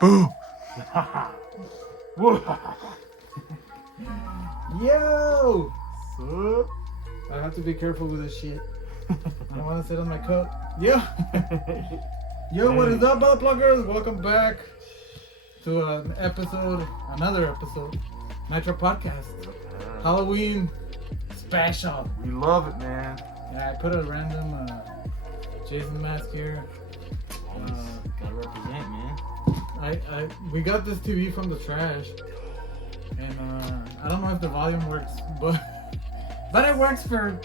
Boom. Yo! So, I have to be careful with this shit. I don't want to sit on my coat. Yo! Yo, what is up, motherfuckers? Welcome back to another episode, Nitro Podcast. Halloween special. we love it, man. Yeah, I put a random Jason mask here. Gotta represent, man. We got this TV from the trash, and I don't know if the volume works, but it works for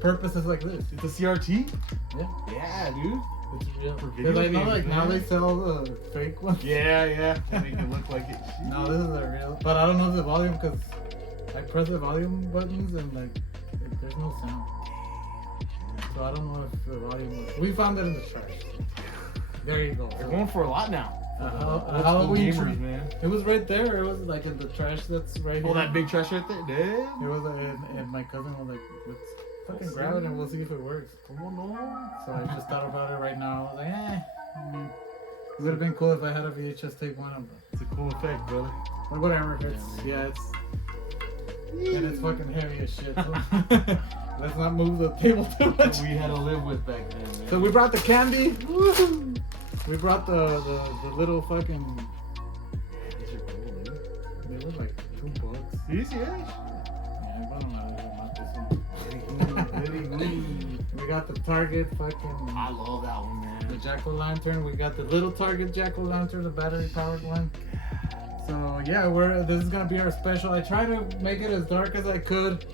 purposes like this. It's a CRT? Yeah, Yeah, dude. it's real. For video Because I know, games, like, now man. they sell the fake ones. Yeah. They make it look like it. No, this is a real. But I don't know the volume because I press the volume buttons and like there's no sound. So I don't know if the volume works. We found it in the trash. There you go. They're going for a lot now. A Halloween gamers, tree. man. It was right there. It was like in the trash that's right here. Oh, that big trash right there? Damn. It was and my cousin was like, let's fucking grab it and we'll see if it works. Come on, So I just thought about it right now. I was like, it would have been cool if I had a VHS tape one of them. It's a cool effect, brother. But whatever. It's and it's fucking heavy as shit. So let's not move the table too much. We had to live with back then, man. So we brought the candy. Woo! We brought the little fucking. These are cool, dude. They were like $2. These, yeah. Yeah, I don't know. Not this one. Very good. We got the Target fucking. I love that one, man. The jack-o'-lantern. We got the little Target jack-o'-lantern, the battery-powered one. So yeah, this is gonna be our special. I try to make it as dark as I could.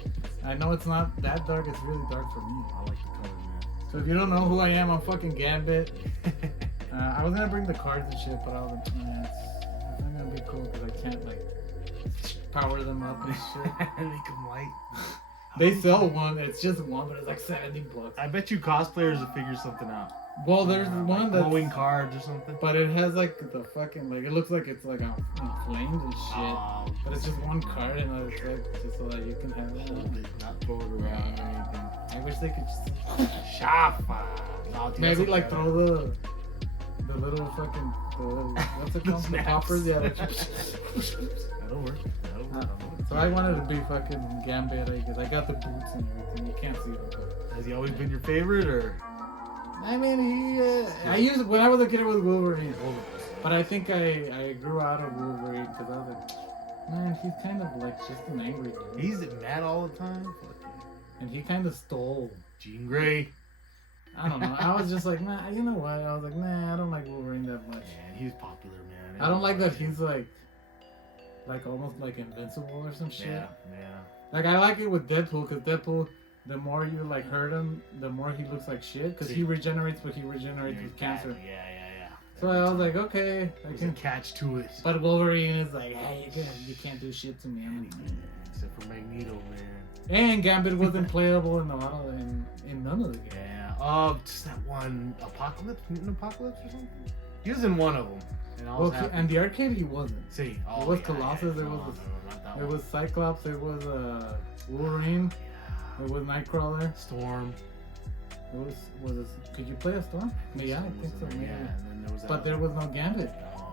I know it's not that dark. It's really dark for me. I like the colors, man. So if you don't know who I am, I'm fucking Gambit. I was gonna bring the cards and shit, but I was like, it's not gonna be cool because I can't like power them up and shit. Make them light. They sell one. It's just one, but it's like $70. I bet you cosplayers will figure something out. Well, there's one like that's glowing cards or something. but it has like the fucking like it looks like it's like inflamed and shit. But it's just one card and it's like just so that you can have Hold it. it, not throw it around or anything. I wish they could just Shafa. No, dude, maybe that's like okay. throw the little fucking what's it called? The Snaps. poppers, yeah. Like, That'll work. so I wanted to be fucking Gambit because I got the boots and everything. You can't see them, but Has he always been your favorite or? I mean, I used when I was a kid it was Wolverine, but I think I grew out of Wolverine because I was like, man, he's kind of like just an angry dude. He's mad all the time. Fuck yeah. And he kind of stole. Jean Grey. I don't know. I was just like, nah, you know what? I was like, nah, I don't like Wolverine that much. Man, he's popular, man. I don't like that he's like almost like invincible or some shit. Yeah. Like I like it with Deadpool because Deadpool, the more you like hurt him, the more he looks like shit because he regenerates, but he regenerates with cancer. Yeah. So I was like, okay, I There's a can. catch to it. But Wolverine is like, hey, you can't do shit to me. Except for Magneto, man. And Gambit wasn't playable in none of the games. Yeah. Just that one Apocalypse, Mutant Apocalypse or something. He was in one of them. And I was Well, happy. and the arcade he wasn't. See, It was Colossus, Yeah, it was no, not that There one. was Cyclops, there was Wolverine, there was Nightcrawler. Storm. Could you play a Storm? Yeah, I think so. Maybe. Yeah, and then there was. But there was no Gambit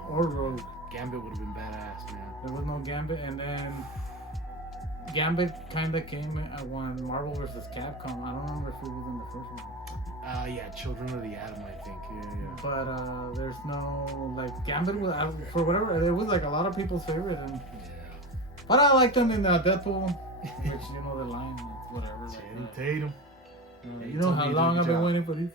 or Rogue. Gambit would have been badass, man. There was no Gambit, and then Gambit kind of came when Marvel vs. Capcom. I don't remember if it was in the first one. Yeah, Children of the Atom, I think. Yeah. But there's no like Gambit was for whatever it was like a lot of people's favorite, and but I liked him in Deadpool, which you know the line, whatever. Like, Channing Tatum. you know how long I've been waiting for these.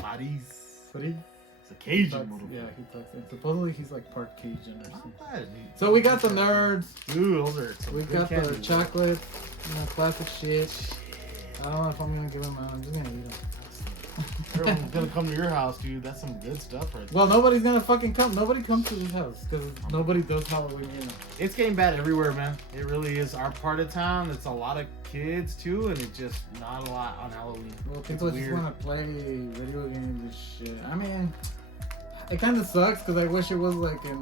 Bodies. For these. It's a Cajun Talks, motherfucker. yeah, he talks. And supposedly he's like part Cajun or something. Not bad, dude. So we got the nerds. Dude, those are some We good got candy, the man. chocolate, classic shit. I don't know if I'm gonna give him out. I'm just gonna eat them. Everyone's gonna come to your house, dude. That's some good stuff right there. Well, nobody's gonna fucking come. Nobody comes to this house because nobody does Halloween here. It's getting bad everywhere, man. It really is. Our part of town, it's a lot of kids too, and it's just not a lot on Halloween. Well, people just want to play video games and shit. I mean, it kind of sucks because I wish it was like in,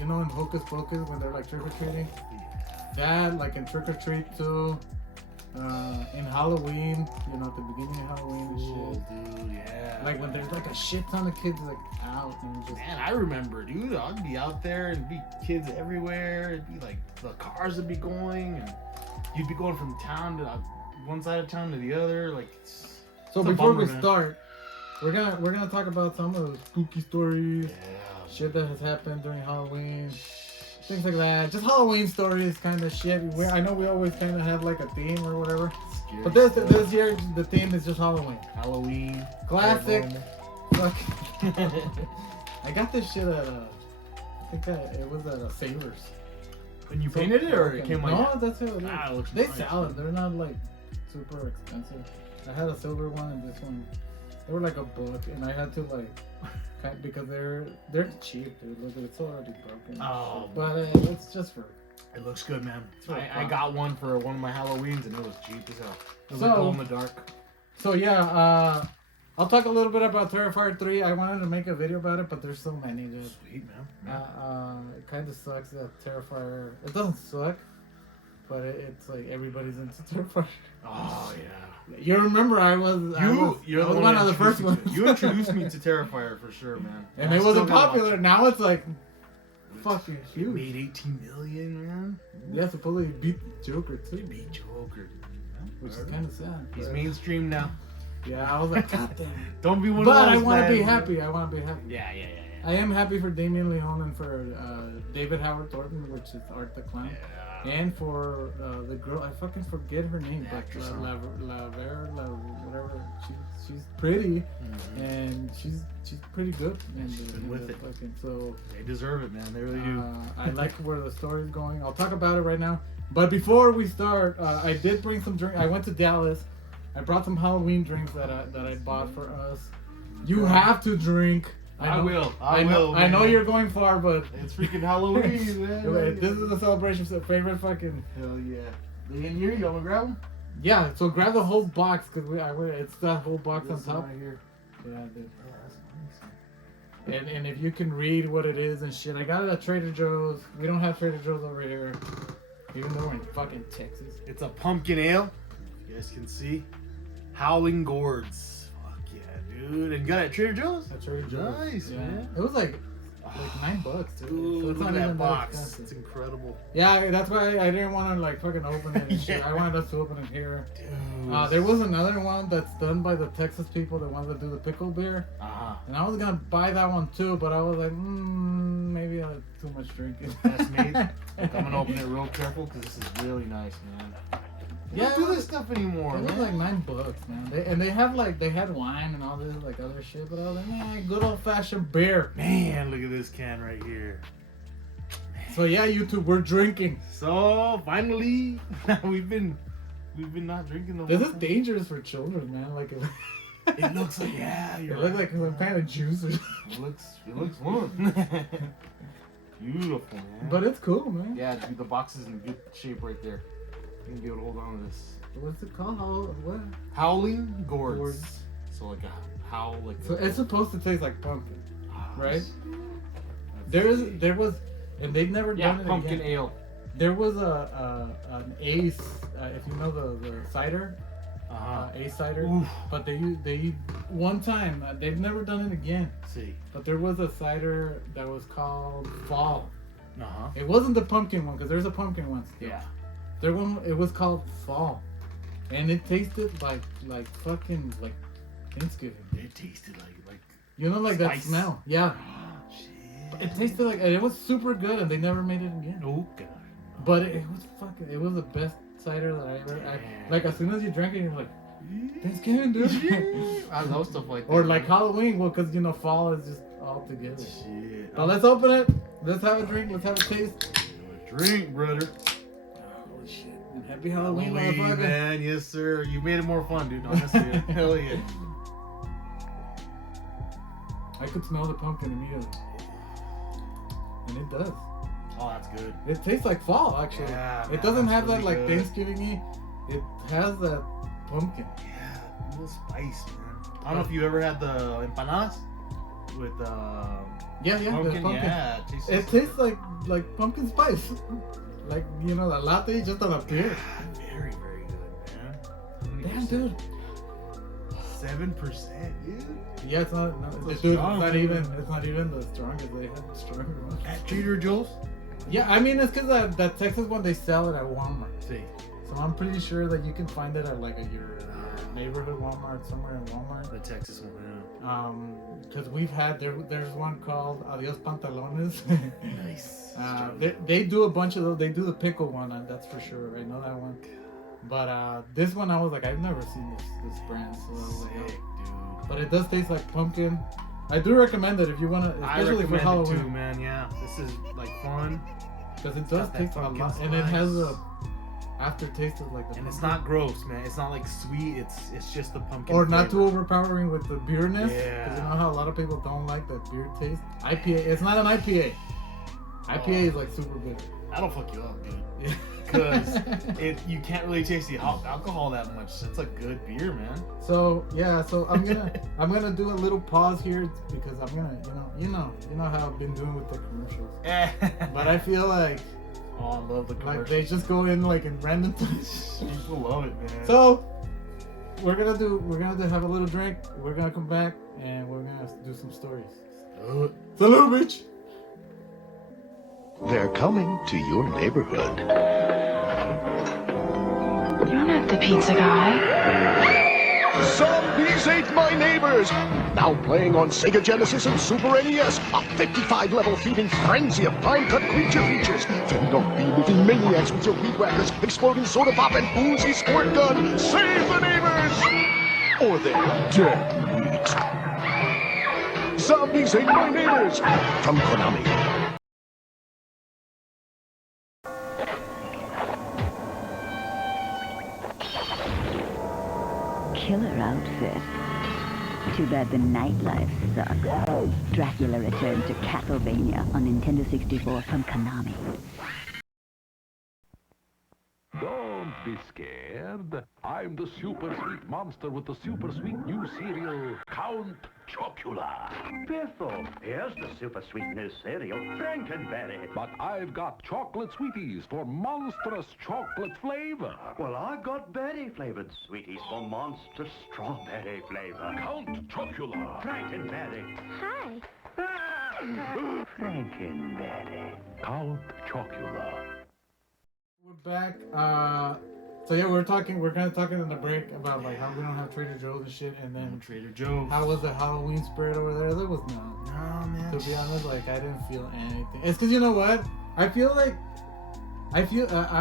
in Hocus Pocus when they're like trick or treating. That, like in Trick or Treat too. in Halloween, you know, at the beginning of Halloween and shit. Dude, yeah. Like when there's like a shit ton of kids like out and just Man, I remember, dude. I'd be out there and be kids everywhere. It'd be like the cars would be going, and you'd be going from town to one side of town to the other. Like, so it's a before bummer, we man. start, we're gonna talk about some of the spooky stories, Yeah. shit that has happened during Halloween, things like that. Just Halloween stories, kind of shit. I know we always kind of have like a theme or whatever, Scary but this stuff. year the theme is just Halloween. Halloween. Classic. paranormal. Fuck. I got this shit at I think it was at a Savers. And you painted it, or it came like no, that? that's how it is. Ah, it looks They nice, sell man. it. They're not like super expensive. I had a silver one and this one. They were like $1, and I had to like because they're cheap, dude. Look, it's already broken. Oh, But it's just for. it looks good, man. really I fun. got one for one of my Halloweens, and it was cheap as hell. It was So- like glow in the dark. So yeah, I'll talk a little bit about Terrifier 3. I wanted to make a video about it, but there's so many, dude. Sweet, man. It kind of sucks that Terrifier. It doesn't suck, but it's like everybody's into Terrifier. Oh yeah. You remember I was You're the one that of the first introduced me ones. to it. You introduced me to Terrifier for sure, man. And I it still wasn't gotta watch popular. it. Now it's like It fucking It huge. made 18 million, man. Yeah, supposedly it beat Joker It too, beat Joker, which is kind of sad. He's but- mainstream now. Yeah, I was like, God damn. Don't be one But of those. I want to be man. happy. I want to be happy. Yeah. I am happy for Damien Leone and for David Howard Thornton, which is Art the Clown. Yeah. And for the girl, I fucking forget her name, The but actress, whatever. She's pretty, Mhm. and she's pretty good. And, She's been with it. Fucking, so They deserve it, man. They really do. I like where the story's going. I'll talk about it right now. But before we start, I did bring some drink. I went to Dallas. I brought some Halloween drinks that I bought for us. You have to drink. I will. I know man. you're going far, but It's freaking Halloween, man. wait, this is a celebration for favorite fucking. Hell yeah. They in here? You want to grab them? Yeah, so grab the whole box because it's that whole box on top. Right here. Yeah, dude. Yeah, that's nice. And if you can read what it is and shit, I got it at Trader Joe's. We don't have Trader Joe's over here, even though we're in fucking Texas. It's a pumpkin ale. If you guys can see. Howling Gourds. Fuck yeah, dude. And you got it at Trader Joe's? At Trader Joe's. Nice, yeah. man. It was like $9, dude. Dude, So it's look not at even that box. expensive. It's incredible. Yeah, that's why I didn't want to like fucking open it and shit. Yeah. I wanted us to open it here. Dude. There was another one that's done by the Texas people that wanted to do the pickle beer. Uh-huh. And I was gonna buy that one too, but I was like, maybe I had too much drinking. Best made. Look, I'm gonna open it real careful because this is really nice, man. They Yeah, don't do this stuff anymore, It was man. like $9, man. They have like they had wine and all this like other shit, but I was like, man, good old fashioned beer. Man, look at this can right here. So yeah, YouTube, we're drinking. So finally, we've been not drinking the This whole is time. dangerous for children, man. Like It looks like it you're looks right. like some kind of juice, or It looks fun. Beautiful, man. but it's cool, man. Yeah, dude, the box is in good shape right there. You can be able to hold on to this. What's it called? What? Howling Gourds. Gourds. So like a howl, like So a, it's supposed to taste like pumpkin, right? That's- There was, and they've never yeah, done it pumpkin again. ale. There was an Ace, if you know the cider, Ace cider. Oof. But they one time they've never done it again. See. But there was a cider that was called Fall. Uh-huh. It wasn't the pumpkin one because there's a pumpkin one. Still. Yeah. There one. It was called Fall, and it tasted like fucking like Thanksgiving. It tasted like You know, like that Spice. smell. Yeah. shit. It tasted like it was super good, and they never made it again. Oh god. But it was fucking. It was the best cider that I ever. Like as soon as you drank it, you're like, Thanksgiving, dude. I love stuff like that. Or like Halloween, well, because you know fall is just all together. Shit. But let's open it. Let's have a drink. Let's have a taste. Drink, brother. Holy shit! And happy Halloween, Halloween, motherfucker. man. Yes, sir. You made it more fun, dude. Honestly. Hell yeah. I could smell the pumpkin immediately, and it does. Oh, that's good. It tastes like fall, actually. Yeah, man, it doesn't that's have that really like good. Thanksgiving-y. It has that pumpkin. Yeah, a little spice, man. I don't know if you ever had the empanadas with Yeah, the pumpkin. pumpkin. Yeah, It tastes like pumpkin spice. Like, you know, the latte just on a beer. Very, very good, man. 20%. Damn, dude. 7%, dude. Yeah, it's not. No, That's dude, strong, it's not even the strongest. They have stronger ones. At Trader Joe's? Yeah, I mean it's because that Texas one they sell it at Walmart. See. So I'm pretty sure that you can find it at like your neighborhood Walmart, somewhere in Walmart. The Texas one, yeah. Because we've had there's one called Adios Pantalones. Nice. They do a bunch of those. They do the pickle one, and that's for sure. I know that one. But this one, I was like, I've never seen this brand. So I was like, Sick, dude. but it does taste like pumpkin. I do recommend it if you want to, especially for Halloween. it too, man. Yeah, this is like fun. Because it does got that taste a pumpkin lot, and it spice. has a aftertaste of like the And it's pumpkin. not gross, man. It's not like sweet. It's just the pumpkin. Or not too flavor. overpowering with the beerness. Yeah. Because you know how a lot of people don't like that beer taste. IPA. It's not an IPA. IPA is like super bitter. That'll fuck you up, dude. Yeah. Because you can't really taste the alcohol that much. That's a good beer, man. So yeah, so I'm gonna do a little pause here because I'm gonna you know how I've been doing with the commercials. But I feel like Oh, I love the commercials. like they just go in like in random times. People love it, man. So we're gonna have a little drink. We're gonna come back and we're gonna do some stories. Salute, bitch. They're coming to your neighborhood. You're not the pizza guy. Zombies ate my neighbors! Now playing on Sega Genesis and Super NES, a 55-level feeding frenzy of time-cut creature features, fending off bee-moving maniacs with your weed whackers, exploding soda pop, and boozy squirt gun. Save the neighbors! Or they're dead meat. Zombies ate my neighbors! From Konami. Killer outfit. Too bad the nightlife sucks. Dracula returned to Castlevania on Nintendo 64 from Konami. Don't be scared. I'm the super sweet monster with the super sweet new cereal, Count Chocula. Biffle, here's the super sweet new cereal, Frankenberry. But I've got chocolate sweeties for monstrous chocolate flavor. Well, I got berry-flavored sweeties for monster strawberry flavor. Count Chocula. Frankenberry. Hi. Frankenberry. Count Chocula. We're back. So yeah, we're kind of talking in the break about like how we don't have Trader Joe's and shit, and then Trader Joe's. how was the Halloween spirit over there? There was none. No, man. To be honest, like I didn't feel anything. It's because you know what? I feel like I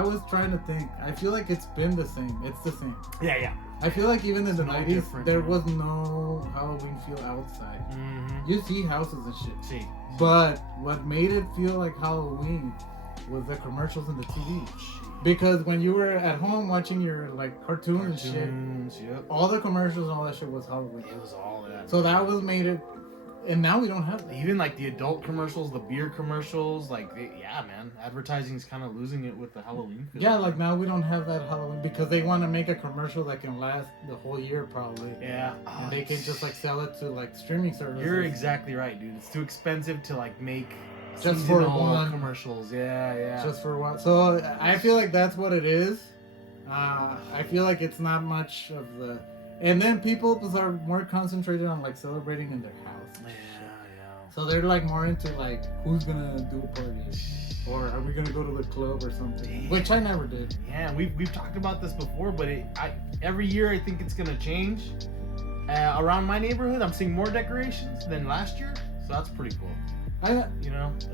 was trying to think. I feel like it's been the same. It's the same. Yeah. I feel like even in the no 90s, different, there yeah. was no Halloween feel outside. Mm-hmm. You see houses and shit. See. But what made it feel like Halloween was the commercials and the TV. Because when you were at home watching your like cartoons and shit, Yep. all the commercials and all that shit was Halloween. It was all that. So that was made it, and now we don't have that. Even like the adult commercials, the beer commercials, like yeah, man, advertising's kind of losing it with the Halloween. Film. Yeah, like now we don't have that Halloween because they want to make a commercial that can last the whole year probably. Yeah. And they can just like sell it to like streaming services. You're exactly right, dude. It's too expensive to like make Just for seasonal one commercials. Yeah. Just for what? So I feel like that's what it is. I feel like it's not much of the, and then people are more concentrated on like celebrating in their house. Yeah. So they're like more into like who's gonna do a party, or are we gonna go to the club or something? Which I never did. Yeah, we've talked about this before, but every year I think it's gonna change. Around my neighborhood, I'm seeing more decorations than last year, so that's pretty cool.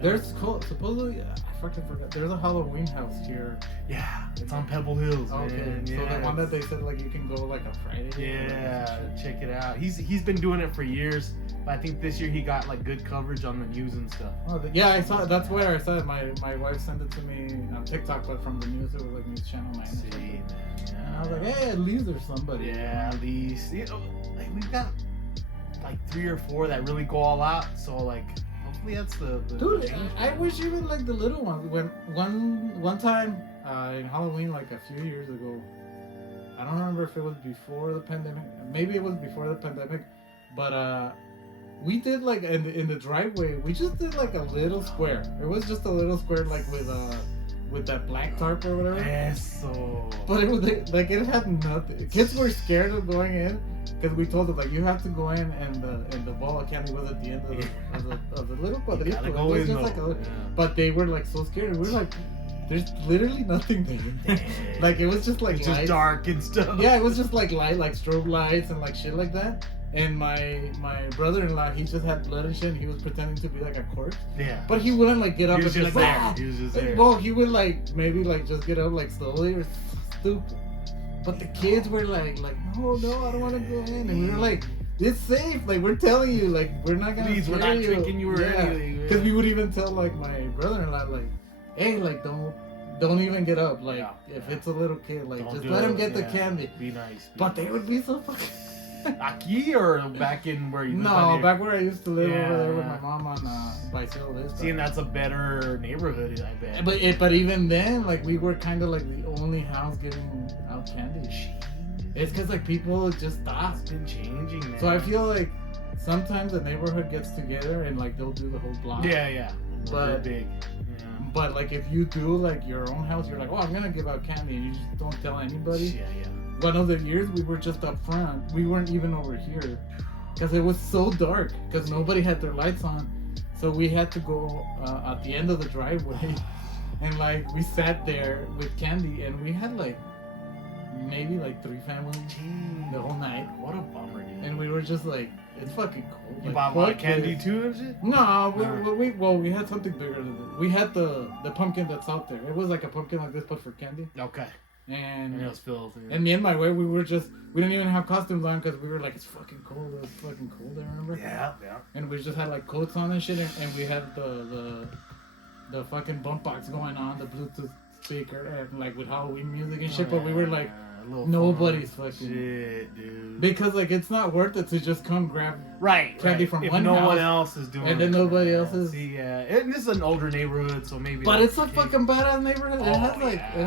There's supposedly I fucking forgot. There's a Halloween house here. Yeah, it's on Pebble Hills. Okay, Man. so Yeah. the one that they said like you can go like a Friday. Yeah, check it out. He's been doing it for years, but I think this year he got like good coverage on the news and stuff. Oh, yeah, I saw it. That's where I saw it. My wife sent it to me on TikTok, but from the news, it was like News Channel 9. See, man. And I was like, hey, at least there's somebody. Yeah, at least like we've got like 3 or 4 that really go all out. So like, hopefully that's the Dude, change. I wish even like the little ones. When one time in Halloween, like a few years ago, I don't remember if it was before the pandemic. Maybe it was before the pandemic, but we did like in the driveway. We just did like a little square. It was just a little square, like with with that black tarp or whatever. Eso. But it was like it had nothing. Kids were scared of going in because we told them like you have to go in and the ball of candy was at the end of the little quadrito. Gotta It go was in, just though. like a, Yeah. but they were like so scared. And we were like, there's literally nothing there. Like it was just like It's just lights. dark and stuff. Yeah, it was just like like strobe lights and like shit like that. And my brother-in-law, he just had blood and shit, and he was pretending to be like a corpse. Yeah. But he wouldn't like get up He was and just be like, there. "Ah!" He was just there. Well, he would like maybe like just get up like slowly or stupid. But the kids were like no, I don't want to go in, and we were like, it's safe. Like we're telling you, like we're not gonna. Please, we're scare not tricking you or anything, man. Because we would even tell like my brother-in-law, like, hey, like don't even get up. Like if it's a little kid, like Don't just do let him it. get the Yeah. candy. Be nice. But they would be so fucking. Aquí or back in where you live No, out here? back where I used to live Yeah, over there with yeah. my mom on by Cielo Vista. See, and that's a better neighborhood, I bet. But even then, like we were kind of like the only house giving out candy. It's because like people just stopped. It's been changing, man. So I feel like sometimes the neighborhood gets together and like they'll do the whole block. Yeah. But- They're big. Yeah. But like if you do like your own house, you're like, oh, I'm gonna give out candy, and you just don't tell anybody. Yeah. One of the years we were just up front. We weren't even over here because it was so dark because nobody had their lights on. So we had to go at the end of the driveway, and like we sat there with candy, and we had like maybe like 3 families the whole night, What a bummer, dude. and we were just like, it's fucking cold. You Like, bought a lot of fuck candy this. too and shit? No, No. we had something bigger than that. We had the pumpkin that's out there. It was like a pumpkin like this, but for candy. Okay. And And it was filled. and me and my wife, we didn't even have costumes on because we were like, it's fucking cold. It's fucking cold. I remember. Yeah. And we just had like coats on and shit, and we had the fucking bump box going on, the Bluetooth speaker, and like with Halloween music and shit. But we were like, a little nobody's fun. fucking- Shit, dude. because like it's not worth it to just come grab. Right. candy from if one no one house, else is doing and then it. nobody else is- See, yeah. And this is an older neighborhood, so maybe. But like, it's a okay. fucking badass neighborhood. Oh, It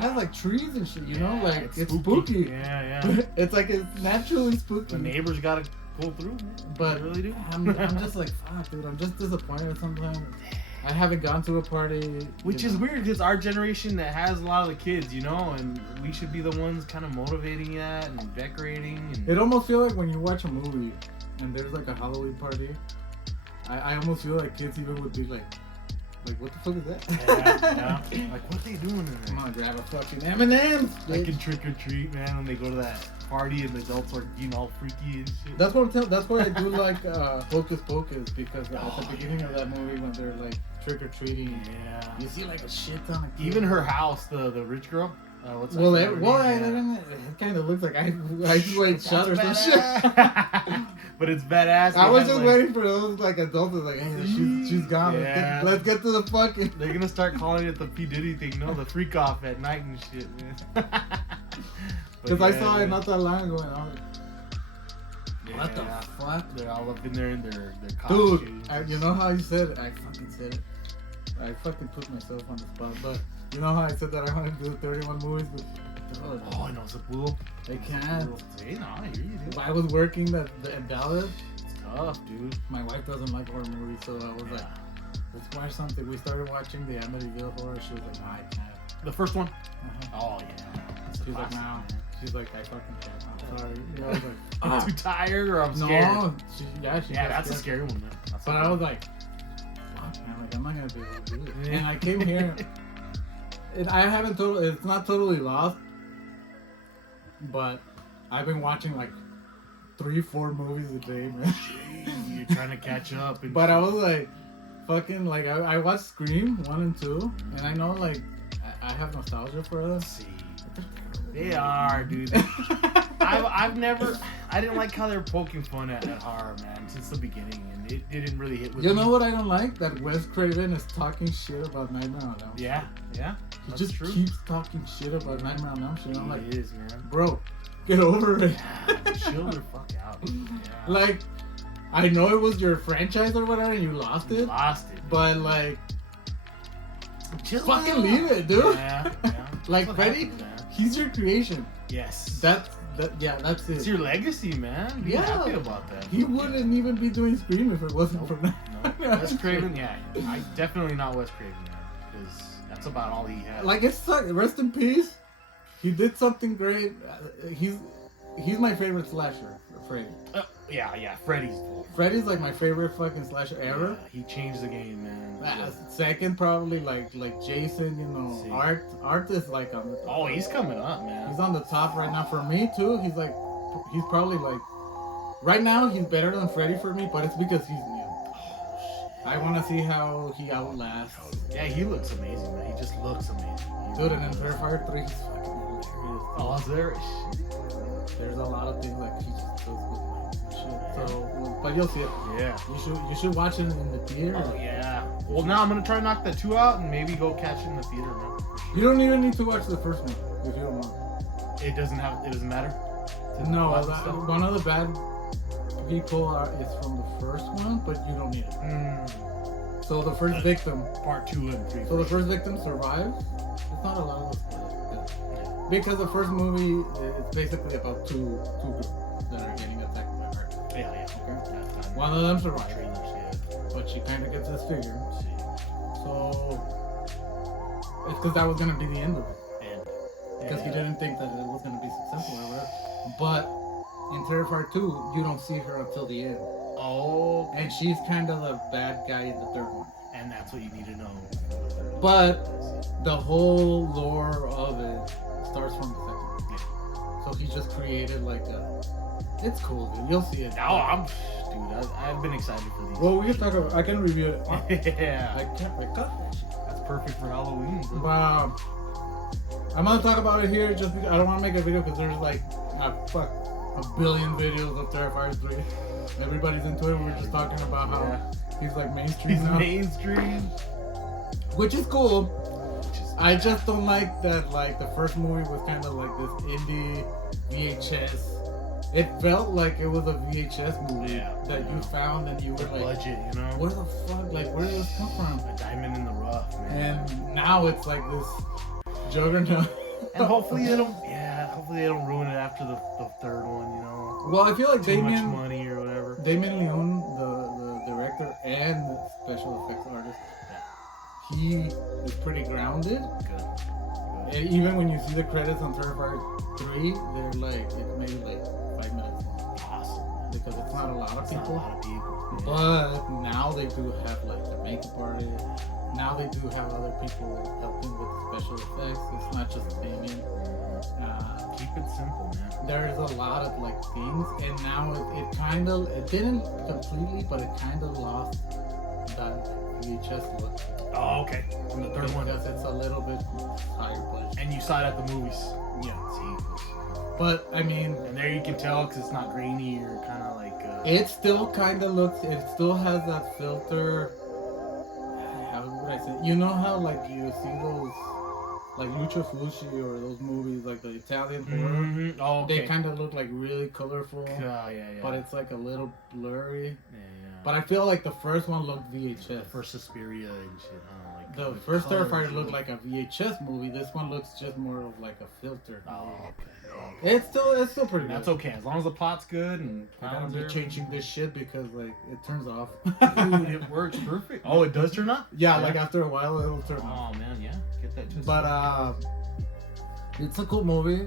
has like yeah. trees and shit. You know, Yeah, like it's spooky. Yeah. It's like it's naturally spooky. The neighbors gotta pull through, man. But They really do. I'm just like, fuck, dude. I'm just disappointed sometimes. I haven't gone to a party. Which you is know. weird because our generation that has a lot of the kids, you know, and we should be the ones kind of motivating that and decorating. And It almost feels like when you watch a movie and there's like a Halloween party, I almost feel like kids even would be like what the fuck is that? yeah. Like, what they doing in I'm there? gonna grab a fucking M&M's. I bitch. can trick or treat, man, when they go to that party and the adults are being all freaky and shit. That's what I'm telling. That's why I do like Hocus Pocus, because at the beginning of that movie when they're like trick or treating, Yeah. you see like a shit ton of kids. Even her house, the rich girl. What's Well, her it name? kind of looks like I shot or some shit. But it's badass. I They was have, just like- waiting for those like adults to like, hey, she's gone. Yeah. Let's get to the fucking. They're gonna start calling it the P Diddy thing, no, the freak off at night and shit, man. Because I saw it not that long ago and I was Yeah. what the fuck? They're all up in there in their Dude, costumes. you know how you said it? I fucking said it. I fucking put myself on the spot, but you know how I said that I wanted to do 31 movies with dude, Oh, I know, it's a pool. I can't. Hey, no, I hear you, dude. If I was working in Dallas, It's tough, dude. my wife doesn't like horror movies, so I was like, let's watch something. We started watching the Amityville horror. She was like, no, I can't. The first one? Uh-huh. Oh, yeah. It's a She's like, classic, no. man. She's like, I fucking can't. I'm sorry. You know, I was like, I'm too tired or I'm scared. no. She Yeah, got that's a scared. scary one, man. That's But a I good was one. like, fuck, man, like, I'm not gonna be able to do it. Yeah. And I came here, and I haven't totally, it's not totally lost, but I've been watching like 3-4 movies a day, man. You're trying to catch up. And But I was like, fucking, like, I watched Scream 1 and 2, and I know, like, I have nostalgia for them. see. They are, dude. I've never, I didn't like how they were poking fun at horror, man, since the beginning, and it didn't really hit with You me. know what I don't like? That Wes Craven is talking shit about Nightmare on Elm Street. Yeah, He that's just true. keeps talking shit about Nightmare on Elm Street. I'm like, It is, man. bro, get over it. Yeah, chill the fuck out. Dude. Yeah. Like, I know it was your franchise or whatever and you lost You it, lost it. but like, Chill fucking out. leave it, dude. Yeah. Like, That's what Freddy, happens, man. he's your creation. Yes. That's it. It's your legacy, man. Be Yeah. happy about that. He wouldn't even be doing Scream if it wasn't Nope. for that. No. Wes Craven, yeah. I definitely not Wes Craven, man. Because That's about all he had. Like, it's like, rest in peace. He did something great. He's my favorite slasher, Freddy. Yeah, Freddy's. Freddy's like my favorite fucking slasher ever. Yeah, he changed the game, man. Second, probably like Jason. You know, See. Art is like on the top. Oh, he's coming up, man. He's on the top right now for me too. He's probably like right now he's better than Freddy for me, but it's because he's new. I want to see how he outlasts. Yeah, he looks amazing, man. He just looks amazing. Dude, and in Terrifier 3, he's fucking hilarious. Oh, There's a lot of things like he just does with shit. So, but you'll see it. Yeah. You should watch it in the theater. Oh, yeah. Well, now I'm gonna try to knock that 2 out and maybe go catch it in the theater, man. You don't even need to watch the first one if you don't want. It doesn't matter. No, one of the bad people is from the first one, but you don't need it. So the first victim, Part 2 and 3. so the first victim survives. It's not a lot of because the first movie is basically about two groups that are getting attacked by her. Yeah. Okay. One of them survives, Trailers, yeah. but she kind of gets disfigured. So it's because that was gonna be the end of it. Because he didn't think that it was gonna be successful or whatever. But in Terrifier 2, you don't see her until the end. Oh. And she's kind of the bad guy in the third one. And that's what you need to know. But the whole lore of it starts from the second one. Yeah. So he just created like it's cool, dude. You'll see it. Now I've been excited for these. Well, we can talk about. I can review it. Yeah. I can't wake up. That's perfect for Halloween. Bro. But I'm gonna talk about it here just because I don't want to make a video because there's like a billion videos of Terrifier 3. Everybody's into it. We're just talking about how he's like mainstream now. Mainstream. Which is cool. I just don't like that, like, the first movie was kind of like this indie VHS. It felt like it was a VHS movie that you found and you were like, budget, you know? where the fuck, like, where did this come from? A diamond in the rough, man. And now it's like this juggernaut. And hopefully they don't ruin it after the third one, you know? Well, I feel like Too much money or whatever. Damien Leone, the director and the special effects artist, he is pretty grounded. Good. And even when you see the credits on Terrifier 3, they're like, it's maybe like 5 minutes long. Awesome. Because it's not a lot of people. Not a lot of people. Yeah. But now they do have like the makeup artist. Now they do have other people helping with the special effects. It's not just Damien. Keep it simple, man. There's a lot of like things, and now it didn't completely, but it kind of lost that VHS look. Oh, okay. From the third one. Because it's a little bit higher budget. And you saw it at the movies. Yeah. See. But I mean, And there you can tell because it's not grainy or kind of like. it still kind of looks. It still has that filter. How would I say? You know how like you see those, like Lucio Fulci or those movies like the Italian horror. Mm-hmm. Oh, okay. They kind of look like really colorful. Yeah. But it's like a little blurry. Yeah. But I feel like the first one looked VHS. First Suspiria and shit. Like The the first colors Terrifier looked like a VHS movie. This one looks just more of like a filter. Oh, okay. It's still pretty That's good. okay as long as the plot's good and I gotta be changing this shit because like it turns off. Dude, it works perfect. Oh, it does turn on? Yeah, like after a while it'll turn off. Oh man, yeah. Get that just. But it's a cool movie.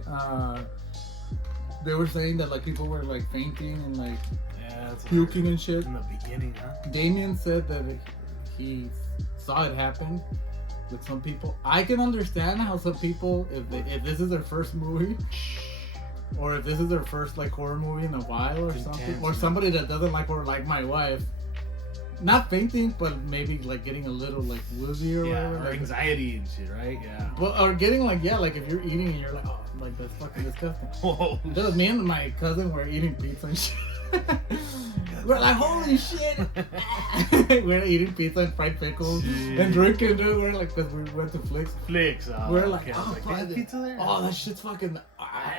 They were saying that like people were like fainting and like that's puking and shit. in the beginning, huh? Damien said that he saw it happen with some people. I can understand how some people, if this is their first movie, or if this is their first like horror movie in a while or something, Intense, or man. somebody that doesn't like horror, like my wife, not fainting, but maybe like getting a little like woozy or Yeah, whatever. or Like, anxiety and shit, right? Yeah. well, or getting like like if you're eating and you're like, oh, like that's fucking disgusting. Whoa. Just me and my cousin were eating pizza and shit. We're like, holy shit! We're eating pizza and fried pickles and drinking, dude. We're like, because we went to Flicks. Flicks. We're like, okay. I oh, was like, fuck "There's it. pizza there? Oh, that shit's fucking.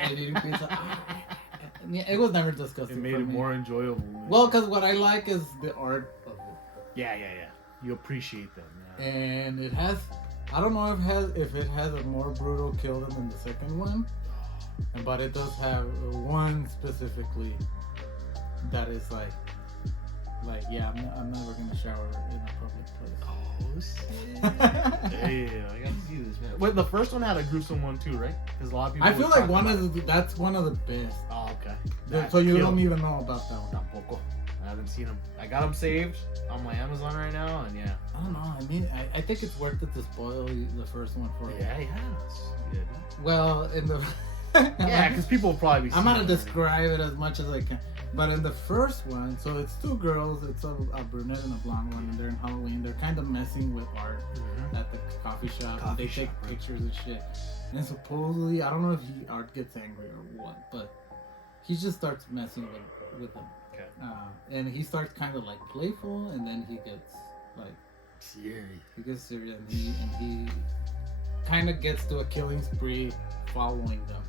And eating pizza. Yeah, it was never disgusting. It made for it me. more enjoyable. Well, because what I like is the art of it. Yeah. You appreciate them. Yeah. And it has. I don't know if it has a more brutal kill than the second one, but it does have one specifically that is like yeah, I'm never gonna shower in a public place. Oh shit. Yeah, I gotta see this, man. Wait, the first one had a gruesome one too, right? Because a lot of people. I feel were like talking that's one of the best. Oh, okay. So you Kill. don't even know about that one. Tampoco. I haven't seen them. I got them saved on my Amazon right now, and yeah. I don't know. I mean, I think it's worth it to spoil the first one for you. Yeah. Well, in the Yeah, because people will probably be. I'm gonna seeing it describe it as much as I can. But in the first one, so it's two girls. It's a brunette and a blonde one, and they're in Halloween. They're kind of messing with art at the coffee shop. They take pictures and shit. And supposedly, I don't know if Art gets angry or what, but he just starts messing with them. Okay. And he starts kind of like playful, and then he gets like serious. He gets serious, and he kind of gets to a killing spree following them.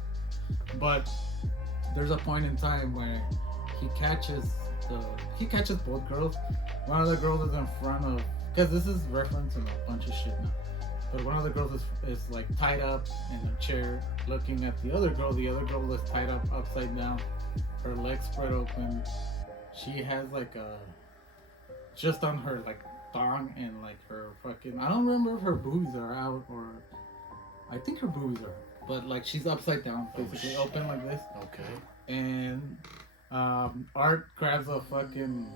But there's a point in time where he catches both girls. One of the girls is in front of, because this is referencing a bunch of shit now. But one of the girls is like tied up in a chair looking at the other girl. The other girl is tied up upside down, her legs spread open. She has like just on her like thong and like her fucking, I don't remember if her boobies are out or, I think her boobies are, but like she's upside down, basically open like this. Okay. And Art grabs a fucking,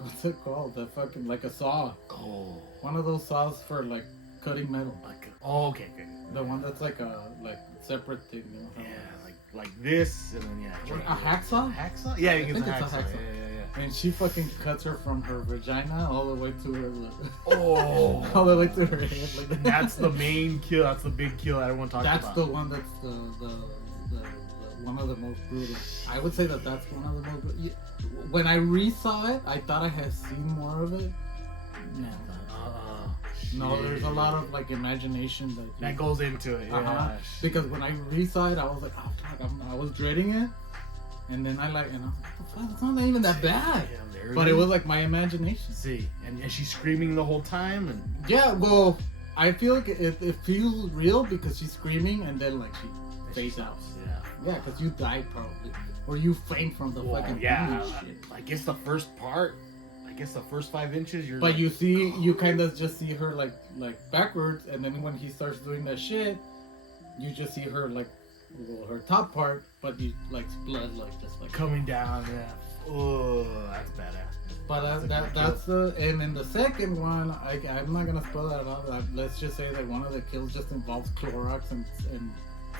what's it called? The fucking, like a saw. Oh. One of those saws for like cutting metal. Okay. The one that's like a separate thing. You know? Yeah, like this, and then A hacksaw? Hacksaw? Yeah, I think it's a hacksaw. Yeah. And she fucking cuts her from her vagina all the way to her Oh. all the way to her head. Like And that's the main kill. That's the big kill everyone talks about. That's the one that's the one of the most brutal. I would say that's one of the most brutal. When I re-saw it, I thought I had seen more of it. No, there's a lot of like imagination that goes into it. Yeah. Because when I re-saw it, I was like, oh fuck, I was dreading it, and then I was like, what the fuck? It's not even that bad. Yeah, but it was like my imagination. See, and she's screaming the whole time, and yeah, well, I feel like it feels real because she's screaming, and then like she fades out. Yeah, because you died probably, or you faint from the fucking thing and shit. I guess the first part. I guess the first 5 inches, you're. But like, you kind of just see her like backwards, and then when he starts doing that shit, you just see her like, her top part, but you like blood like just like coming down. Yeah. Oh, that's badass. But that's the, and in the second one, I'm not gonna spoil that out. Let's just say that one of the kills just involves Clorox and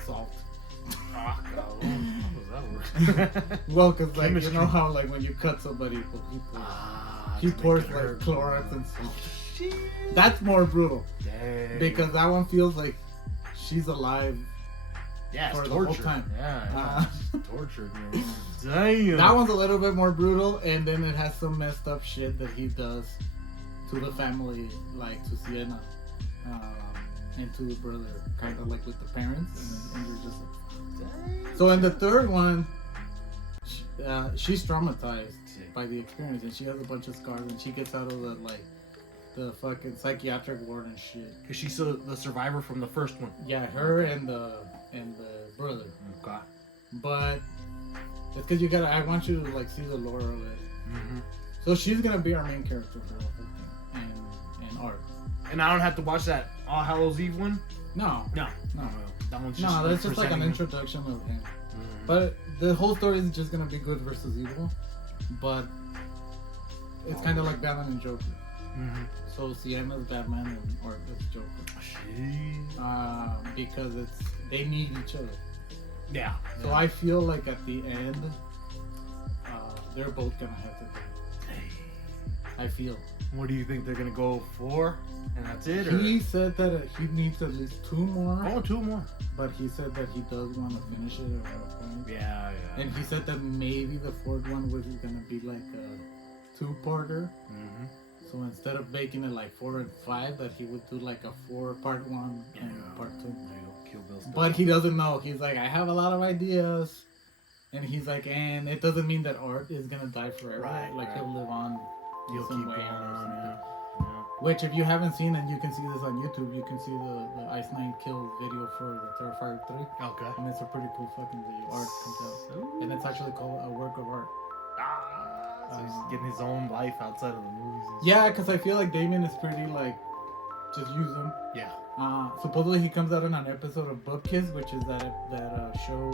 salt. Oh, God. How does that work? Well, cause like you know how like when you cut somebody, he pours like Clorox and salt. That's more brutal. Dang. Because that one feels like she's alive. Yeah, for it's the whole torture. time. Yeah, it's tortured, man. Damn. That one's a little bit more brutal, and then it has some messed up shit that he does to the family, like to Sienna, and to the brother, kind of like with the parents, and they're just like. So in the third one, she's traumatized by the experience, and she has a bunch of scars, and she gets out of the fucking psychiatric ward and shit. Cause she's the survivor from the first one. Yeah, her and the brother. Okay. But it's because I want you to like see the lore of it. Mm-hmm. So she's gonna be our main character for the whole thing, and Art. And I don't have to watch that All Hallows Eve one. No. That one's just that's just like an introduction of him. Mm-hmm. But the whole story is just gonna be good versus evil. But it's kind of like Batman and Joker. Mm-hmm. So Sienna's Batman and Art is Joker. Because they need each other. Yeah. So I feel like at the end, they're both gonna have to go. I feel. What do you think they're gonna go for? And that's it? Or? He said that he needs at least 2 more. Oh, 2 more. But he said that he does want to finish it at a point. Yeah. And he said that maybe the 4th one was gonna be like a 2-parter. Mm-hmm. So instead of making it like 4 and 5, that he would do like a 4 part 1 and part 2. But he doesn't know. He's like, I have a lot of ideas, and he's like, and it doesn't mean that Art is gonna die forever. Right. Like he'll live on. He'll some keep way going or something. on. Yeah. Which, if you haven't seen, and you can see this on YouTube, you can see the Ice Nine kill video for the Terrifier 3. Okay. And it's a pretty cool fucking video. Art comes out, and it's actually called a work of art. So he's getting his own life outside of the movies. Yeah, because I feel like Damien is pretty like just use them. Yeah. Supposedly he comes out in an episode of Kiss, which is that show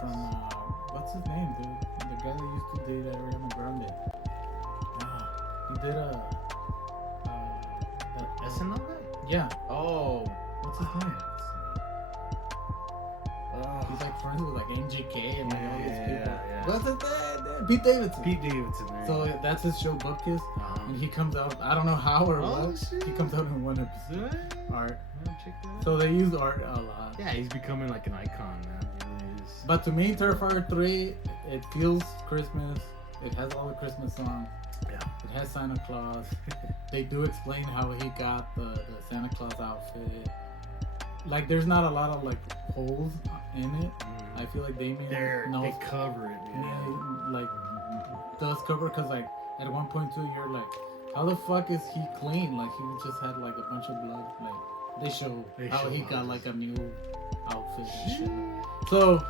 from what's his name, dude? The guy that used to date Ariana Grande. He did SNL guy? yeah. Oh, What's his name? He's like friends with like MGK and like all these people. yeah. What's his name? Pete Davidson. Pete Davidson. There. So that's his show, Kiss, and he comes out. I don't know how or what. Shit. He comes out in one episode. Art. Check that out. So they use art a lot. Yeah, he's becoming like an icon, man. He really is. But to me, Terrifier 3, it feels Christmas. It has all the Christmas songs. Yeah. It has Santa Claus. They do explain how he got the Santa Claus outfit. Like, there's not a lot of like holes in it. I feel like they they cover it, yeah, like does cover, because like at one point too, you're like, how the fuck is he clean? Like he just had like a bunch of blood. Like they show how he got like a new outfit and shit. So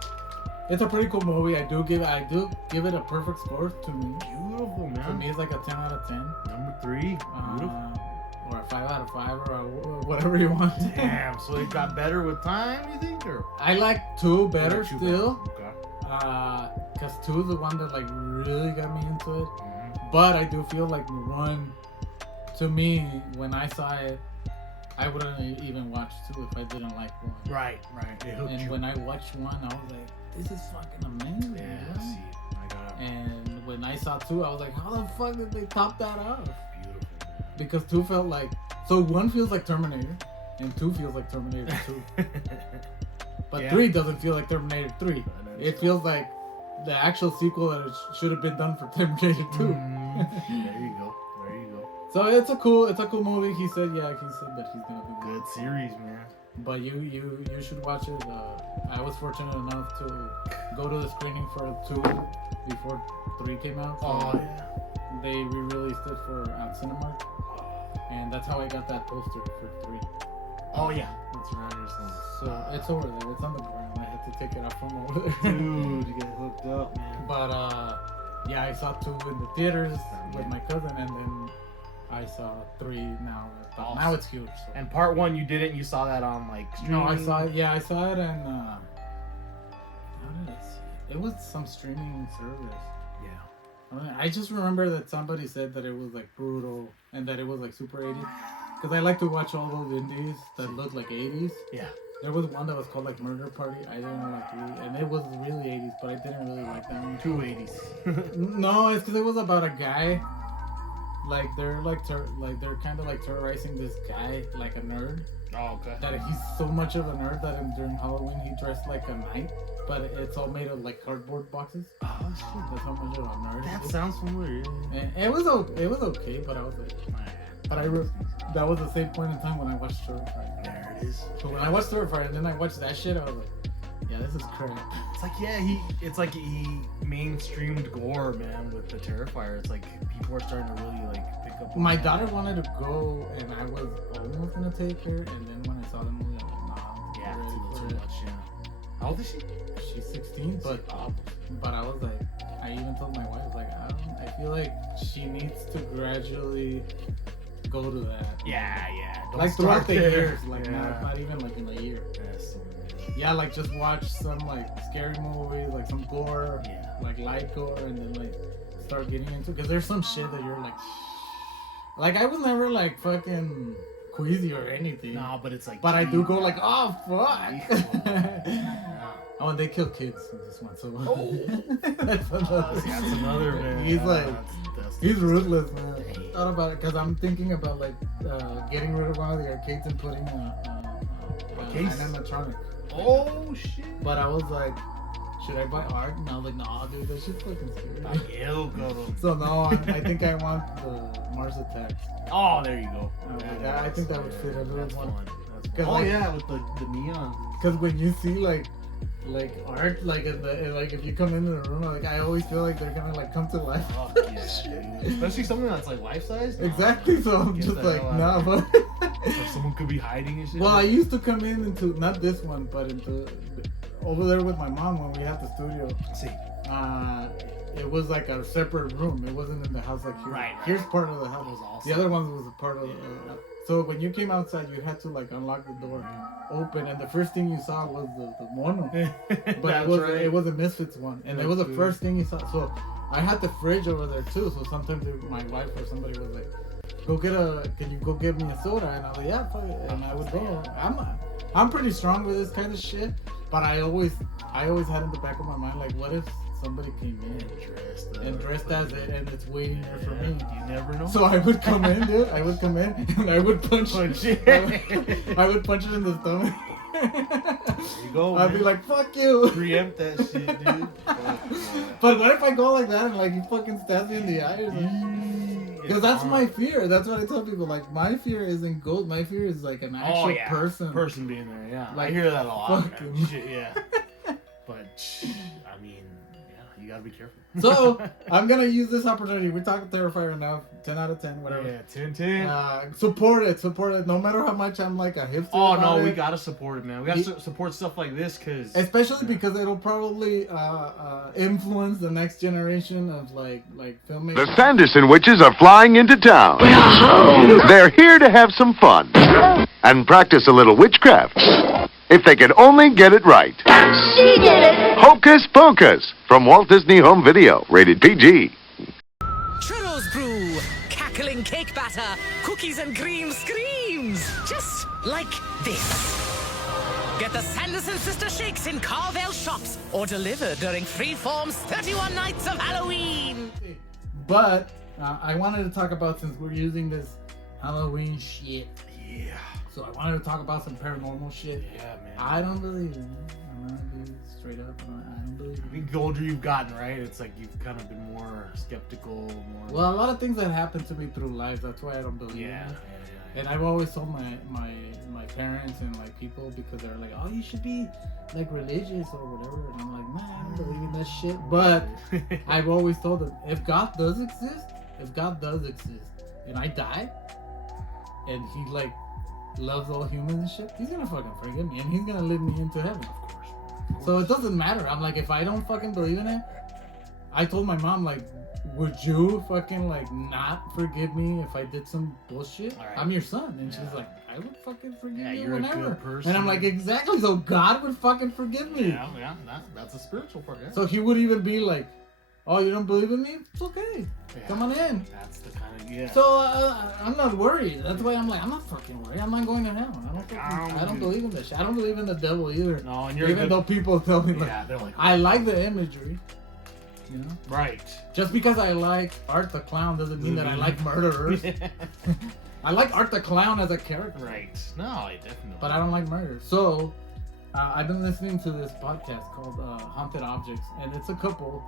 it's a pretty cool movie. I do give it a perfect score to me. Beautiful, man. To me, it's like a 10 out of 10. Number 3. Beautiful. Or a 5 out of 5, or whatever you want. Damn. So it got better with time, you think, or? I like 2 better Two still. better. Okay. Because 2 is the one that like really got me into it. But I do feel like 1, to me, when I saw it, I wouldn't even watch 2 if I didn't like 1. Right. And when I watched 1, I was like, this is fucking amazing. Yeah, right? see, I got it. And when I saw 2, I was like, how the fuck did they top that off? Beautiful, man. Because 2 felt like, so 1 feels like Terminator, and 2 feels like Terminator 2. But 3 doesn't feel like Terminator 3. It feels like the actual sequel that should have been done for Terminator 2. There you go. So it's a cool movie. He said that he's gonna be Good series, man. But you should watch it. I was fortunate enough to go to the screening for 2 before 3 came out. So they re-released it for Cinemark, and that's how I got that poster for 3. Oh yeah, it's around here somewhere. So it's over there. It's on the ground. I had to take it off from over there. Dude, you get hooked up, man. But yeah, I saw 2 in the theaters with my cousin, and then I saw 3 now. Now it's huge. So. And part 1 you didn't. You saw that on like streaming? No, I saw it. Yeah, I saw it, and how did I see it? It was some streaming service. Yeah. I just remember that somebody said that it was like brutal and that it was like super 80s. Because I like to watch all those indies that look like 80s. Yeah. There was one that was called like Murder Party. I didn't know like and it was really 80s, but I didn't really like that one. 280s. No, it's because it was about a guy. Like they're kind of like terrorizing this guy, like a nerd. Oh, okay. That he's so much of a nerd that during Halloween he dressed like a knight, but it's all made of like cardboard boxes. Oh shit. That's how much of a nerd. That sounds familiar. And it was okay, but I was like, that was the same point in time when I watched Terrifier. There it is. So when I watched Terrifier and then I watched that shit, I was like, yeah, this is crap. It's like he mainstreamed gore, man, with the Terrifier. It's like people are starting to really like pick up. My daughter wanted to go, and I was almost gonna take her, and then when I saw the movie, I was like, nah. Yeah, it's a little too much. Yeah. How old is she? She's 16, but I was like, I even told my wife, like, I feel like she needs to gradually go to that. Yeah. Don't like throughout the there. years, like not even like in a year. Yeah, like just watch some like scary movies, like some gore, like light gore, and then like start getting into, because there's some shit that you're like I was never like fucking queasy or anything. No, but it's like. But I do go like, oh fuck. Oh, and they kill kids in this one, so that's another man. He's like, he's ruthless, man. Thought about it because I'm thinking about like getting rid of one of the arcades and putting an animatronic. Oh shit! But I was like, should I buy art? And I was like, nah, dude, that shit's fucking scary. So no, I think I want the Mars Attacks. Oh, there you go. I think that would fit a little more. Oh yeah, with the neon. Because when you see like art, like if you come into the room, like I always feel like they're gonna like come to life. Oh yeah, dude. Especially something that's like life size. Exactly. So I'm just like, nah, but. Or someone could be hiding and shit. Well, I used to come into not this one, but into over there with my mom when we had the studio. See. it was like a separate room. It wasn't in the house like here. Right. Here's part of the house. That was awesome. The other ones was a part of. So when you came outside, you had to like unlock the door, open, and the first thing you saw was the mono. But it was a Misfits one, and it was the first thing you saw. So I had the fridge over there too. So sometimes my wife or somebody was like, can you go get me a soda? And I was like, yeah, fuck it. And I would go. I'm pretty strong with this kind of shit, but I always had in the back of my mind, like, what if somebody came in dressed as it, and it's waiting there for me? You never know. So I would come in, dude. I would come in, and I would punch it. I would punch it in the stomach. There you go. I'd be like, fuck you. Preempt that shit, dude. But what if I go like that and like he fucking stabs me in the eye or something? Because that's my fear. That's what I tell people. Like, my fear isn't ghost. My fear is like an actual person. Person being there, yeah. Like, I hear that a lot. fucking- Shit, yeah. But, I mean, yeah, you gotta be careful. So, I'm going to use this opportunity. We're talking Terrifier now. 10 out of 10, whatever. Yeah, 10-10. Support it. No matter how much I'm like a hipster. Oh, about no, we it. gotta support it, man. We gotta support stuff like this, because... Especially because it'll probably influence the next generation of like filmmakers. The Sanderson witches are flying into town. They're here to have some fun and practice a little witchcraft. If they could only get it right. She did it! Hocus Pocus from Walt Disney Home Video, rated PG. Churros brew, cackling cake batter, cookies and cream screams, just like this. Get the Sanderson Sister Shakes in Carvel shops or delivered during Freeform's 31 Nights of Halloween. But I wanted to talk about, since we're using this Halloween shit. Yeah. So I wanted to talk about some paranormal shit. Yeah, man. I don't believe in it. I'm gonna be straight up. I don't believe I in think the older you've gotten, right, it's like you've kind of been more skeptical, more... it. Well, a lot of things that happen to me through life, that's why I don't believe Yeah. in it. And I've always told my parents and like people, because they're like, oh, you should be like religious or whatever, and I'm like, nah, I don't believe in that shit. But I've always told them, if God does exist, and I die, and he like loves all humans and shit, he's gonna fucking forgive me, and he's gonna lead me into heaven. Of course. So it doesn't matter. I'm like, if I don't fucking believe in it, I told my mom, like, would you fucking like not forgive me if I did some bullshit? Right. I'm your son. And she's like, I would fucking forgive you you're whenever. a good person. And I'm like, exactly. So God would fucking forgive me. Yeah, that's a spiritual part, yeah. So he would even be like, oh, you don't believe in me? It's okay. Yeah. Come on in. That's the kind of, yeah. So I'm not worried. That's why I'm like, I'm not fucking worried. I'm not going to hell. I don't believe in this shit. I don't believe in the devil either. No, and you're even though people tell me like, yeah, they're like, I like the imagery. You know? right. Just because I like Art the Clown doesn't mean that I like murderers. I like Art the Clown as a character. Right. No, I definitely. But I don't like murder. So, I've been listening to this podcast called Haunted Objects, and it's a couple,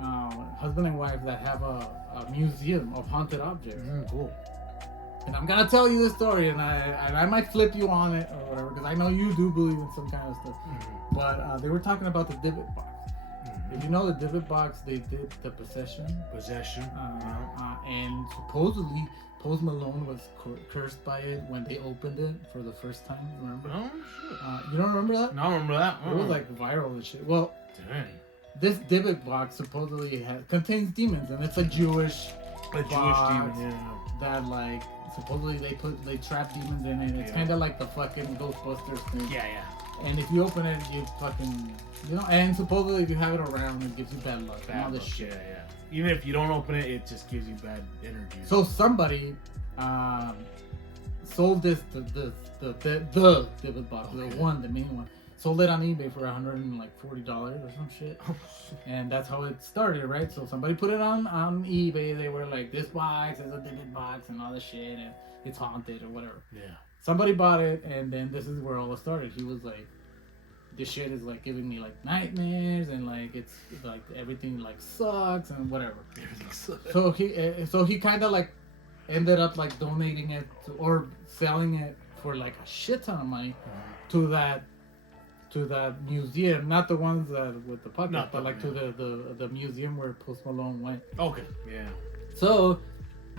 husband and wife, that have a museum of haunted objects. Cool. And I'm gonna tell you this story, and I might flip you on it or whatever, because I know you do believe in some kind of stuff. But they were talking about the divot box. If you know the divot box, they did the possession. And supposedly Post Malone was cursed by it when they opened it for the first time. Remember? Oh shit. You don't remember that? No, I remember that. It was like viral and shit. Well, dang. this divot box supposedly contains demons, and it's a Jewish box demon, that like supposedly they trap demons in it. It's kind of like the fucking Ghostbusters thing. Yeah. And if you open it, you fucking, you know, and supposedly if you have it around, it gives you bad luck and all this shit. Yeah. Even if you don't open it, it just gives you bad energy. So somebody sold this the divot box, the main one, sold it on eBay for $140 or some shit. And that's how it started, right? So somebody put it on eBay. They were like, this box is a divot box and all this shit, and it's haunted or whatever. Yeah. Somebody bought it, and then this is where all it started. He was like, this shit is like giving me like nightmares, and like it's like everything like sucks and whatever. Everything sucks. So he kind of like ended up like donating it or selling it for like a shit ton of money to that museum, not the ones that with the puppet, but like to the museum where Post Malone went. Okay. Yeah. So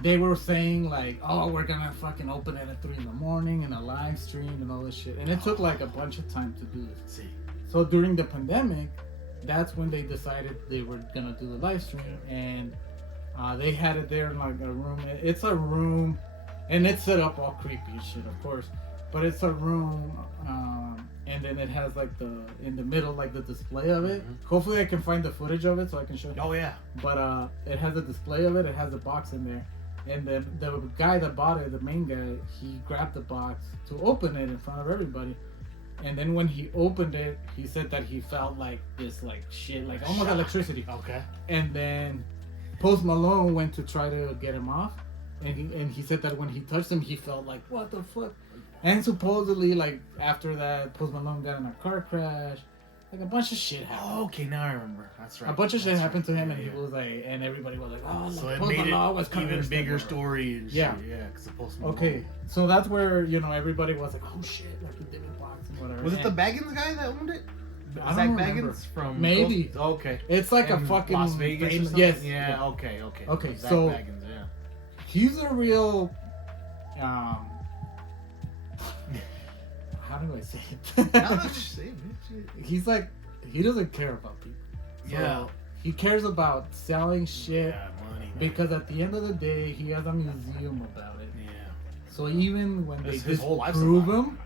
they were saying like, oh, we're gonna fucking open it at 3 a.m. and a live stream and all this shit, and it took like a bunch of time to do this. See. So during the pandemic, that's when they decided they were gonna do the live stream, and they had it there in like a room. It's a room, and it's set up all creepy and shit, of course. But it's a room, and then it has like in the middle, like the display of it. Hopefully I can find the footage of it so I can show you. Oh yeah. But it has a display of it. It has a box in there, and then the guy that bought it, the main guy, he grabbed the box to open it in front of everybody. And then when he opened it, he said that he felt like this, like shit, like almost electricity. Okay. And then Post Malone went to try to get him off, and he said that when he touched him, he felt like, what the fuck? And supposedly, like after that, Post Malone got in a car crash. Like a bunch of shit happened. Oh, okay, now I remember. That's right. A bunch of shit happened to him, Yeah, and he was like, and everybody was like, oh, So like, it Post made Malone was it coming even to bigger step story and Yeah. shit. Yeah, because Post Malone. Okay, so that's where everybody was like, oh shit, like he did it box and whatever. Was it the And Baggins guy that owned it? I Zach don't remember. Baggins from Maybe. Ghost? Oh, okay. It's like a In fucking Las Vegas. Or famous- something? yes. Yeah. Okay. Okay. Okay, Zach so- Baggins. Yeah. He's a real, how do I say it? Now that you say it, bitch. He's like, he doesn't care about people. So Yeah. he cares about selling shit Yeah, money. man. because at the end of the day, he has a museum about it. Yeah. So even when His they whole life's disprove about it. him,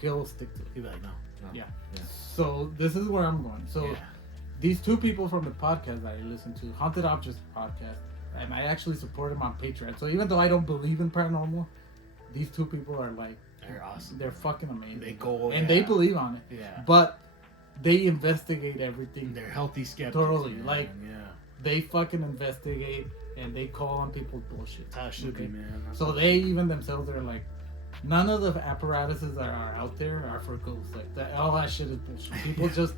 he'll stick to it. He'd be like, no. Yeah. Yeah. So this is where I'm going. So Yeah. these two people from the podcast that I listen to, Haunted Objects podcast, and I actually support them on Patreon. So even though I don't believe in paranormal, these two people are like, They're awesome. they're fucking amazing. They go, and they yeah. believe on it. Yeah. But they investigate everything. They're healthy skeptics. Totally, man. like- yeah. They fucking investigate and they call on people's bullshit. That's how it should be, Okay? man. That's So how it they should be. even themselves are like, none of the apparatuses that are out there are for ghosts. Like that, all that shit is bullshit. People just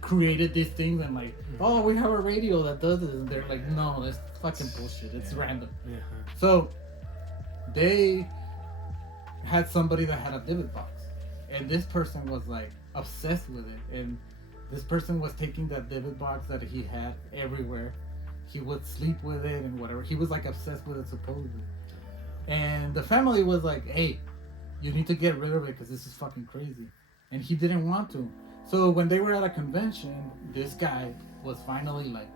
created these things and like, oh, we have a radio that does this, and they're like, no, it's fucking bullshit. It's Yeah. random. Yeah. So they had somebody that had a divot box, and this person was like obsessed with it, and this person was taking that divot box that he had everywhere. He would sleep with it and whatever. He was like obsessed with it supposedly. And the family was like, hey, you need to get rid of it because this is fucking crazy. And he didn't want to. So when they were at a convention, this guy was finally like,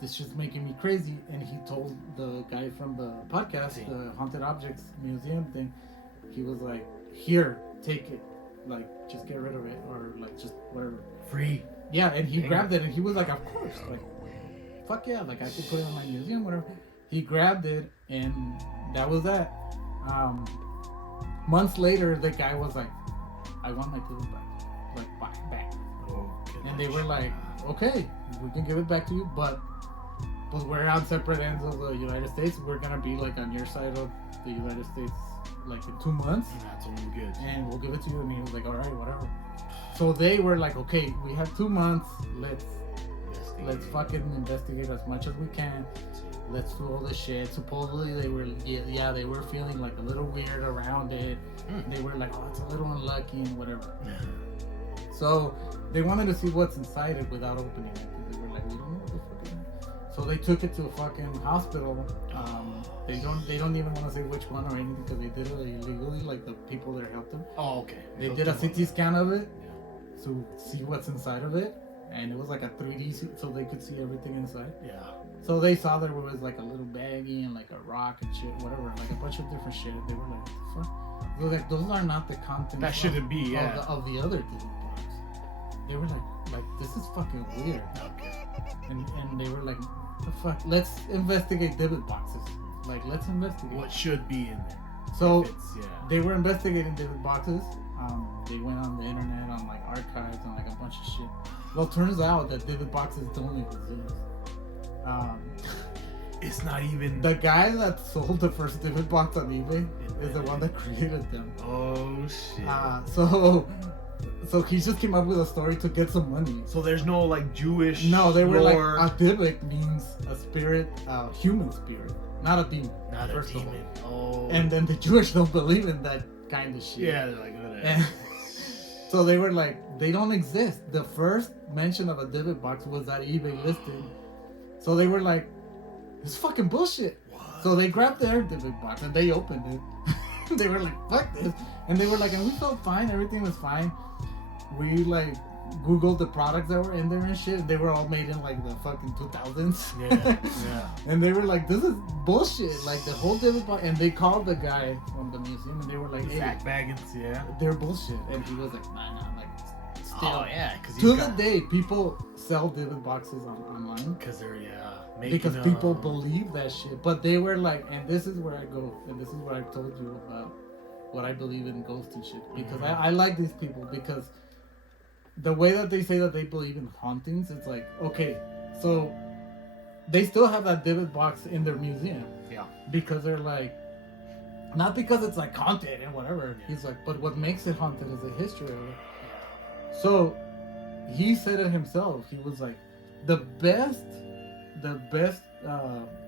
this shit's making me crazy. And he told the guy from the podcast, the Haunted Objects Museum thing, he was like, here, take it. Like, just get rid of it. Or like, just whatever. Free. Yeah, and he grabbed it and he was like, of course. Like, fuck yeah, like I could put it in my museum, whatever. He grabbed it and that was that. Months later, the guy was like, I want my tools back. Like, back. And they were like, okay, we can give it back to you, but we're on separate ends of the United States. We're gonna be like on your side of the United States like in 2 months. That's all good. And we'll give it to you. And he was like, all right, whatever. So they were like, okay, we have 2 months. Let's fucking investigate as much as we can. Let's do all this shit. Supposedly they were, they were feeling like a little weird around it. They were like, oh, it's a little unlucky and whatever. So they wanted to see what's inside it without opening it. Because they were like, we don't know what the fuck is in it. So they took it to a fucking hospital. They don't even want to say which one or anything because they did it illegally. Like the people that helped them. Oh, okay. They did a CT scan of it to see what's inside of it, and it was like a 3D, so they could see everything inside. Yeah. So they saw there was like a little baggie and like a rock and shit, whatever, like a bunch of different shit. They were like, what the fuck? They were like, those are not the contents. That shouldn't be, yeah. Of the other divot box. They were like this is fucking weird. Okay. And they were like, the fuck? Let's investigate divot boxes. Like, let's investigate. What should be in there? So If it's- yeah. they were investigating divot boxes. They went on the internet on like archives and like a bunch of shit. Well, turns out that divot boxes don't exist. It's not even. The guy that sold the first divot box on eBay is the one that created them. Oh shit. So he just came up with a story to get some money. So there's no like Jewish. No, they were lore. like a divot means a spirit, human spirit, not a demon. Not a first of all. demon. Oh. And then the Jewish don't believe in that kind of shit. Yeah, they're like whatever. And so they were like, they don't exist. The first mention of a divot box was that eBay listed. So they were like, it's fucking bullshit. What? So they grabbed their divot box and they opened it. They were like, fuck this. And they were like, and we felt fine. Everything was fine. We like Googled the products that were in there and shit. They were all made in like the fucking 2000s. Yeah. And they were like, this is bullshit. Like the whole David Box. And they called the guy from the museum and they were like, hey, Zach Baggins, yeah. they're bullshit. And he was like, nah, like, still. Oh, yeah. To the day, people sell David boxes online. Because they're, Because people believe that shit. But they were like, and this is where I go. And this is where I told you about what I believe in ghosts and shit. Because I like these people because the way that they say that they believe in hauntings, it's like, okay, so they still have that David box in their museum. Yeah. Because they're like, not because it's like haunted and whatever. Yeah. He's like, but what makes it haunted is the history of it. So he said it himself. He was like, the best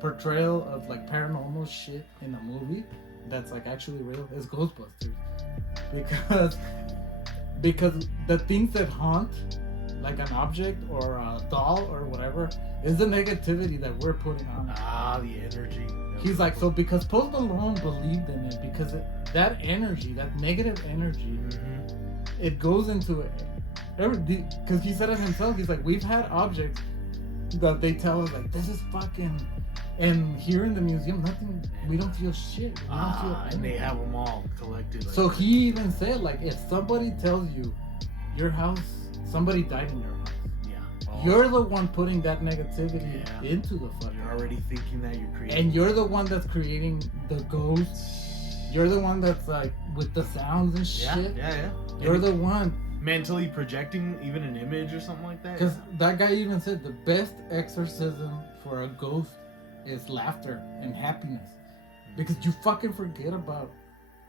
portrayal of like paranormal shit in a movie that's like actually real is Ghostbusters. Because the things that haunt, like an object or a doll or whatever, is the negativity that we're putting on it. The energy. He's like, so because Post Malone believed in it, because that energy, that negative energy, it goes into it. Because he said it himself, he's like, we've had objects that they tell us, like, this is fucking... And here in the museum, nothing, we don't feel shit. We don't feel anything. And they have them all collected. Like so he even said, like, if somebody tells you your house, somebody died in your house, you're the one putting that negativity into the fucking. You're already thinking that you're creating. And you're the one that's creating the ghosts. You're the one that's like with the sounds and shit. Yeah. You're the one mentally projecting even an image or something like that. Because that guy even said the best exorcism for a ghost is laughter and happiness. Because you fucking forget about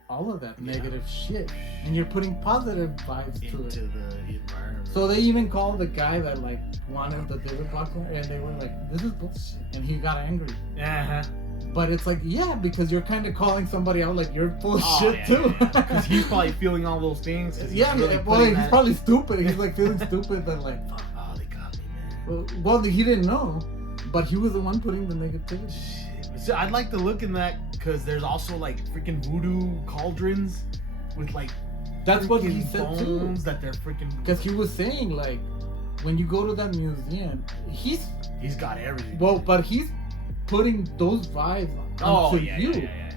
all of that negative shit. And you're putting positive vibes into to it. the environment. So they even called the guy that like wanted the David box, and they were like, this is bullshit. And he got angry. But it's like, yeah, because you're kind of calling somebody out like you're full of shit too. Because he's probably feeling all those things. He's probably stupid. He's like feeling stupid that like, fuck, oh, they got me, man. Well, he didn't know, but he was the one putting the negativity. So I'd like to look in that because there's also like freaking voodoo cauldrons with like. That's what he said too. That they're freaking. Because he was saying like, when you go to that museum, he's got everything. Well, but he's putting those vibes onto you. Yeah.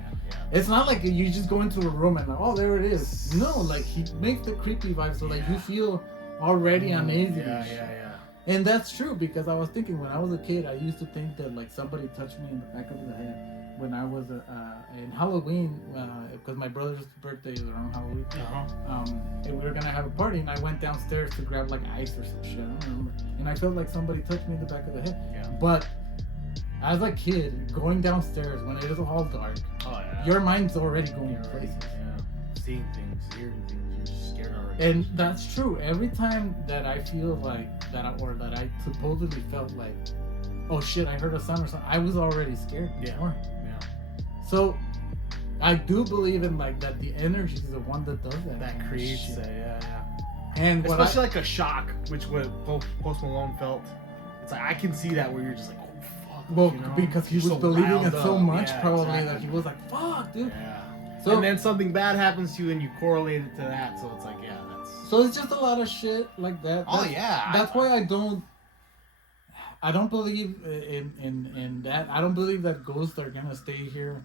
It's not like you just go into a room and like, oh, there it is. No, like he makes the creepy vibes so like you feel already uneasy. Yeah. And that's true because I was thinking when I was a kid, I used to think that like somebody touched me in the back of the head when I was in Halloween because my brother's birthday is around Halloween. And we were gonna have a party, and I went downstairs to grab like ice or some shit. I don't remember. And I felt like somebody touched me in the back of the head. Yeah. But as a kid, going downstairs when it is all dark, your mind's already going crazy. Seeing things, hearing things, you're just scared already. And that's true. Every time that I feel like that I supposedly felt like, oh shit, I heard a sound or something, I was already scared before. Yeah. So I do believe in like that the energy is the one that does that. That creates that, yeah. And especially like a shock, which what Post Malone felt. It's like I can see that where you're just like, oh fuck. Well, you know? because he was so believing it so much, probably that he was like, fuck, dude. Yeah. So, and then something bad happens to you and you correlate it to that, so it's like, that's... So it's just a lot of shit like that. That's why I don't believe in that. I don't believe that ghosts are gonna stay here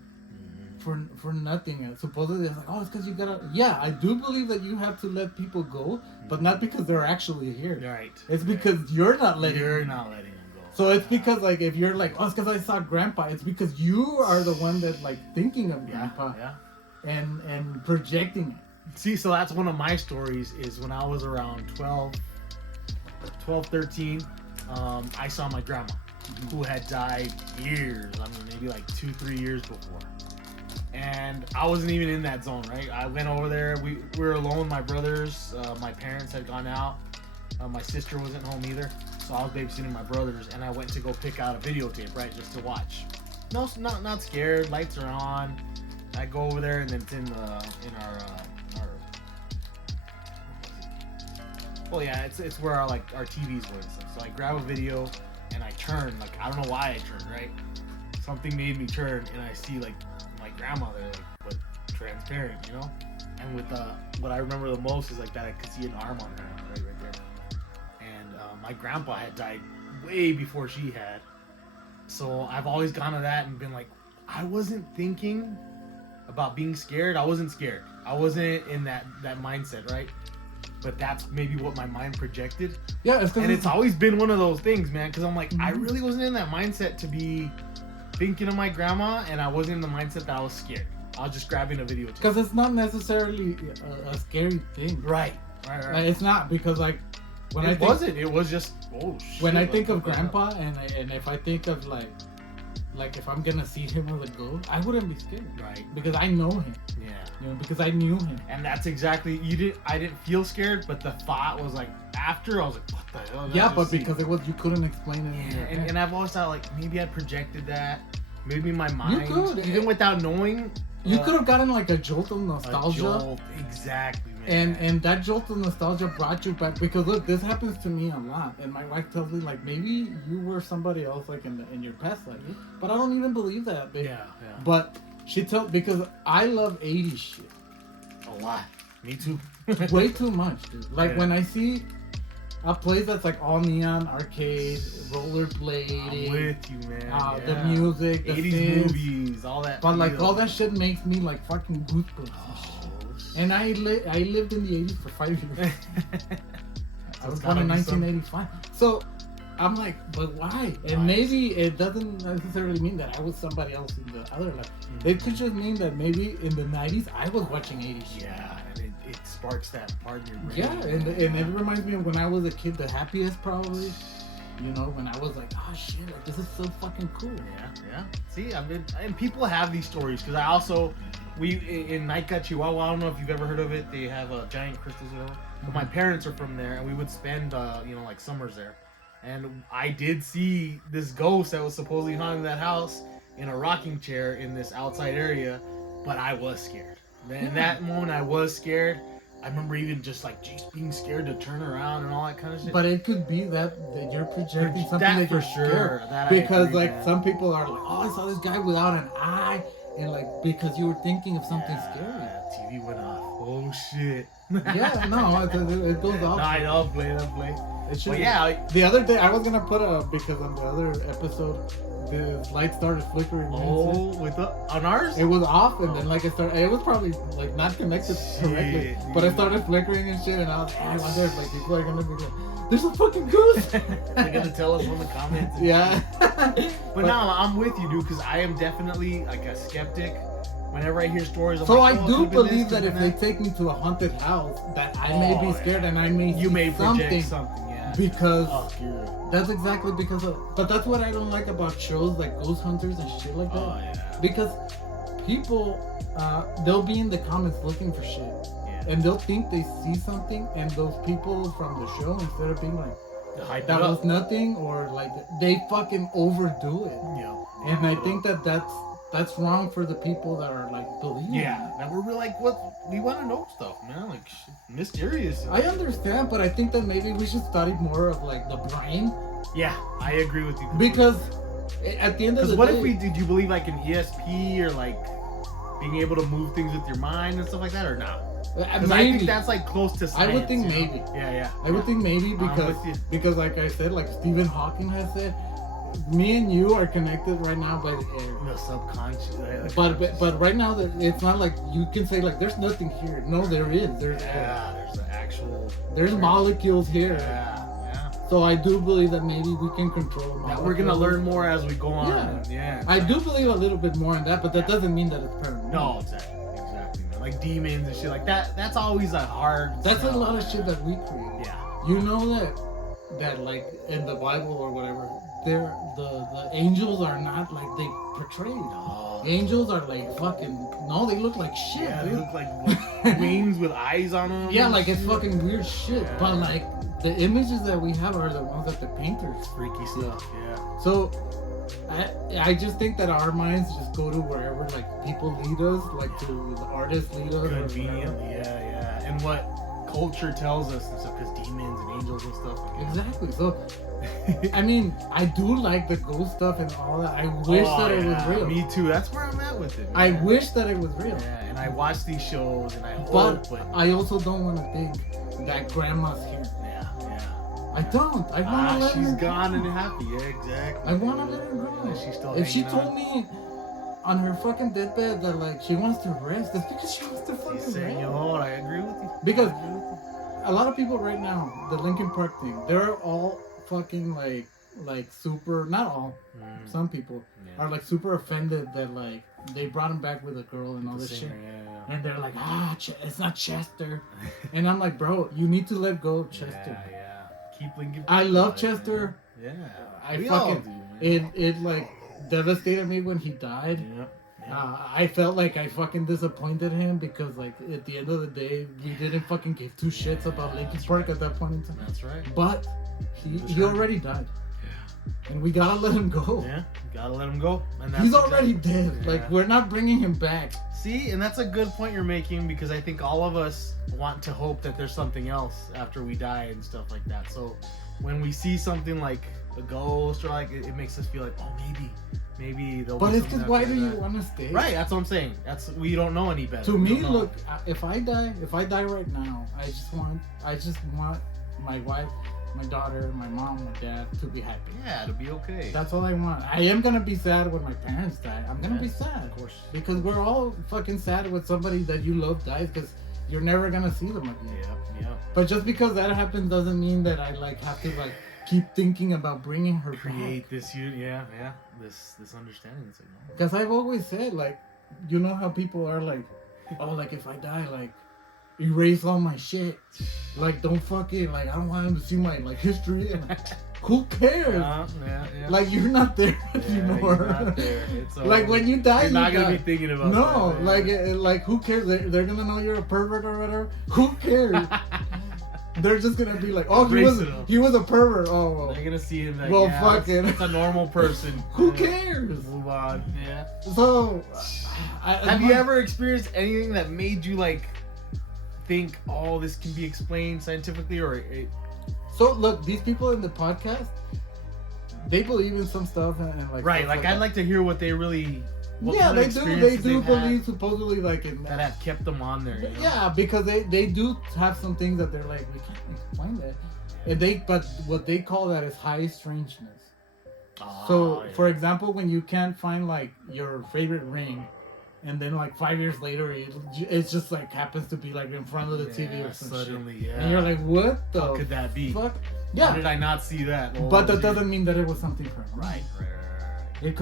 for nothing. Supposedly it's like, oh, it's because you gotta... Yeah, I do believe that you have to let people go, but not because they're actually here. Right. It's because you're not letting them go. So it's because like if you're like, oh, it's because I saw Grandpa, it's because you are the one that like thinking of Grandpa. Yeah. And projecting it. See, so that's one of my stories is when I was around 12, 13, I saw my grandma who had died years, maybe like 2-3 years before. And I wasn't even in that zone, right? I went over there, we were alone, my brothers, my parents had gone out, my sister wasn't home either, so I was babysitting my brothers, and I went to go pick out a videotape, right, just to watch. No, not scared, lights are on. I go over there and then it's in our well, yeah, it's where our TVs were and stuff. So I grab a video and I turn, like I don't know why I turned, right? Something made me turn and I see like my grandmother, but transparent, you know? And with what I remember the most is like that I could see an arm on her, right there. my grandpa had died way before she had. So I've always gone to that and been like, I wasn't thinking about being scared. I wasn't scared. I wasn't in that mindset, right? But that's maybe what my mind projected. Yeah, it's always been one of those things, man. Because I'm like, I really wasn't in that mindset to be thinking of my grandma, and I wasn't in the mindset that I was scared. I was just grabbing a videotape. Because it's not necessarily a scary thing. Right. Like, it's not, because like when it wasn't. It was just shit. When I think of grandpa and if I think of like if I'm gonna see him with a ghost, I wouldn't be scared. Right. Because I know him. Yeah. You know, because I knew him. And that's exactly I didn't feel scared, but the thought was like after I was like, what the hell? Yeah, but because it was, you couldn't explain it. Yeah, and I've always thought like maybe I projected that. Maybe my mind, you could, even without knowing. You could have gotten like a jolt of nostalgia. Exactly, man. And that jolt of nostalgia brought you back, because look, this happens to me a lot, and my wife tells me like maybe you were somebody else like in your past life, but I don't even believe that. Babe. Yeah. But she tells, because I love 80s shit. A lot. Me too. Way too much, dude. Like when I see a place that's like all neon, arcade, rollerblading. I'm with you, man. The music, the 80s synths, movies, all that. But like all that shit makes me like fucking goosebumps. And I lived in the 80s for 5 years. I was born in 1985. So I'm like, but why? And maybe it doesn't necessarily mean that I was somebody else in the other life. It could just mean that maybe in the 90s I was watching 80s shit. Yeah, and it sparks that part in your brain. Yeah, and it reminds me of when I was a kid, the happiest probably. You know, when I was like, oh shit, like this is so fucking cool. Yeah. See, and people have these stories, because I also, in Naica, Chihuahua, I don't know if you've ever heard of it, they have giant crystals or whatever. But my parents are from there, and we would spend, like summers there. And I did see this ghost that was supposedly haunting that house in a rocking chair in this outside area, but I was scared. In that moment, I was scared. I remember even just being scared to turn around and all that kind of shit. But it could be that you're projecting something that you're sure. That because some people are like, oh, I saw this guy without an eye, and like because you were thinking of something scary. TV went off. Oh shit. Yeah, no, it goes off. No, I know, play. But yeah, the other day I was gonna put because on the other episode the light started flickering. On ours? It was off, and then it was probably like not connected correctly, but it started flickering and shit, and I wonder if people are gonna be like, there's a fucking ghost. They're gonna tell us in the comments. Yeah. but no, I'm with you, dude, because I am definitely like a skeptic. Whenever I hear stories, I do believe that if they take me to a haunted house, that I may be scared and I may project something. Yeah. Because that's exactly because of. But that's what I don't like about shows like Ghost Hunters and shit like that. Oh yeah. Because people, they'll be in the comments looking for shit, and they'll think they see something, and those people from the show, instead of being like, that was nothing, or like they fucking overdo it. Yeah. And I think that's wrong for the people that are like believing. Yeah, and we're like, we want to know stuff, man, like mysterious. I understand, but I think that maybe we should study more of like the brain. Yeah, I agree with you. Because at the end of the day, did you believe like in ESP or like being able to move things with your mind and stuff like that, or not? Because I think that's like close to science. I would think maybe. Yeah. I would think maybe because like I said, like Stephen Hawking has said, me and you are connected right now by the air. The subconscious. But right now, it's not like you can say like there's nothing here. No, there is. There's the actual. There's molecules here. Yeah. So I do believe that maybe we can control molecules. That we're gonna learn more as we go on. Yeah. I do believe a little bit more in that, but that doesn't mean that it's paranormal. No, exactly. Man. Like demons and shit like that. That's always a hard. That's a lot of shit that we create. Yeah. You know that like in the Bible or whatever, the angels are not like they portrayed. No. Angels are like fucking they look like shit. Yeah, dude. they look like wings with eyes on them. Yeah, like it's fucking weird shit. Yeah. But like the images that we have are the ones that the painters freaky stuff. Yeah. So I just think that our minds just go to wherever like people lead us, like to the artists lead us. Conveniently, yeah. And what culture tells us and stuff, because demons and angels and stuff. Like exactly. So I mean, I do like the ghost stuff and all that. I wish that it was real. Me too. That's where I'm at with it. Man. I wish that it was real. Yeah, and I watch these shows and I hope. But I also don't want to think that grandma's here. Yeah. I don't. I want to let her She's go. gone and happy. Yeah, exactly. I want to let her go. Yeah, she's still if she hanging told me on her fucking deathbed that like she wants to rest, that's because she wants to fucking She's saying, rest. you know what? I agree with you. Because a lot of people right now, the Linkin Park thing, they're all fucking like super. Not all. Some people are like super offended that like they brought him back with a girl and all this shit. Yeah. And they're like, it's not Chester. And I'm like, bro, you need to let go of Chester. Yeah. Keep Linkin. I love alive, Chester. Man. Yeah. I We all fucking do, man. it like devastated me when he died. Yeah. I felt like I fucking disappointed him because like at the end of the day we didn't fucking give two shits about Linkin Park at that point in time. That's right. But he already died. Yeah. And we gotta let him go. Yeah. Gotta let him go. And that's He's already dead. Yeah. Like we're not bringing him back. See, and that's a good point you're making because I think all of us want to hope that there's something else after we die and stuff like that. So when we see something like a ghost or like it makes us feel like, oh, maybe they'll. But be it's because something why after do you that. want to stay? Right, that's what I'm saying. We don't know any better. To We me, don't know. look, if I die right now, I just want my wife, my daughter, my mom, my dad to be happy. Yeah, to be okay. That's all I want. I am gonna be sad when my parents die. I'm gonna be sad, of course, because we're all fucking sad when somebody that you love dies, because you're never gonna see them again. Yeah. But just because that happens doesn't mean that I like have to like keep thinking about bringing her Create back. this this understanding. It's like, no. Because I've always said, like, you know how people are like, oh, like if I die, like, erase all my shit. Like, don't fucking, like, I don't want him to see my, like, history. And, like, who cares? Yeah. Like, you're not there anymore. You're not there. It's Like, when you die, you're not you gonna die. be thinking about No, that. Yeah. like, who cares? They're gonna know you're a pervert or whatever. Who cares? They're just gonna be like, oh, he was a pervert. Oh, well. They're gonna see him like, Well, yeah, fuck it. it's a normal person. Who Yeah. cares? Move on. Yeah. So, Have you ever experienced anything that made you like think, oh, this can be explained scientifically, or So look, these people in the podcast, they believe in some stuff and like right? stuff Like I'd like to hear what they really. What yeah, kind of they do. They experiences do they've had believe supposedly like in that have kept them on there. You know? Yeah, because they do have some things that they're like, we can't explain that, and but what they call that is high strangeness. So, yeah. for example, when you can't find like your favorite ring, and then like 5 years later, it's just like happens to be like in front of the TV or some suddenly, shit, yeah. and you're like, what the How could that be? fuck? How Yeah, did I not see that? but that doesn't mean that it was something paranormal. Right. It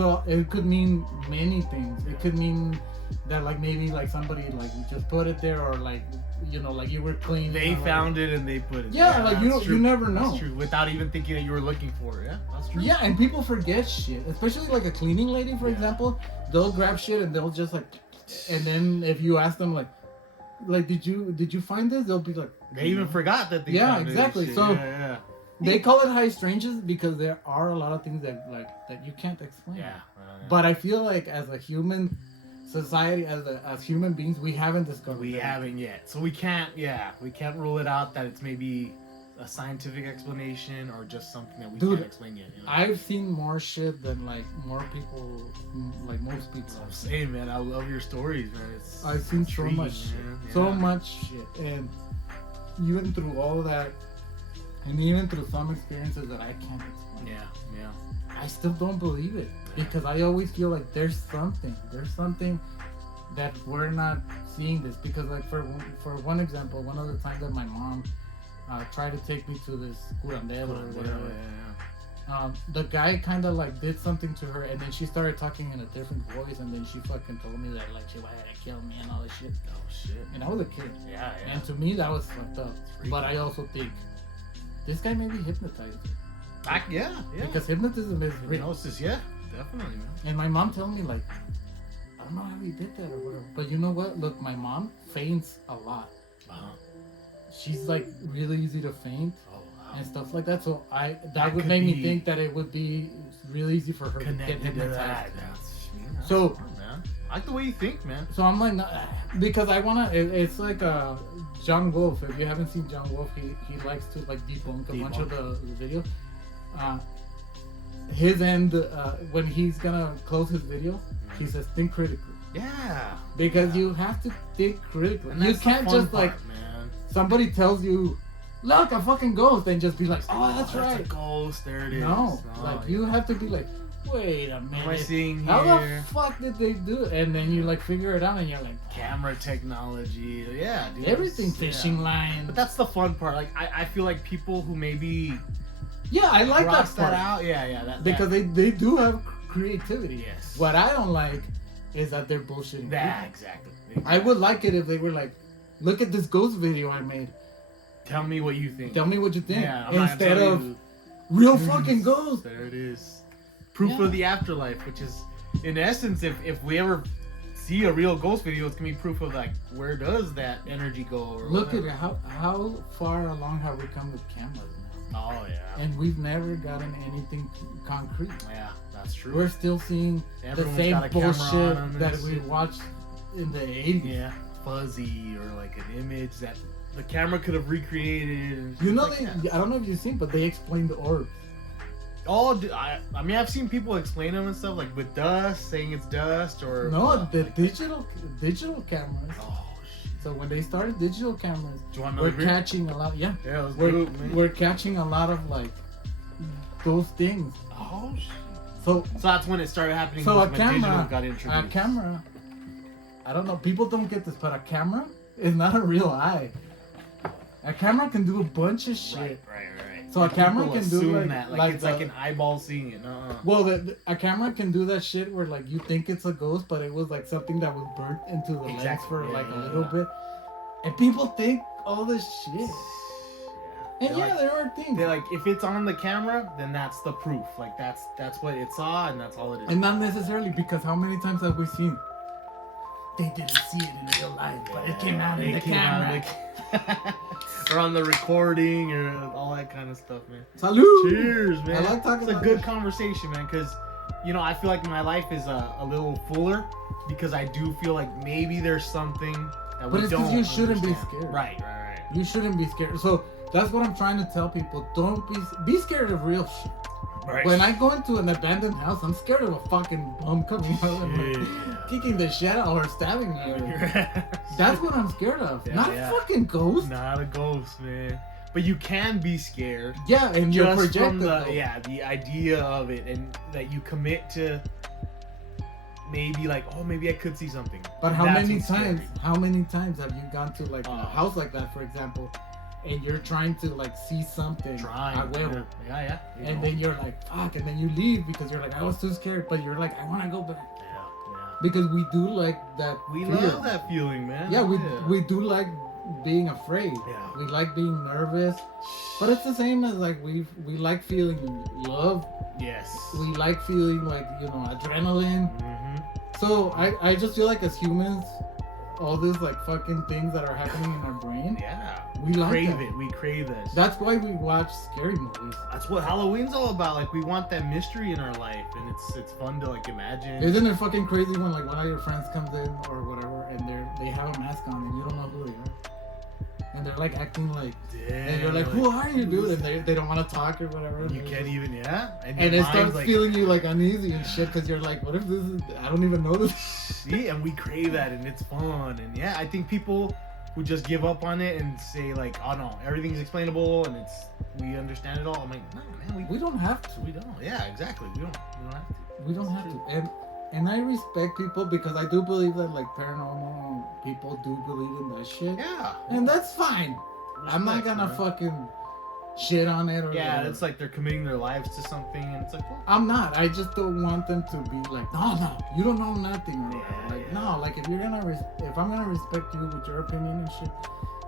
could mean many things. It could mean that like maybe like somebody like just put it there, or like, you know, like you were cleaning. They or, found it and they put it. Yeah, there. like That's you never know. That's true. Without even thinking that you were looking for it. Yeah, that's true. Yeah, and people forget shit, especially like a cleaning lady, for example. They'll grab shit and they'll just like, and then if you ask them like did you find this? They'll be like, They even forgot that they. Yeah, found it and exactly. shit. So- yeah. they call it high strangeness because there are a lot of things that you can't explain. Yeah. But I feel like as a human society, as human beings, we haven't discovered. We that. haven't yet, so we can't rule it out that it's maybe a scientific explanation or just something that we Dude, can't explain yet. You know? I've seen more shit than like more people, like most people. I'm saying, man, I love your stories, man. I've seen so intriguing, much shit, man. so Yeah. much shit, and even through all that, and even through some experiences that I can't explain, Yeah. I still don't believe it because I always feel like there's something that we're not seeing this. Because like for one example, one of the times that my mom tried to take me to this curandero or whatever. The guy kind of like did something to her, and then she started talking in a different voice, and then she fucking told me that like she wanted to kill me and all this shit. Oh shit. And I was a kid. Yeah. And to me that was fucked up. But I also think this guy maybe hypnotized her. Yeah. Because hypnotism is real. Hypnosis, yeah, definitely, man. And my mom told me like, I don't know how he did that or whatever. But you know what? Look, my mom faints a lot. She's like really easy to faint. And stuff like that, so that would could make me be think that it would be really easy for her to get Connected to hypnotized. that. So- smart, man. I like the way you think, man. So I'm like, because I wanna. It's like John Wolf. If you haven't seen John Wolf, he likes to like debunk a bunch of the videos. His end when he's gonna close his video, he says think critically. Yeah. Because you have to think critically. And You that's the can't fun just like part, man. somebody tells you look, a fucking ghost, and just be like, oh, that's right. A ghost. There it is. No, Oh, like yeah. you have to be like, wait a minute. What am I seeing How here? the fuck did they do it? And then you like figure it out, and you're like, Camera technology. Yeah, dude. everything, Yeah. fishing line. But that's the fun part. Like, I feel like people who maybe Yeah, I like that cross part. that out. Yeah. Because they do have creativity. Yes. What I don't like is that they're bullshitting. Yeah, people. exactly. I would like it if they were like, look at this ghost video I made. Tell me what you think. Tell me what you think. Yeah, I'm not gonna Instead tell of you. real fucking ghosts. There it is. Proof Yeah. of the afterlife, which is, in essence, if we ever see a real ghost video, it's gonna be proof of like where does that energy go? Or Look at whatever. it. How far along have we come with cameras now? Oh yeah. And we've never gotten anything concrete. Yeah, that's true. We're still seeing Everyone's the same got a camera on bullshit them and that we shit. watched in the 80s. Yeah, fuzzy or like an image that the camera could have recreated. And You know, like they, that. I don't know if you've seen, but they explained the orbs. I mean, I've seen people explain them and stuff like with dust, saying it's dust or No, the like, digital cameras. Oh shit! So when they started digital cameras, Do you want we're another beer? catching a lot. Yeah, Yeah, let's we're, do it, man. we're catching a lot of like those things. Oh shit! So So that's when it started happening. So a was when digital camera, got introduced. I don't know, people don't get this, but a camera is not a real eye. A camera can do a bunch of shit. Right. So a camera People can do assume like, that, it's like the- an eyeball seeing it. Uh-uh. well, a camera can do that shit where like you think it's a ghost, but it was like something that was burnt into the lens Exactly, for yeah, like a yeah, little yeah. bit, and people think all this shit. And They're yeah, like- there are things, They're like, if it's on the camera, then that's the proof. Like that's what it saw, and that's all it is. and not necessarily because how many times have we seen? They didn't see it in real life, but it came out in the camera. Or on the recording, or all that kind of stuff, man. Salud! Cheers, man. I like talking It's a about good this. conversation, man, because I feel like my life is a little fuller because I do feel like maybe there's something that But we it's 'cause don't you shouldn't be understand. scared. Right. You shouldn't be scared. So that's what I'm trying to tell people. Don't be scared of real shit. Right. When I go into an abandoned house, I'm scared of a fucking bum coming out and like, Yeah. kicking the shit out or stabbing me. That's what I'm scared of. Yeah, Not yeah. a fucking ghost. Not a ghost, man. But you can be scared. Yeah, and you're Just from projected. the idea of it, and that you commit to maybe like, oh, maybe I could see something. But how That's many what's scary. times? How many times have you gone to like a Oh. house like that, for example, and you're trying to like see something? Trying. a huevo, Yeah. and then you're like, fuck, and then you leave because you're like, I was too scared, but you're like, I want to go back Yeah. because we do like that. We fear. love that feeling, man. Yeah, we do like being afraid. Yeah. We like being nervous, but it's the same as like we like feeling love. Yes. We like feeling like adrenaline. Mm-hmm. So I just feel like as humans, all these like fucking things that are happening in our brain, Yeah. we like crave that. it. We crave this. That's why we watch scary movies. That's what Halloween's all about. Like, we want that mystery in our life, and it's fun to like imagine. Isn't it fucking crazy when like one of your friends comes in or whatever and they have a mask on and you don't know who they are, and they're like acting like, and you're like, who are you, dude? And they don't want to talk or whatever. You and can't just- even, yeah. And your it mind's starts like, feeling you like uneasy and shit because you're like, what if this is? I don't even know this. see, and we crave that, and it's fun, and yeah, I think people who just give up on it and say like, oh no, everything's explainable and we understand it all. I'm like, no, man, We don't have to. we don't. Yeah, exactly. We don't have to. We don't have to. And I respect people because I do believe that like paranormal people do believe in that shit. Yeah. And that's fine. I'm not Respect, gonna man. fucking shit on it or Yeah, whatever. it's like they're committing their lives to something, and it's like, well, I'm not. I just don't want them to be like, no, you don't know nothing. Or whatever. Yeah, Like, yeah. no, like if you're gonna, if I'm gonna respect you with your opinion and shit,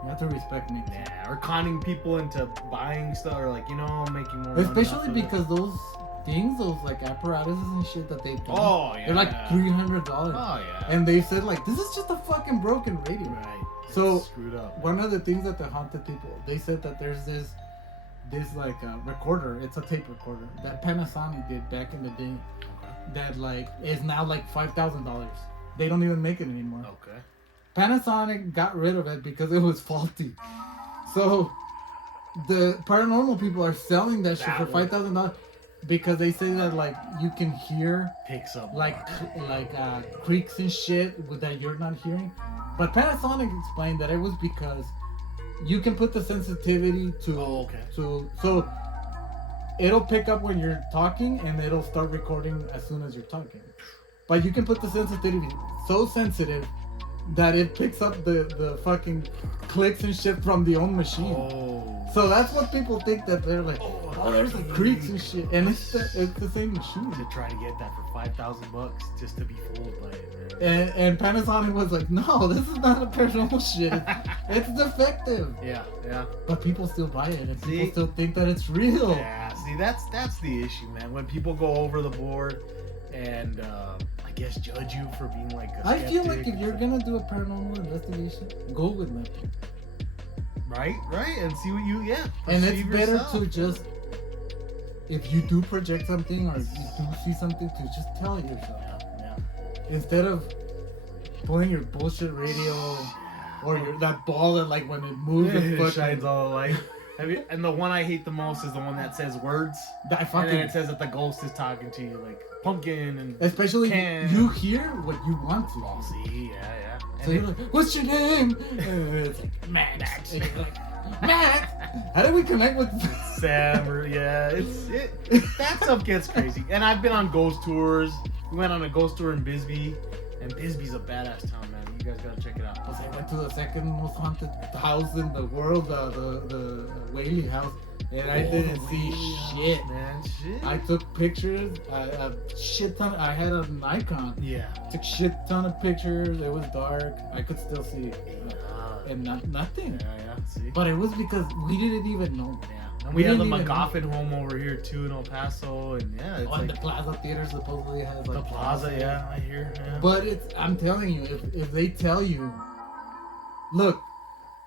you have to respect me. yeah, or conning people into buying stuff, or like, making more money off Especially of it. because those things, those like apparatuses and shit that they've done, Oh, they're like yeah. $300. Oh yeah. And they said like, this is just a fucking broken radio. right. So, It's screwed up. One of the things that the haunted people, they said that there's this like recorder, it's a tape recorder that Panasonic did back in the day that like is now like $5,000. They don't even make it anymore. Okay. Panasonic got rid of it because it was faulty. So the paranormal people are selling that shit for That one. $5,000 because they say that like you can hear Picks up. like creaks and shit that you're not hearing. But Panasonic explained that it was because you can put the sensitivity to. Oh, okay. So it'll pick up when you're talking, and it'll start recording as soon as you're talking. But you can put the sensitivity so sensitive that it picks up the fucking clicks and shit from the own machine. Oh. So that's what people think, that they're like, oh, there's the creaks and shit, and it's the same machine. To try to get that for $5,000 just to be fooled by it, man. And Panasonic was like, no, this is not a paranormal shit. It's defective. Yeah, yeah. But people still buy it, and people See? still think that it's real. Yeah, see, that's the issue, man. When people go over the board and I guess judge you for being like a I feel like skeptic. if you're gonna do a paranormal investigation, go with nothing. Right, and see what you And it's perceive better yourself. to just, if you do project something or you do see something, to just tell it yourself. Yeah. Instead of pulling your bullshit radio or that ball that, like, when it moves, it It fucking shines all the light. And the one I hate the most is the one that says words. That And fucking, then it says that the ghost is talking to you, like pumpkin and especially can. you hear what you want to. Oh, see, yeah. So And you're like, what's your name? And it's like, Max. And you're like, Max? How do we connect with Sam, or that stuff gets crazy. And I've been on ghost tours. We went on a ghost tour in Bisbee, and Bisbee's a badass town, man. You guys gotta check it out. I went to the second most haunted house in the world, the Whaley house, and I didn't see shit. Man, shit. I took pictures, a shit ton. I had a Nikon. Yeah. Took shit ton of pictures. It was dark. I could still see, and nothing. Yeah, see. But it was because we didn't even know. Yeah. And we have the didn't even McGoffin home over here too in El Paso, and yeah, it's On like the Plaza Theater supposedly has like the plaza. Yeah, I hear. Yeah. But I'm telling you, if they tell you, look,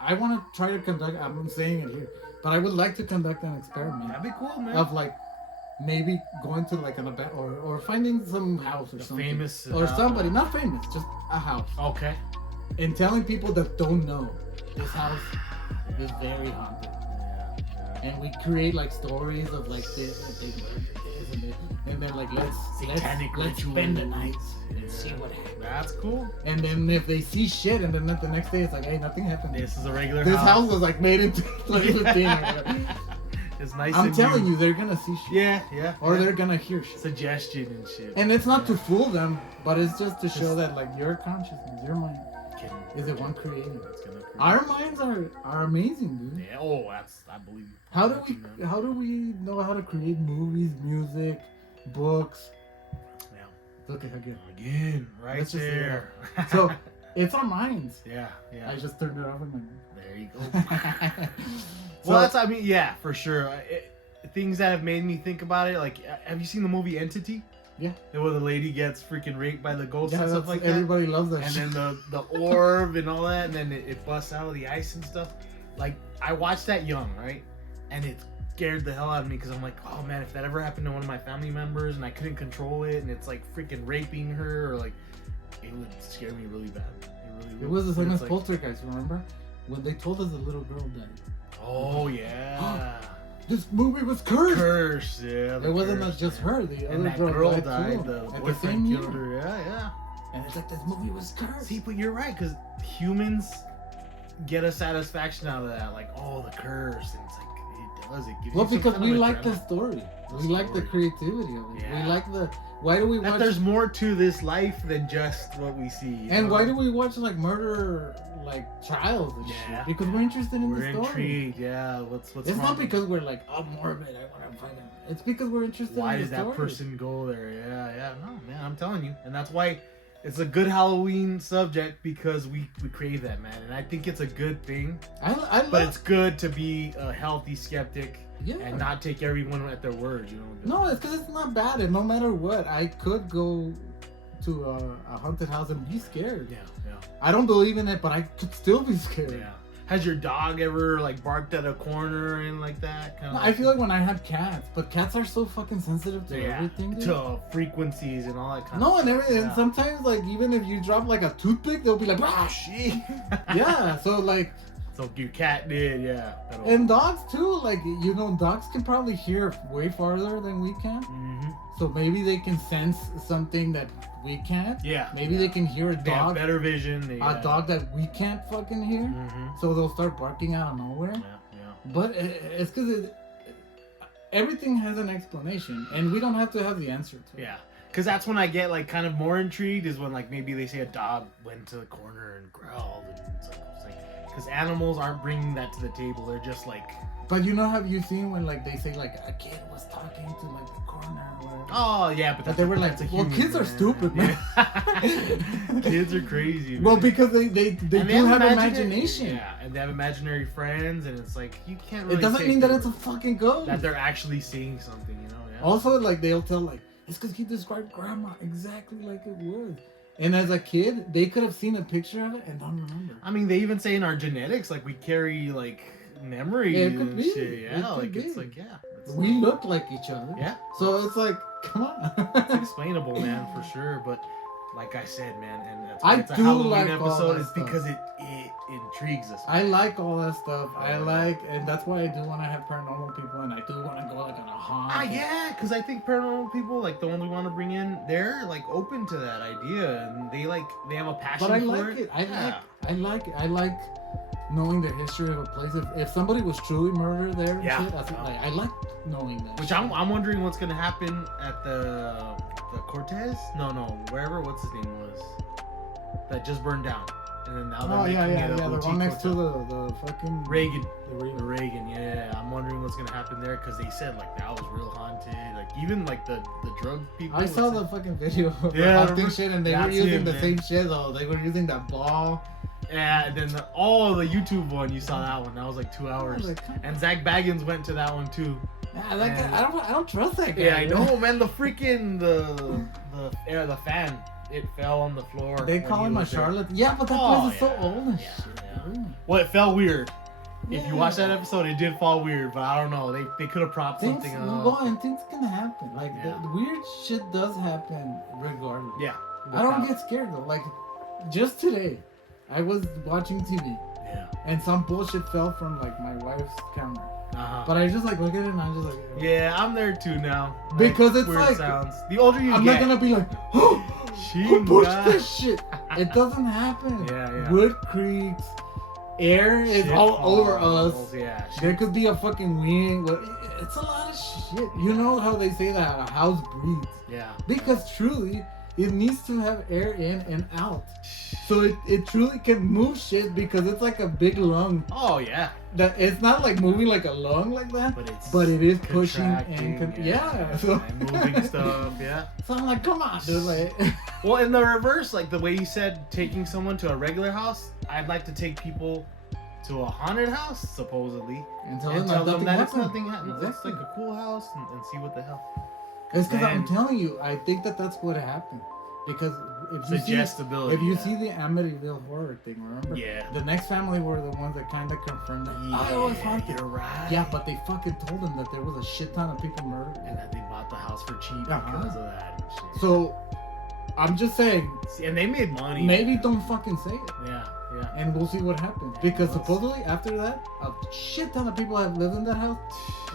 I want to try to conduct. I'm saying it here, but I would like to conduct an experiment That'd be cool, man. of like maybe going to like an event or finding some house or The something, famous or somebody not famous, just a house, Okay. and telling people that don't know this house is very haunted. And we create like stories of like this, and then like let's Satanic spend the rituals. night and see what happens. That's cool. And then if they see shit, and then the next day it's like, hey, nothing happened. This is a regular This house. house was like made in 2015. It's nice. I'm and telling you, they're gonna see shit. Yeah. Or they're gonna hear shit. suggestion and shit. And it's not to fool them, but it's just to show that like your consciousness, your mind, is it one creative. It's gonna create- Our minds are amazing, dude. Yeah. Oh, I believe you. How do we know how to create movies, music, books? Yeah. Look at Again, right Let's just say there. So it's our minds. yeah. I just turned it off and There you go. like. Well, yeah, for sure. Things that have made me think about it, like, have you seen the movie Entity? Yeah. Where the lady gets freaking raped by the ghost Yeah, and stuff like that. everybody loves that. And shit. then the orb and all that, and then it busts out of the ice and stuff. Like, I watched that young, right? And it scared the hell out of me because I'm like, oh man, if that ever happened to one of my family members and I couldn't control it and it's like freaking raping her, or like, it would scare me really bad. It was the same It's as like, Poltergeist, remember? When they told us the little girl died. oh yeah. This movie was cursed. Curse, yeah. It wasn't curse, just yeah. her. The And other that girl died died. too. The At the boyfriend same year. killed her. Yeah. And it's like this movie was cursed. See, but you're right, because humans get a satisfaction out of that. Like, oh, the curse. And it's like, it does. It gives Well, you some because kind we of like the adrenaline. story. We like the story. creativity of it. Yeah. We like the. Why do we That watch? there's more to this life than just what we see. you And know? why do we watch like murder, like trials and Yeah. shit? Because we're interested in We're the story. intrigued. Yeah. What's It's wrong? not because we're like, oh, morbid. I want to find it. It's because we're interested Why in does the that story. person go there? Yeah. No, man, I'm telling you, and that's why it's a good Halloween subject, because we crave that, man, and I think it's a good thing. I But love. it's good to be a healthy skeptic Yeah. and not take everyone at their word. You know. No, it's because it's not bad, and no matter what, I could go to a haunted house and be scared. Yeah. I don't believe in it, but I could still be scared. Yeah. Has your dog ever like barked at a corner and like that? Kind No, of. I feel like when I had cats, but cats are so fucking sensitive to everything. Dude. to frequencies and all that kind No, of and everything. Yeah. And sometimes, like, even if you drop like a toothpick, they'll be like, ah, Shit. yeah. So like, So your cat did, yeah. And dogs too, like, you know, dogs can probably hear way farther than we can. Mm-hmm. So maybe they can sense something that we can't. Yeah. Maybe they can hear a They have dog. better vision. A dog that we can't fucking hear. Mm-hmm. So they'll start barking out of nowhere. Yeah. But it's because everything has an explanation, and we don't have to have the answer to it. Yeah. Because that's when I get like kind of more intrigued is when like maybe they say a dog went to the corner and growled. And it's like, because animals aren't bringing that to the table. They're just like... But you know, have you seen when like they say like a kid was talking to like the corner or whatever? Oh yeah, but they were like, well, kids are stupid, man. Kids are crazy. Man. Well, because they do have imagination. Yeah, and they have imaginary friends, and it's like you can't really. It doesn't take mean that their it's a fucking ghost. That they're actually seeing something, you know. Yeah. Also, like they'll tell like it's because he described grandma exactly like it was. And as a kid, they could have seen a picture of it and don't remember. I mean, they even say in our genetics, like we carry like memory and shit. Yeah, like it's like we look like each other. Yeah. So it's like, come on. It's explainable, man, for sure. But like I said, man, and that's why I it's a do Halloween like all episode that is stuff. because it intrigues us. I like all that stuff. And that's why I do want to have paranormal people, and I do want to go like on a haunt. Yeah, because I think paranormal people, like the ones we want to bring in, they're like open to that idea, and they have a passion But I for like it. I like knowing the history of a place. If somebody was truly murdered there and shit, I like knowing that. Which I'm wondering what's gonna happen at the Cortez? No, wherever what's his name was that just burned down, and then now they're making it a the boutique one next hotel. to the fucking Reagan. The Reagan, yeah. I'm wondering what's gonna happen there because they said like that was real haunted. Like even like the drug people. I saw the fucking video of Yeah, the haunting shit, and they were using the same shit though. They were using that ball. Yeah, and then the YouTube one, you saw that one. That was like 2 hours. And Zach Baggins went to that one too. Yeah, that guy, I don't trust that guy. Yeah, I know, man. The freaking the fan, it fell on the floor. They call him a charlatan. Yeah, but that place is so old and shit. Yeah. Well, it fell weird. If you watch that episode, it did fall weird, but I don't know. They could have propped something up. Well, and things can happen. Like the weird shit does happen regardless. Yeah. I don't get scared though. Like just today, I was watching TV. Yeah. And some bullshit fell from like my wife's counter. Uh-huh. But I just like look at it and I'm just like, yeah, I'm there too now. Because it's weird like sounds. The older you I'm get, not gonna be like, oh, who pushed this shit? It doesn't happen. Yeah. Wood creaks. Air is all over us. Yeah. There could be a fucking wind. It's a lot of shit. You know how they say that a house breathes? Yeah. Because truly, it needs to have air in and out. So it truly can move shit because it's like a big lung. Oh yeah. That it's not like moving like a lung like that, but it is pushing and so and moving stuff. Yeah. So I'm like, come on, dude. Like, well, in the reverse, like the way you said, taking someone to a regular house, I'd like to take people to a haunted house, supposedly, and tell them that it's happened. nothing happened. Exactly. It's like a cool house, and see what the hell. It's because I'm telling you, I think that's what happened. Because if you see the Amityville horror thing, remember? Yeah. The next family were the ones that kind of confirmed that. Yeah, Oh, it was haunted. You're right. Yeah, but they fucking told them that there was a shit ton of people murdered. And that they bought the house for cheap because of that and shit. So, I'm just saying. See, and they made money. Maybe don't fucking say it. Yeah. And we'll see what happens. Because supposedly after that, a shit ton of people have lived in that house,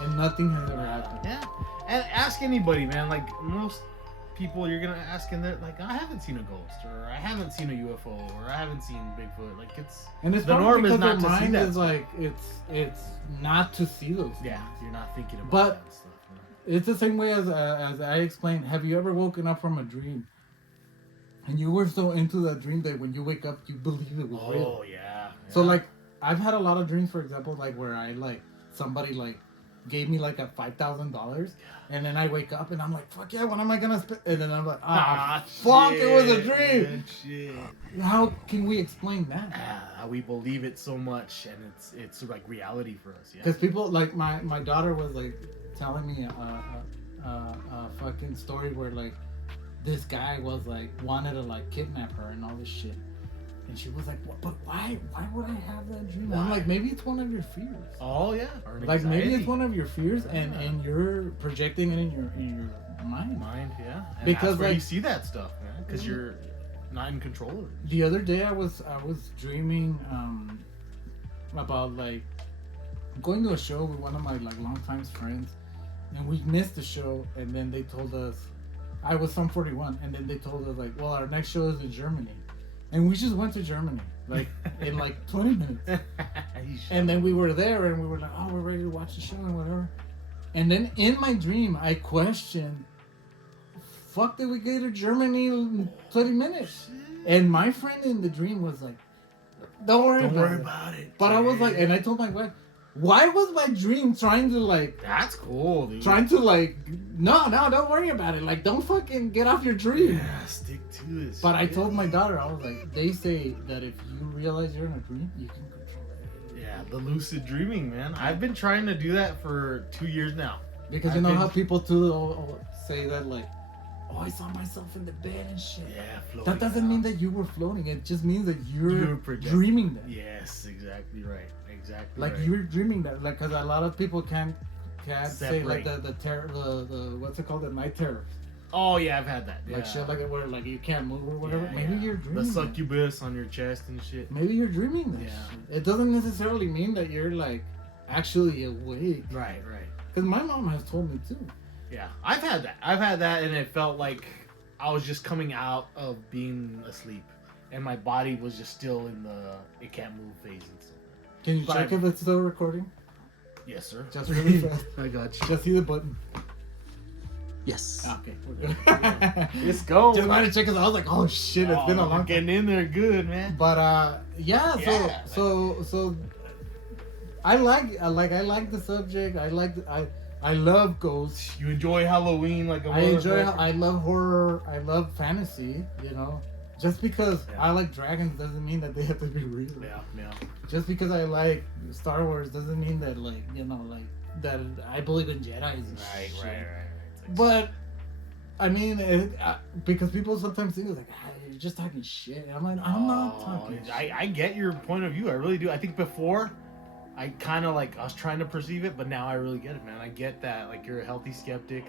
and nothing has ever happened. Yeah. And ask anybody, man. Like most people, you're gonna ask, and they're like, I haven't seen a ghost, or I haven't seen a UFO, or I haven't seen Bigfoot. Like it's the norm is not not to see that. Is like it's not to see those. Yeah, you're not thinking about but that stuff. It's the same way as I explained. Have you ever woken up from a dream, and you were so into that dream that when you wake up, you believe it was real? Oh yeah. So like, I've had a lot of dreams, for example, like where I like somebody like gave me like a $5,000, and then I wake up and I'm like, fuck yeah, when am I gonna spend? And then I'm like, fuck, it was a dream. Shit. How can we explain that? We believe it so much, and it's like reality for us. Yeah. Because people like my daughter was like telling me a fucking story where like this guy was like wanted to like kidnap her and all this shit. And she was like, what? But why would I have that dream? I'm like, maybe it's one of your fears. Oh yeah. Like maybe it's one of your fears, and you're projecting it in your mind. Yeah. And because that's where like you see that stuff, man. Because you're not in control of it. The other day I was dreaming about like going to a show with one of my like longtime friends, and we missed the show, and then they told us I was Sum 41, and then they told us like, well, our next show is in Germany, and we just went to Germany like in like 20 minutes, and then we were there, and we were like, oh, we're ready to watch the show and whatever, and then in my dream I questioned, fuck, did we get to Germany in 20 minutes? And my friend in the dream was like, don't worry about it. But I was like, and I told my wife, why was my dream trying to like... That's cool, dude. Trying to like... No, don't worry about it. Like, don't fucking get off your dream. Yeah, stick to it. But I told my daughter, I was like, they say that if you realize you're in a dream, you can control it. Yeah, the lucid dreaming, man. I've been trying to do that for 2 years now. Because you know how people too say that like, oh, I saw myself in the bed and shit. Yeah, floating. That doesn't mean that you were floating. It just means that you're projecting. dreaming that. Yes, exactly right. Exactly. Like right. you're dreaming that. Like, because a lot of people can't say like Separate. the terror, the what's it called, the night terrors. Oh yeah, I've had that. Yeah. Like shit, like where like you can't move or whatever. Yeah, Maybe yeah. you're dreaming. The succubus on your chest and shit. Maybe you're dreaming that. Yeah. Shit. It doesn't necessarily mean that you're like actually awake. Right. Because my mom has told me too. Yeah, I've had that, and it felt like I was just coming out of being asleep, and my body was just still in the it can't move phase and stuff. Can you check if it's still recording? Yes, sir. Just really fast. I got you. Just see the button. Yes. Okay, we're good. Let's go. Just wanted to check because I was like, oh shit, it's been a long time. Getting in there good, man. But yeah, so I like the subject. I love ghosts. You enjoy Halloween like a I love horror. I love fantasy, you know. Just because I like dragons doesn't mean that they have to be real. Yeah. Just because I like Star Wars doesn't mean that like, you know, like that I believe in Jedis and shit. Right. But I mean, because people sometimes think like, you're just talking shit. And I'm like, I'm not talking shit. I get your point of view. I really do. I think before I kind of like I was trying to perceive it, but now I really get it, man. I get that like you're a healthy skeptic,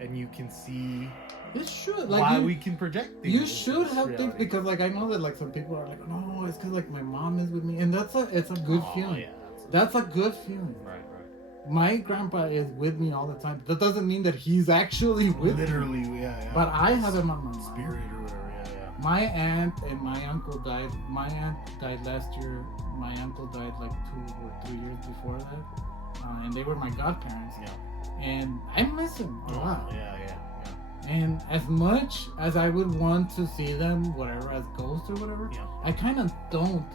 and you can see it should like why we can project things. You should have things because like I know that like some people are like, no, it's because like my mom is with me, and it's a good feeling. Yeah, that's a good feeling. Right. My grandpa is with me all the time. That doesn't mean that he's actually with me. Literally, yeah. But I have him on my mind. Spirit or whatever, yeah. My aunt and my uncle died. My aunt died last year. My uncle died like 2 or 3 years before that. And they were my godparents. Yeah. And I miss them a lot. Yeah. And as much as I would want to see them, whatever, as ghosts or whatever, I kind of don't.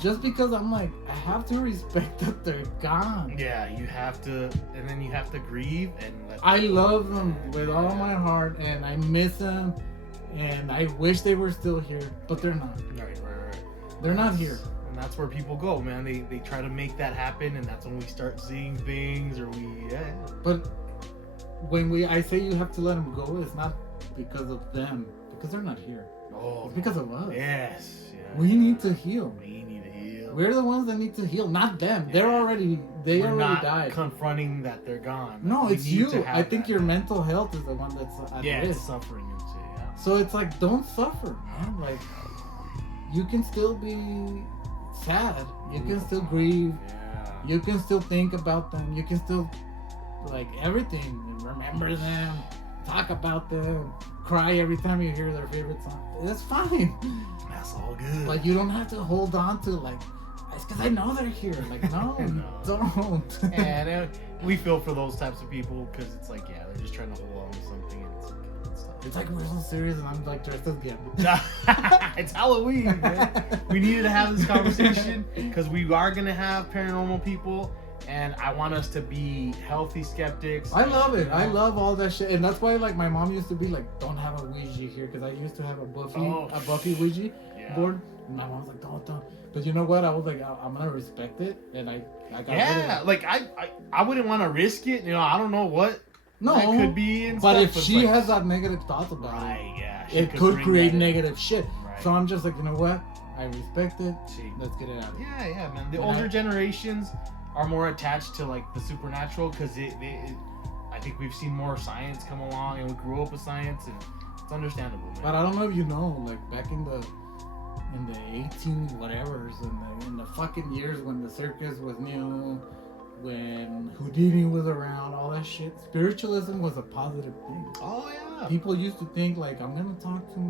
Just because I'm like, I have to respect that they're gone. Yeah, you have to, and then you have to grieve and let I love them with all my heart, and I miss them, and I wish they were still here, but they're not. Right. They're not here. And that's where people go, man. They try to make that happen, and that's when we start seeing things, or But when I say you have to let them go, it's not because of them, because they're not here. Oh, it's because of us. Yes. Yeah. We need to heal. We're the ones that need to heal, not them. We're already not died. Confronting that they're gone. No, it's you. I think your mental health is the one that's at risk. It's suffering and shit. Yeah. So it's like, don't suffer, man. Like, you can still be sad. You can still grieve. Yeah. You can still think about them. You can still, like, everything. Remember them. Talk about them. Cry every time you hear their favorite song. That's fine. That's all good. Like, you don't have to hold on to, like, it's because I know they're here. Like, no, don't. And we feel for those types of people because it's like, they're just trying to hold on to something. And it's like we're so serious, and I'm like dressed as Gambit. It's Halloween, man. We needed to have this conversation because we are gonna have paranormal people, and I want us to be healthy skeptics. I love it. I love all that shit, and that's why like my mom used to be like, "Don't have a Ouija here," because I used to have a Buffy Ouija board. And my mom's like, "Don't." But you know what? I was like, I'm gonna respect it, and I got rid of it. Like I wouldn't want to risk it. You know, I don't know what that could be. And but stuff, if she has that negative thoughts about it could create negative shit. Right. So I'm just like, you know what? I respect it. Let's get it out. Yeah, man. The older generations are more attached to like the supernatural because I think we've seen more science come along, and we grew up with science, and it's understandable, man. But I don't know if you know, like back in the the 18 whatevers, in the fucking years when the circus was new, when Houdini was around, all that shit. Spiritualism was a positive thing. Oh yeah. People used to think like, I'm gonna talk to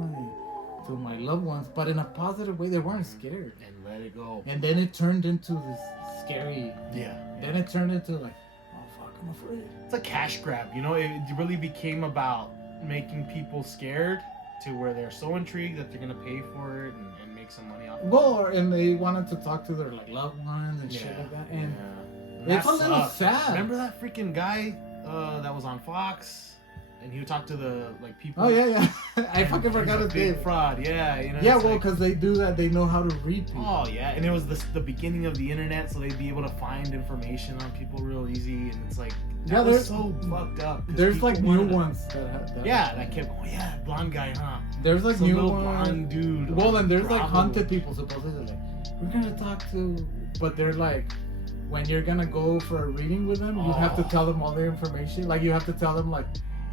my loved ones, but in a positive way. They weren't scared. And let it go. And then it turned into this scary. Yeah. Then it turned into like, oh fuck, I'm afraid. It's a cash grab, you know. It really became about making people scared to where they're so intrigued that they're gonna pay for it and make some money off of it. Well, and they wanted to talk to their like loved ones and shit like that. And it's a little sad. Remember that freaking guy that was on Fox, and he would talk to the like people. Oh yeah. I and fucking forgot his big name. fraud. Yeah, you know. Yeah, it's well, like- because they do that. They know how to read people. Oh yeah, and it was the beginning of the internet, so they'd be able to find information on people real easy, and it's like Yeah, that was there's- so fucked up. 'cause There's people like new wanted to- ones that have that. Yeah, that kept. Oh yeah, blonde guy, huh? There's like Some new little ones. blonde dude. Well, on then there's like Bravo. haunted people supposedly. Like, we're gonna talk to, but they're like, when you're gonna go for a reading with them, you have to Oh. tell them all the information. Like you have to tell them like,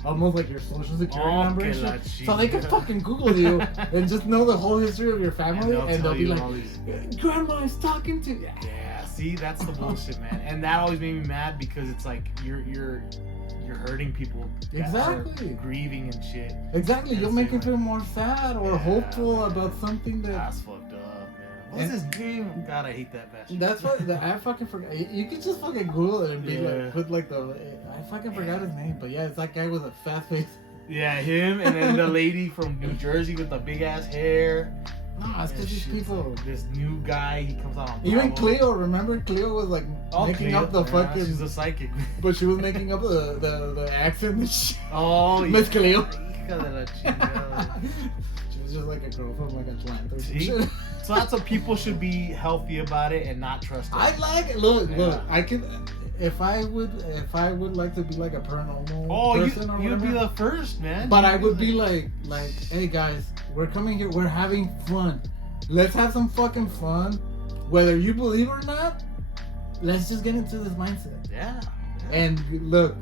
almost like your social security Oh, number and que la shit. So they can chingada. fucking Google you and just know the whole history of your family, and tell they'll be you like, all these- Grandma is talking to you. Yeah, see, that's the bullshit, man. And that always made me mad because it's like you're hurting people. that are Exactly. grieving and shit. Exactly, you'll That's make it, them feel man. more sad or Yeah, hopeful man. about something that. That's fucked up, man. What's his name? God, I hate that bastard. That's what I fucking forgot. You can just fucking Google it and be Yeah. like, put like the. I fucking forgot his name, but yeah, it's that guy with a fat face. Yeah, him, and then the lady from New Jersey with the big ass hair. No, it's And because these shit's people. like this new guy, he comes out on Even Bravo. Cleo, remember Cleo was like Oh, making Cleo, up the yeah, fucking. She's a psychic. But she was making up the accent and shit. Oh, Miss Cleo. Hija de la chingada. She was just like a girl from like Atlanta or some See? shit. So that's what people should be healthy about it and not trust it. I like it. Look, Yeah. I could. If I would like to be like a paranormal Oh, person or you'd whatever. be the first, man. But You'd I would be like, hey guys, we're coming here, we're having fun. Let's have some fucking fun. Whether you believe or not, let's just get into this mindset. Yeah. And look,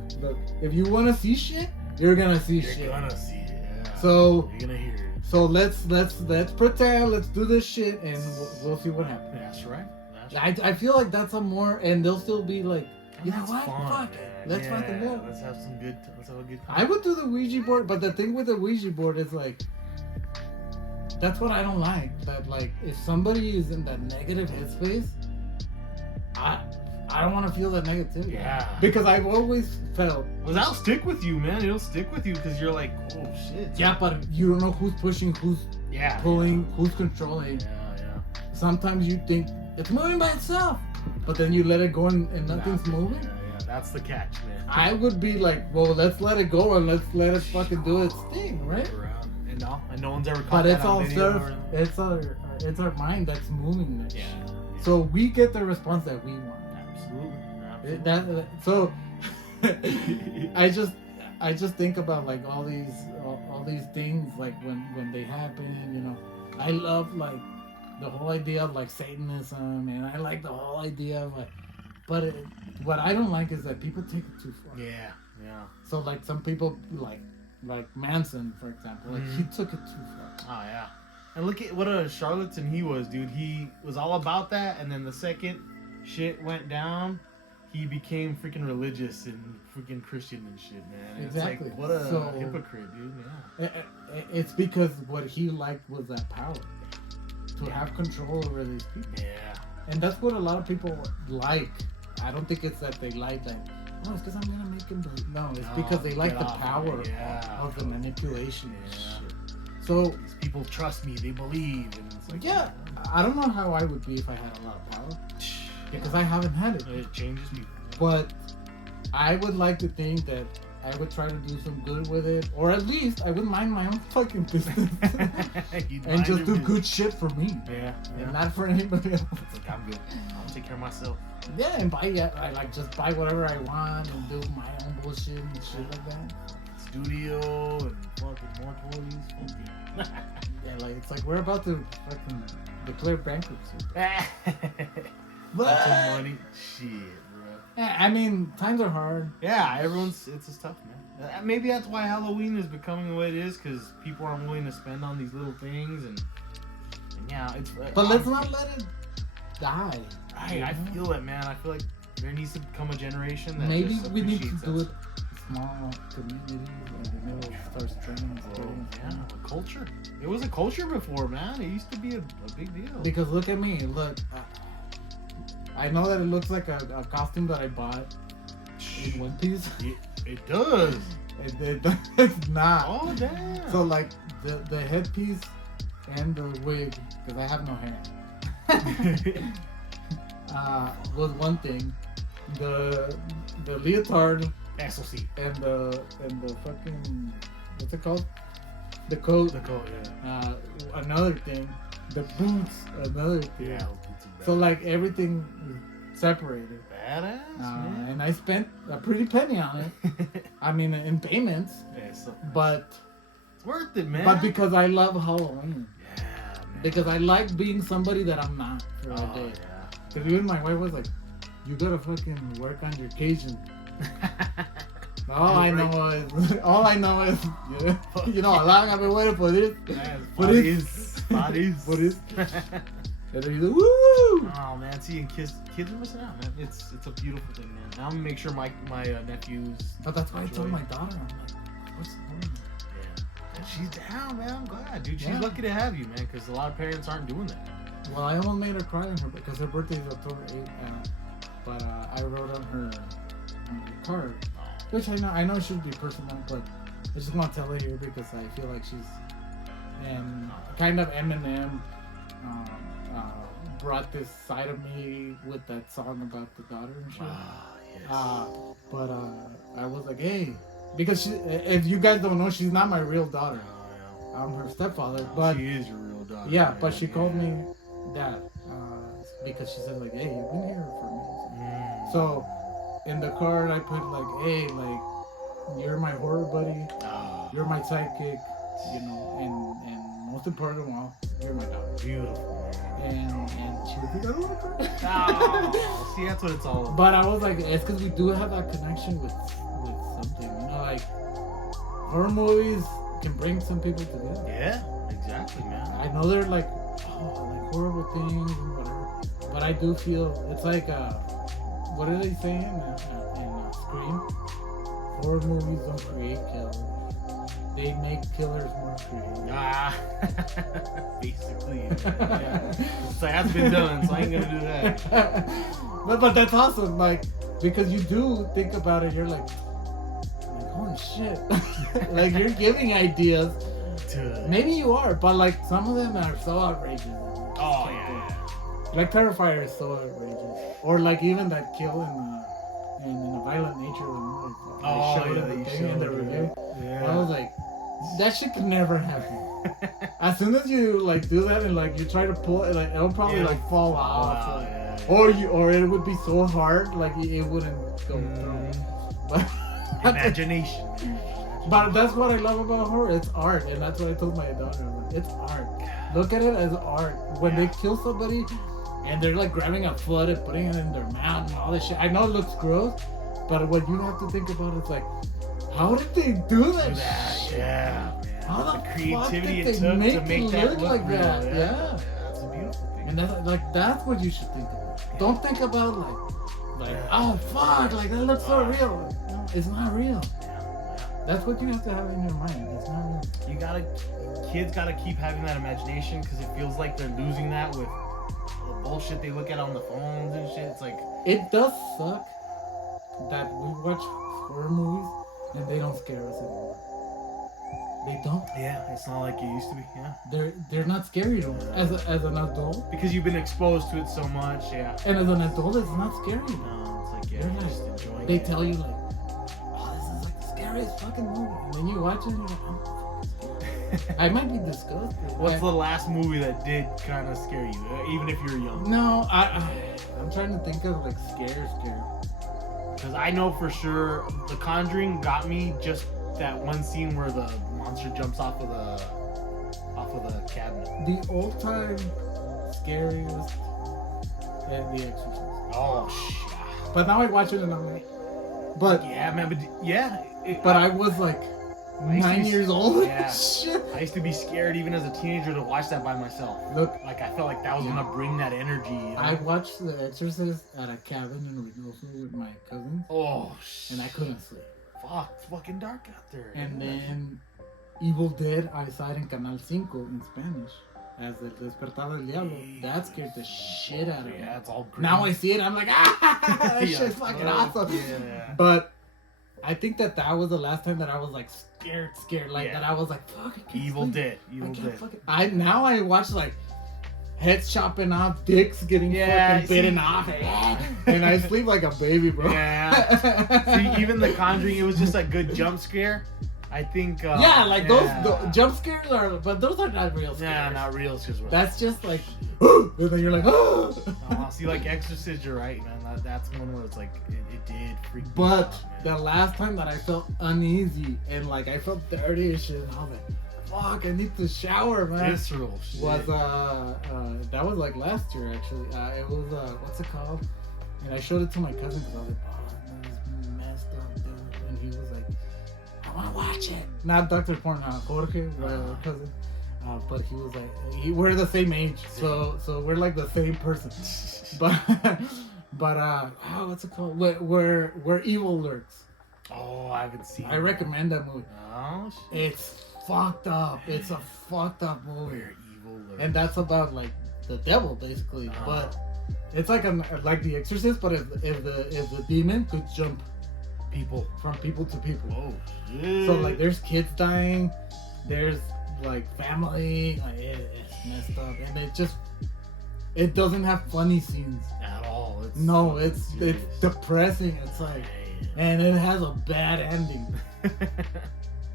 if you want to see shit, you're gonna see You're shit. gonna see it. Yeah. So, you're gonna hear it. so let's pretend, let's do this shit, and we'll see what happens. That's right. That's right. I feel like that's a more, and they'll still be like, you know That's what? fun, Fuck man. it. Let's Yeah, fucking go. Let's have some good. Let's have a good time. I would do the Ouija board, but the thing with the Ouija board is like, that's what I don't like. That like, if somebody is in that negative headspace, I don't want to feel that negativity. Yeah. Because I've always felt. Well, that'll stick with you, man. It'll stick with you because you're like, oh shit. Yeah, but you don't know who's pushing, who's Yeah. pulling, who's controlling. Yeah. Sometimes you think it's moving by itself, but then you let it go and nothing's moving. Yeah. That's the catch, man. I would be like, well, let's let it go and let's let it fucking do its thing, right? Around. And no one's ever caught But that it's on all video self. or- It's our mind that's moving that Yeah. shit. So we get the response that we want. Absolutely. So I just think about like all these things like when they happen, you know. I love like the whole idea of like Satanism, and I like the whole idea of like, but what I don't like is that people take it too far. Yeah. So like some people like Manson, for example, like he took it too far. Oh yeah. And look at what a charlatan he was, dude. He was all about that, and then the second shit went down, he became freaking religious and freaking Christian and shit, man. Exactly. It's like, what a So- hypocrite, dude. Yeah. It's because what he liked was that power to have control over these people. Yeah. And that's what a lot of people like. I don't think it's that they like that. Oh, it's because I'm gonna make him believe. No, it's No, because they like get the off of power it, yeah. of the manipulation and Yeah. shit. So These people trust me, they believe, and it's like, yeah, I don't know how I would be if I had a lot of power because I haven't had it. It changes people. But I would like to think that I would try to do some good with it, or at least I would mind my own fucking business You'd and mind just your do business. good shit for me Yeah. and not for anybody else. It's like, I'm good. I'll take care of myself. Yeah, and I like just buy whatever I want and do my own bullshit and shit like that. Studio and fucking more toys. Yeah, like it's like we're about to fucking declare bankruptcy. Bunch of money. Shit, bro. Yeah, I mean, times are hard. Yeah, it's just tough, man. Maybe that's why Halloween is becoming the way it is, because people aren't willing to spend on these little things, and Yeah, it's. But let's not let it die. Right, I feel it, man. I feel like there needs to come a generation that Maybe just we need to appreciates do us. it small communities and it starts trending. Yeah, a culture. It was a culture before, man. It used to be a big deal. Because look at me, look. I know that it looks like a costume that I bought in One Piece. It does. It's not. Oh damn. So like the headpiece and the wig, because I have no hair, was one thing. The leotard SOC. and the fucking, what's it called? The coat. The coat, yeah. Another thing. The boots, another thing. Yeah, those boots are So bad. like everything is separated. Badass, man. And I spent a pretty penny on it. I mean, in payments, Yeah, so but it's worth it, man. but because I love Halloween. Yeah, man. Because I like being somebody that I'm not for a Oh, day. yeah. Because even my wife was like, "You gotta fucking work on your Cajun." All I know is, you know, how long I've been waiting for this. Bodies. For this. And then he's like, woo! Oh man, seeing kids are missing out, man. It's a beautiful thing, man. I'm gonna make sure my nephews. But that's why I told enjoy my it. daughter, I'm like, what's the point? Yeah. And she's down, man. I'm glad, dude. She's Yeah. lucky to have you, man, because a lot of parents aren't doing that. Well, I almost made her cry on her because her birthday is October 8th, but I wrote on her card, which I know should be personal, but I just want to tell her here because I feel like she's and kind of Eminem brought this side of me with that song about the daughter and shit. Yes. But I was like, hey, because if you guys don't know, she's not my real daughter. I'm her stepfather, but she is your real daughter. yeah, but she called me dad because she said like, hey, you've been here for me. So in the card I put like, hey, like you're my horror buddy, you're my sidekick, you know, and most important of all, you're my daughter. Beautiful. And she was like, I don't want to cry. Oh, see, that's what it's all about. But I was like, it's because we do have that connection with something, you know, like horror movies can bring some people together. Yeah, exactly, man. I know they're like, like horrible things and whatever, but I do feel it's like, what are they saying in Scream? Horror movies don't create killers; they make killers more creative. Basically, yeah. So that's been done, so I ain't gonna do that. but that's awesome, like because you do think about it, you're like holy shit, like you're giving ideas. Maybe you are, but like some of them are so outrageous. Oh yeah. Like Terrifier is so outrageous, or like even that kill in a Violent Nature. In the review. Yeah. I was like, that shit could never happen. As soon as you like do that and like you try to pull it, like it'll probably like fall off, or it would be so hard like it wouldn't go through. But Imagination. But that's what I love about horror. It's art, and that's what I told my daughter. Like, it's art. Look at it as art. When they kill somebody, and they're like grabbing a foot and putting it in their mouth and all this shit. I know it looks gross, but what you have to think about is like, how did they do that shit? Yeah, man. How the creativity fuck it did took they to make it that look look like real. that? Yeah. Yeah. That's a beautiful thing. And that's what you should think about. Don't think about like oh fuck, like that looks so real. No, it's not real. That's what you have to have in your mind. It's not real. Kids gotta keep having that imagination because it feels like they're losing that with the bullshit they look at on the phones and shit. It's like it does suck that we watch horror movies and they don't scare us anymore. They don't. Yeah, it's not like it used to be. Yeah, they're not scary to us as an adult. Because you've been exposed to it so much. Yeah. And as an adult, it's not scary. No, it's like They're you're just enjoying they it. tell you like, oh, this is like the scariest fucking movie, and then you watch it and you're like, oh, I might be disgusted. What's the last movie that did kind of scare you, even if you're young? No, I'm trying to think of like scare. Because I know for sure The Conjuring got me just that one scene where the monster jumps off of the cabinet. The old time scariest The Exorcist. Oh shit. But now I watch it and I'm like, but yeah, man, but yeah. But I was like, 9 years old. Yeah. Shit. I used to be scared even as a teenager to watch that by myself. Look, Like I felt like that was gonna bring that energy. You know? I watched The Exorcist at a cabin in Reynosa with my cousins, Oh shit. and I couldn't sleep. Fuck, it's fucking dark out there. And then Evil Dead, I saw it in Canal 5 in Spanish as El Despertar del Diablo. That scared the shit out of me. Yeah, it's all green. Now I see it, I'm like, ah, that Yeah, shit's fucking fuck, awesome. yeah. But I think that was the last time that I was like scared, like Yeah. that I was like, fuck, I can't Evil sleep. Dead. I Evil can't Dead. fucking. I watch like heads chopping off, dicks getting Yeah, fucking bitten see- off, and I sleep like a baby, bro. Yeah. See, even The Conjuring, it was just a good jump scare. I think. Yeah, like those jump scares are, but those are not real scares. Yeah, not real. It's just real. That's just like, and then you're like, oh. See, like Exorcist, you're right, man. That's one where it's like it did freak me But out, the man. last time that I felt uneasy and like I felt dirty and shit, and I was like, fuck, I need to shower, man. Visceral shit. Was that was like last year actually. It was what's it called? And I showed it to my cousin because I was like, oh, that is messed up, dude. And he was like, I want to watch it. Not Dr. Porn, Jorge, my cousin. But he was like, we're the same age, so we're like the same person. But oh, what's it called? Where evil lurks. Oh, I haven't seen. I recommend that movie. Oh shit. It's fucked up. It's a fucked up movie. Where evil lurks. And that's about like the devil basically. Oh. But it's like like The Exorcist, but if the demon could jump people from people to people. Oh shit. So like there's kids dying, there's like family, like it's messed up, and it doesn't have funny scenes at all. It's depressing. It's like, and it has a bad ending.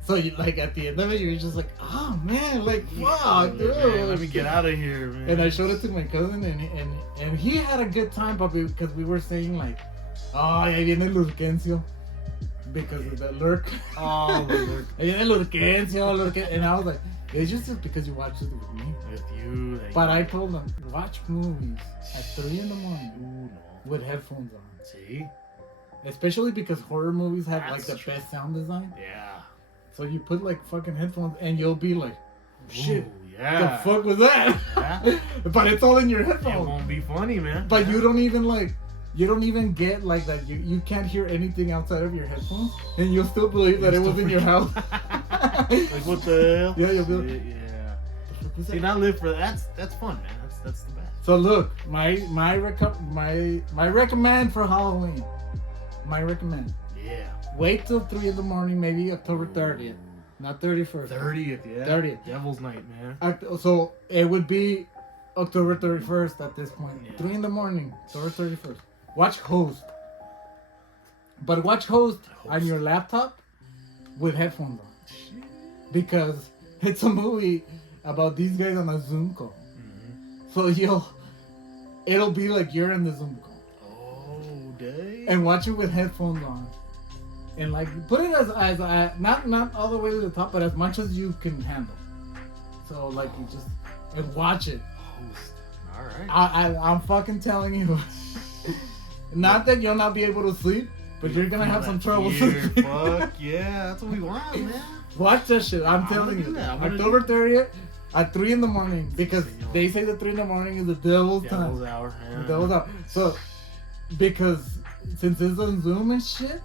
So you, like at the end of it, you're just like, oh man, like fuck, dude. Man, let me get out of here, man. And I showed it to my cousin, and he had a good time, but because we were saying like, oh, ya viene el Urgencio, because of the lurk. Oh, the lurk. Ya viene el Urgencio, and I was like, it's just because you watched it with me. With you. But I told them, watch movies at 3 in the morning Ooh, no. with headphones on. See? Especially because horror movies have like That's the true. best sound design. Yeah. So you put like fucking headphones and you'll be like, shit, Ooh, yeah. the fuck was that? Yeah. But it's all in your It headphones. won't be funny, man. But yeah. you don't even get like that. You can't hear anything outside of your headphones, and you'll still believe that it was in your house. Like what the hell? Yeah, you'll be like, Yeah. "What's See, that?" not live for that. That's fun, man. That's the best. So look, my recommend for Halloween. My recommend. Yeah. Wait till 3 in the morning, maybe October 30th, not 31st. 30th, yeah. 30th. Devil's Night, man. So it would be October 31st at this point. Yeah. 3 in the morning, October 31st. Watch Host. But watch Host on your laptop with headphones on. Because it's a movie about these guys on a Zoom call. Mm-hmm. So it'll be like you're in the Zoom call. Oh, dang. And watch it with headphones on. And like put it as not all the way to the top, but as much as you can handle. So like you just and watch it. Host. All right. I'm fucking telling you. Not that you'll not be able to sleep, but you're gonna have some trouble sleeping. Fuck yeah, that's what we want, man. Watch that shit. I'm telling do you. that. I'm gonna October 30th at 3 in the morning, because Señor. they say that 3 in the morning is the devil's Devil's time. hour. Yeah. The devil's hour. So because since it's on Zoom and shit,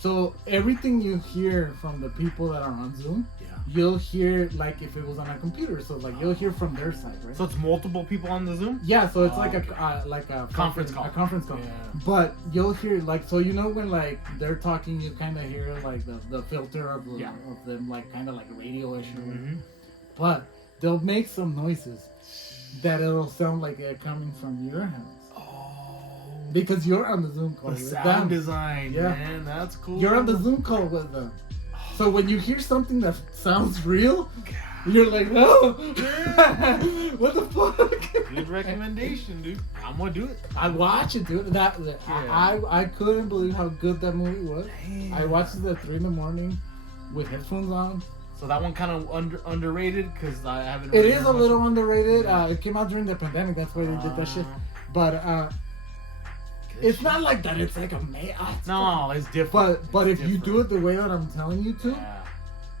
so everything you hear from the people that are on Zoom, Yeah. you'll hear like if it was on a computer. So like you'll hear from their side, right? So it's multiple people on the Zoom? Yeah, so it's Oh, like okay. a Conference call. A conference call. Yeah. But you'll hear like, so you know when like they're talking, you kind of hear like the filter of them like kind of like radio-ish. Mm-hmm. But they'll make some noises that it'll sound like they're coming from your house. Because you're on the Zoom call The with sound them. design, Yeah. man, that's cool. You're on the Zoom call with them. So when you hear something that sounds real, you're like, oh, what the fuck? Good recommendation, dude. I'm gonna do it. I watch it, dude. I couldn't believe how good that movie was. Damn. I watched it at 3 in the morning with headphones on. So that one kind of underrated because I haven't. It really is heard a much little of- underrated. Yeah. It came out during the pandemic. That's why they did that shit. But it's not like that. It's like a No, it's different. But It's if you do it the way that I'm telling you to, Yeah.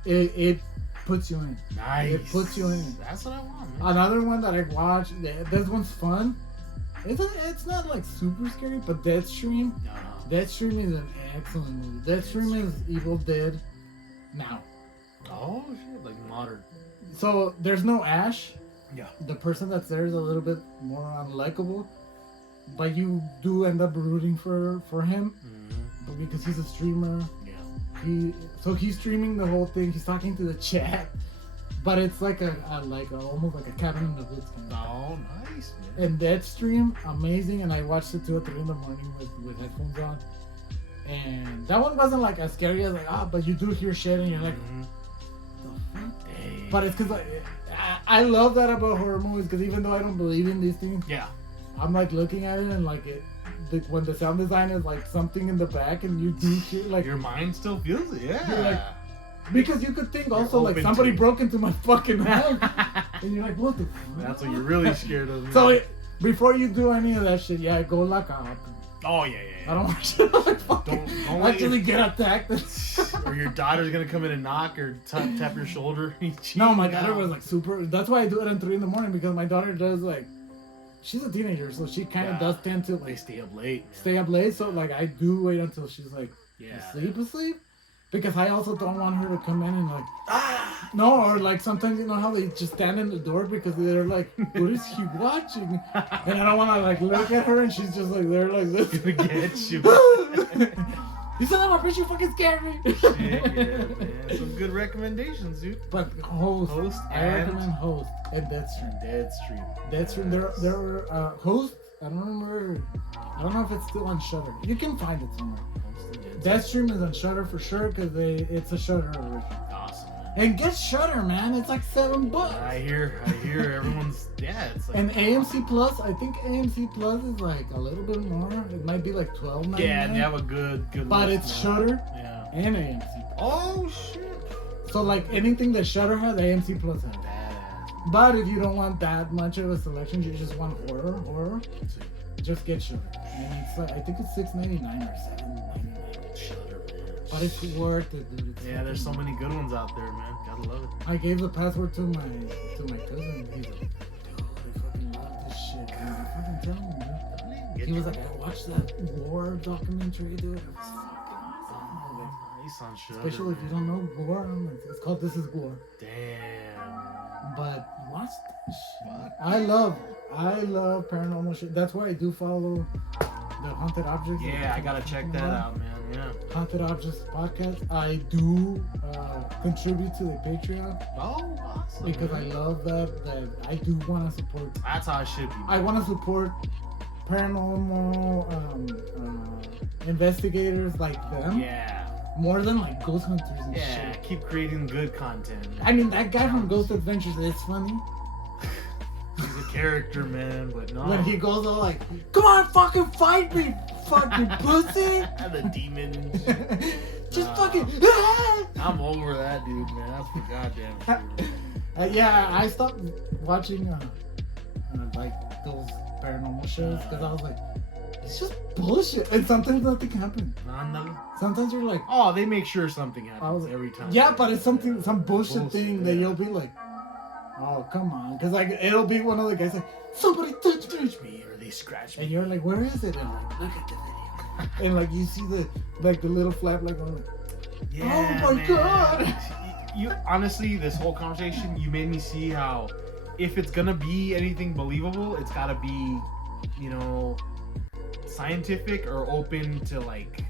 it puts you in. Nice. It puts you in. That's what I want, man. Another one that I watched, this one's fun. It's not like super scary, but Deadstream. No. Deadstream is an excellent movie. Deadstream is Evil Dead now. Oh shit, like modern. So there's no Ash. Yeah. The person that's there is a little bit more unlikable, but you do end up rooting for him because he's a streamer. Yeah. He's streaming the whole thing. He's talking to the chat, but it's like almost like a cabin in the woods kind of. Oh, nice, man. And that stream, amazing. And I watched it 2 or 3 in the morning with headphones on. And that one wasn't like as scary as like but you do hear shit and you're like, the fuck? Hey. But it's because I love that about horror movies because even though I don't believe in these things, Yeah. I'm like looking at it and like when the sound design is like something in the back and you do hear like Your mind still feels it, yeah. You're like, because you could think also like open somebody to it. broke into my fucking house and you're like, what the fuck? That's what you're really scared of. So before you do any of that shit, go lock up. Oh yeah. I don't want shit like fucking Don't let actually get attacked. Or your daughter's gonna come in and knock or tap your shoulder. No, my daughter was like super. That's why I do it at 3 in the morning because my daughter does like, she's a teenager, so she kind of does tend to They like stay up late. stay up late. So like I do wait until she's like Yeah. asleep, because I also don't want her to come in and like no, or like sometimes you know how they just stand in the door because they're like, what is he watching? And I don't want to like look at her and she's just like there like this. Gonna get you. You said that my bitch, you fucking scared me. Yeah, man. Some good recommendations, dude. But Host, I and- recommend Host and Deadstream. Deadstream. Deadstream, there were Host. I don't remember. I don't know if it's still on Shudder. You can find it somewhere. Deadstream is on Shudder for sure because it's a Shudder original. Awesome, man. And get Shudder, man. It's like $7. I hear everyone's it's like And AMC Plus, I think AMC Plus is like a little bit more. It might be like $12.99. yeah, and they have a good But list it's now. Shudder Yeah. and AMC Plus. Oh shit. So like anything that Shudder has, AMC Plus has. Badass. But if you don't want that much of a selection, you just want horror, just get Shudder. And it's like, I think it's $6.99 or $7.99. Shudder, man. But it's worth it, dude. It's Yeah, there's so fucking- many good ones out there, man. Gotta love it. I gave the password to my cousin. He's like, dude, I fucking love this shit. Man. I fucking tell him, dude. He was like, I watched that war documentary, dude. It was fucking awesome. I'm like, Nice on Shudder. especially if you don't know Gore. I'm like, it's called This Is Gore. Damn. But watch that shit. I love paranormal shit. That's why I do follow the Haunted Objects. Yeah, I gotta check that out, man. Yeah. Haunted Objects podcast. I do contribute to the Patreon Oh, awesome. because I love that I do want to support. That's how it should be. I want to support paranormal investigators like them Yeah. more than like ghost hunters and Yeah. shit. Keep creating good content. I mean, that guy from Ghost Adventures is funny. He's a character, man, but no. When he goes all like, "Come on, fucking fight me, fucking pussy!" the demon and shit. Just Nah. fucking. I'm over that dude, man. That's for goddamn sure. Yeah, I stopped watching like those paranormal shows because I was like, it's just bullshit, and sometimes nothing happens. Ándale. Sometimes you're like, Oh, they make sure something I happens was every time. yeah, but it's some bullshit thing that yeah. you'll be like, oh come on, because like it'll be one of the guys like, somebody touched me, Or they scratch and me. you're like, where is it? And like, look at the video, and like you see the little flap like on it. Yeah, Oh my man. God. You honestly, this whole conversation, you made me see how if it's gonna be anything believable, it's gotta be, you know, scientific or open to like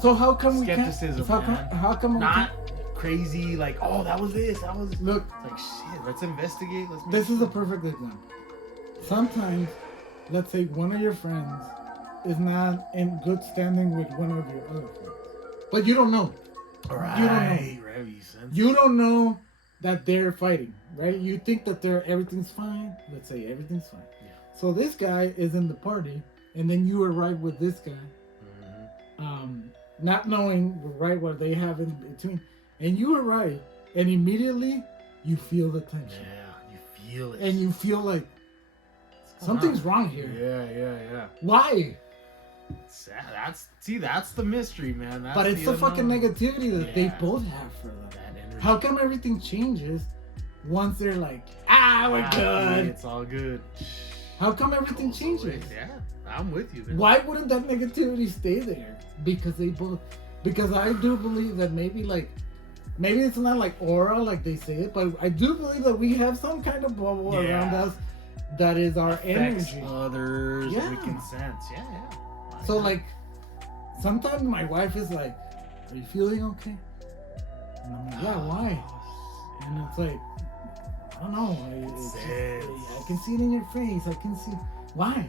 So how come we can't? skepticism, So man. how come we Not can't? crazy like, oh, that was this, that was Look, it's like shit. Let's investigate. Let's. Make this is sure. a perfect example. Sometimes, let's say one of your friends is not in good standing with one of your other friends, but you don't know. Right, You don't know. right. You sense You don't know that they're fighting, right? You think that everything's fine. Let's say everything's fine. Yeah. So this guy is in the party, and then you arrive with this guy, not knowing right what they have in between, and you arrive, and immediately you feel the tension, Yeah, you feel it. and you feel like something's wrong here. Yeah. Why? That's the mystery, man. That's but it's the fucking negativity that they Yeah. both have for them. That energy. How come everything changes once they're like, we're good? It's all good. How come everything Goes changes? away. Yeah, I'm with you. Man. Why wouldn't that negativity stay there? Because I do believe that maybe it's not like aura like they say it, but I do believe that we have some kind of bubble around us that is our Affects energy. others. Yeah. We can sense. Yeah. So like, sometimes my wife is like, "Are you feeling okay?" And I'm like, "Yeah, why?" And it's like, I don't know. I can see it in your face. I can see why.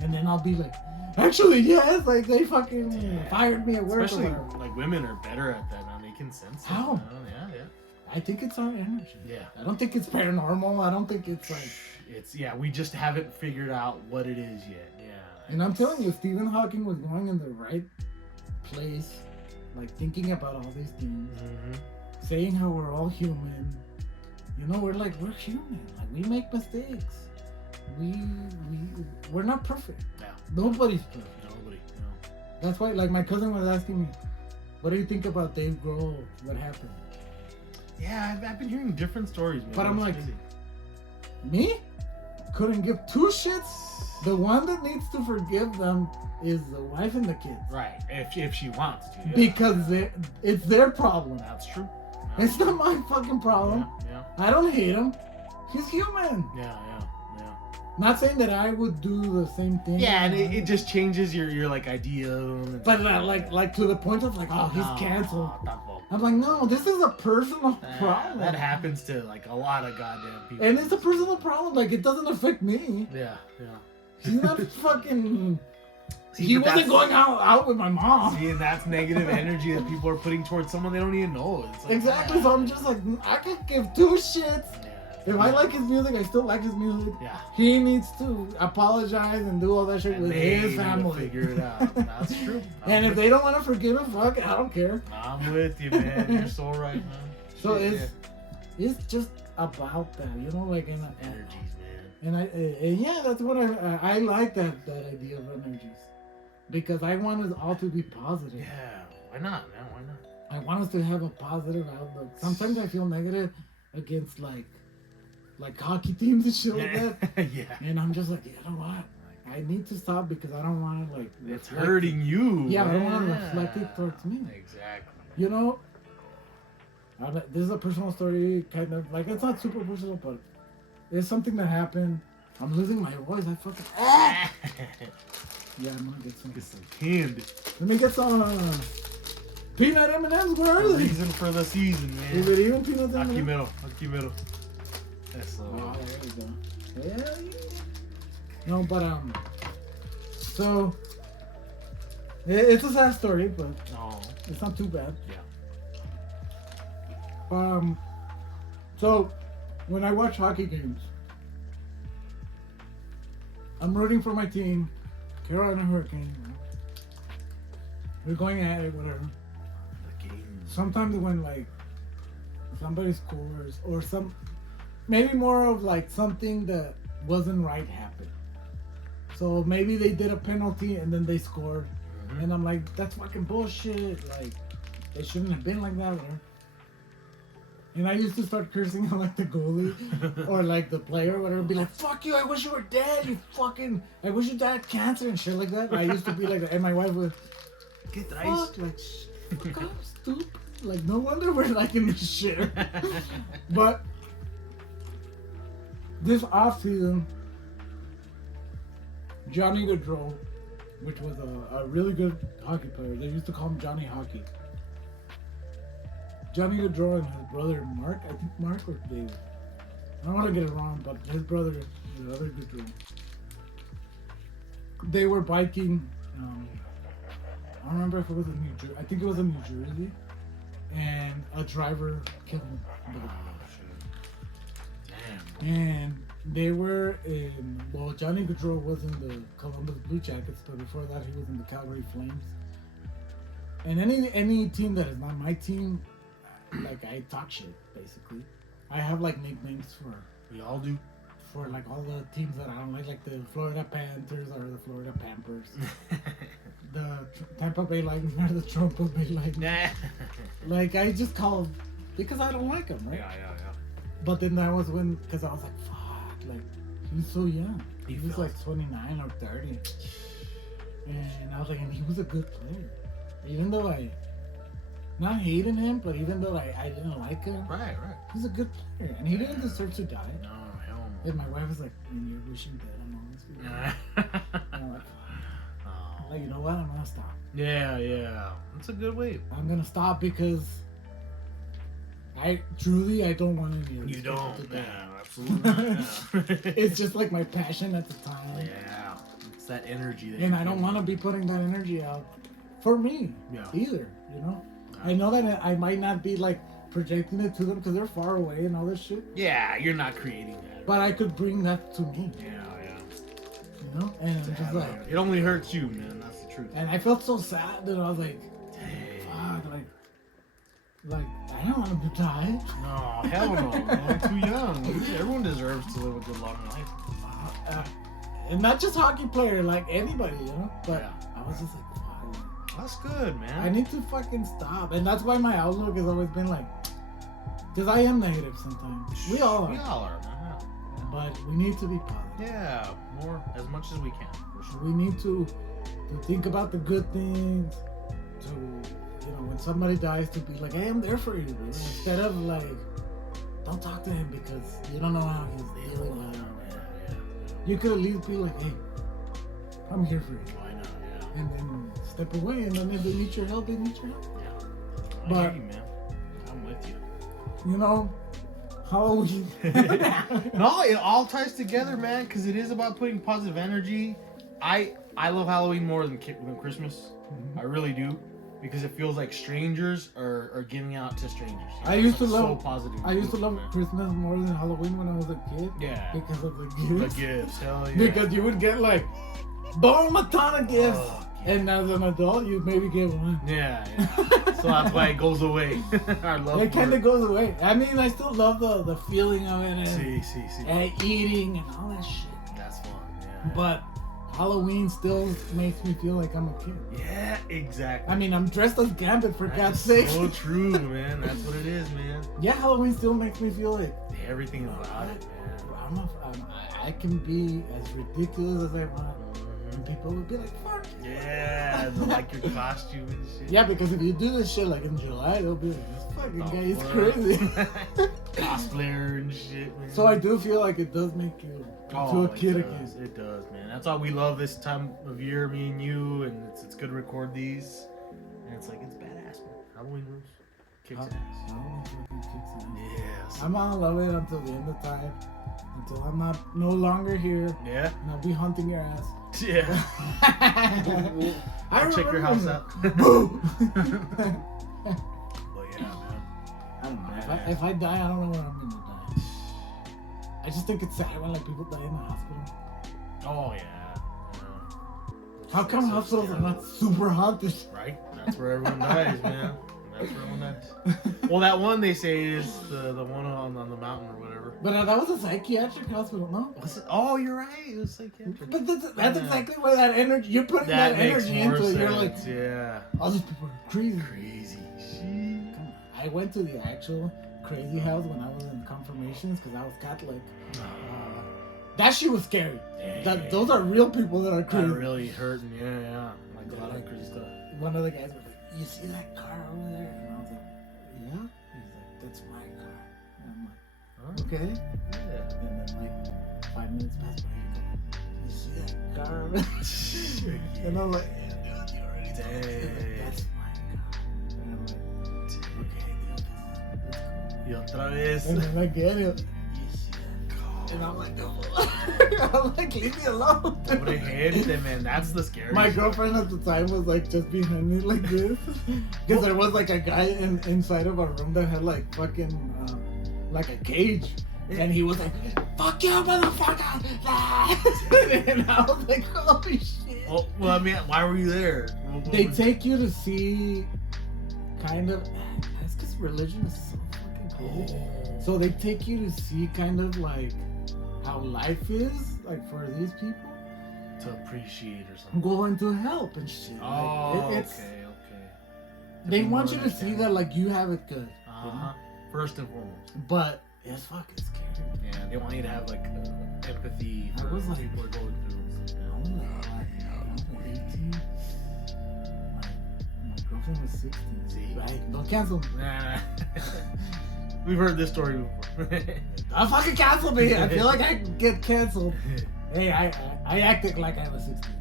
And then I'll be like, actually, yes. Like they fucking fired me at work. Especially or whatever. like women are better at that now. They can sense it. How? Yeah. I think it's our energy. Yeah. I don't think it's paranormal. I don't think it's like. We just haven't figured out what it is yet. Yeah. And I'm telling you, Stephen Hawking was going in the right place, like thinking about all these things, saying how we're all human. You know, we're human. Like we make mistakes. We're not perfect. Yeah. Nobody's perfect. Nobody. No. That's why, like, my cousin was asking me, "What do you think about Dave Grohl? What happened?" Yeah, I've been hearing different stories, man. But I'm It's like, crazy. me? Couldn't give two shits. The one that needs to forgive them is the wife and the kids. Right. If she wants to. Yeah. Because it's their problem. That's true. It's not my fucking problem. Yeah. I don't hate him. He's human. Yeah. Not saying that I would do the same thing. Yeah, and it just changes your like idea. But like to the point of like, oh, he's canceled. Tampoco. I'm like, no, this is a personal problem. That happens to like a lot of goddamn people. And it's a personal problem. Like, it doesn't affect me. Yeah. He's not fucking. See, He but wasn't going out with my mom. See, and that's negative energy that people are putting towards someone they don't even know. It's like, Exactly. So I'm just like, I could give two shits. If I like his music, I still like his music. Yeah. He needs to apologize and do all that shit And with they his need to family. figure it out. That's true. And if they don't want to forgive him, fuck it, I don't care. I'm with you, man. You're so right, man. So Shit, it's just about that, you know, like energies, man. and yeah, that's what I like that idea of energies, because I want us all to be positive. Yeah, why not, man? Why not? I want us to have a positive outlook. Sometimes I feel negative against like hockey teams and shit like that. Yeah. And I'm just like, you know what? I need to stop because I don't want to like. It's hurting you. Yeah, I don't want to reflect it towards me. Exactly. You know, this is a personal story, kind of like it's not super personal, but it's something that happened. I'm losing my voice. I fucking. Yeah, I'm gonna get some. Get some candy. Let me get some peanut M&Ms. Where are The they? reason for the season, man. Is it even peanut Aquí M&Ms? mero. Aquí mero. Eso. Oh, there we go. Yeah. No, but so it's a sad story, but it's not too bad. Yeah. So when I watch hockey games, I'm rooting for my team, Carolina Hurricanes. We're going at it, whatever. The game. Sometimes when like somebody scores or maybe more of like something that wasn't right happened. So maybe they did a penalty and then they scored, and I'm like, that's fucking bullshit. Like, they shouldn't have been like that. Whatever. And I used to start cursing at like the goalie or like the player, or whatever. Be like, "Fuck you! I wish you were dead. You fucking! I wish you died of cancer and shit like that." I used to be like that, and my wife would Get the fuck, like, fuck up, stupid. Like, no wonder we're like in this shit. But this off season, Johnny Gaudreau, which was a really good hockey player, they used to call him Johnny Hockey. Johnny Gaudreau and his brother Mark, I think Mark or Dave. I don't want to get it wrong, but his brother, the other Gaudreau, they were biking. I don't remember if it was in New Jersey. I think it was in New Jersey, and a driver killed him. Damn. And they were in. Well, Johnny Gaudreau was in the Columbus Blue Jackets, but before that, he was in the Calgary Flames. And any team that is not my team, like, I talk shit basically. I have like nicknames We all do. for like all the teams that I don't like the Florida Panthers or the Florida Pampers. The Tampa Bay Lightning or the Tampa Bay Lightning. Like, I just call them because I don't like them, right? Yeah. But then that was when, because I was like, fuck, like, he was so young. He was like 29 or 30. And I was like, and he was a good player. Even though not hating him, but even though I didn't like him. Right. He's a good player. And he didn't deserve to die. No, hell no. And my wife was like, and you're wishing dead on all these people. And I'm like, fuck. Like, you know what? I'm going to stop. Yeah. That's a good way. I'm going to stop because I don't want any of these You people don't. to die. Yeah, absolutely. It's just like my passion at the time. Yeah. It's that energy. And I don't want to be putting that energy out for me either, you know? I know that I might not be like projecting it to them because they're far away and all this shit. Yeah, you're not creating that. But I could bring that to me. Yeah. You know? And I'm just like... It only hurts you, man. That's the truth. And I felt so sad that I was like... Fuck, like, I don't want him to die. No, hell no, man. Too young. Everyone deserves to live a good long life. And not just hockey player, like anybody, you know? But I was just like, fuck. That's good, man. I need to fucking stop. And that's why my outlook has always been like... Because I am negative sometimes. We all are. We all are, man. But we need to be positive. Yeah, more, as much as we can, for sure. We need to think about the good things, to, you know, when somebody dies, to be like, hey, I'm there for you, bro. Instead of like, don't talk to him because you don't know how he's feeling. You could at least be like, hey, I'm here for you. I know, yeah. And then step away, and then if they need your help, they need your help. Yeah. But, I hear you, man. I'm with you. You know, Halloween. No, it all ties together, man, because it is about putting positive energy. I love Halloween more than Christmas. Mm-hmm. I really do, because it feels like strangers are giving out to strangers. I used to so love positive. I used to love Christmas more than Halloween when I was a kid. Yeah. Because of the gifts. The gifts, hell yeah. Because you would get like, boom, a ton of gifts. And as an adult, you maybe get one. Yeah. So that's why it goes away. Our love It kind for of goes away. I mean, I still love the feeling of it and, See. and eating and all that shit. That's fun, yeah. But Halloween still makes me feel like I'm a kid. Yeah, exactly. I mean, I'm dressed as Gambit, for God's sake. So true, man. That's what it is, man. Yeah, Halloween still makes me feel like... Everything about it, man. I can be as ridiculous as I want. And people would be like, fuck. Yeah, like your costume and shit. Yeah, because if you do this shit like in July, they'll be like, this fucking guy is crazy. Cosplayer and shit, man. So I do feel like it does make you into a kid again. It does, man. That's why we love this time of year, me and you, and it's good to record these. And it's like, it's badass, man. Halloween rules. Kicks ass. Halloween fucking kicks ass. Yes. I'm gonna love it until the end of time. Until I'm no longer here. Yeah. And I'll be hunting your ass. Yeah. I'll check your house out. Boo! But yeah, man. I don't know. If I die, I don't know when I'm gonna die. I just think it's sad when like people die in the hospital. Oh yeah. How come hospitals are not super haunted? Right? That's where everyone dies, man. That's where everyone dies. Well, that one they say is the one on the mountain or whatever. But that was a psychiatric hospital, no? Was it? Oh, you're right. It was psychiatric. But that's exactly where that energy, you're putting that energy into it. You're like, yeah. all these people are crazy. Crazy. Come on. I went to the actual crazy house when I was in confirmations because I was Catholic. That shit was scary. Those are real people that are crazy. That really hurting. Yeah. Like a lot of crazy stuff. One of the guys was like, you see that car over there? And I was like, yeah? He's like, that's my car. And I'm like, okay. Yeah. And then like 5 minutes passed by, he's like, you see that car over there? And I'm like, yeah, dude, you already told me. That's my car. And I'm like, okay, dude. Y otra vez. And then I get it. And I'm like, I'm like, leave me alone. Pobre gente, man. That's the scary. My girlfriend at the time was like just behind me like this. Because there was like a guy inside of our room that had like fucking, like a cage. And he was like, fuck you, motherfucker. And I was like, holy shit. Well, I mean, why were you there? They take you to see kind of, that's because religion is so fucking cool. So they take you to see kind of like how life is, like for these people, To appreciate or something. going to help and shit. Oh, Like, it's, okay. they be want more you to see understanding. that like you have it good. Uh-huh. First and foremost. But it's fucking scary. Yeah, they want you to have like empathy I for was what like- people are going through. I was like 18. My girlfriend was 16. See? Right? Don't cancel me. Nah. We've heard this story before. Don't fucking cancel me. I feel like I get canceled. Hey, I acted like I was 16.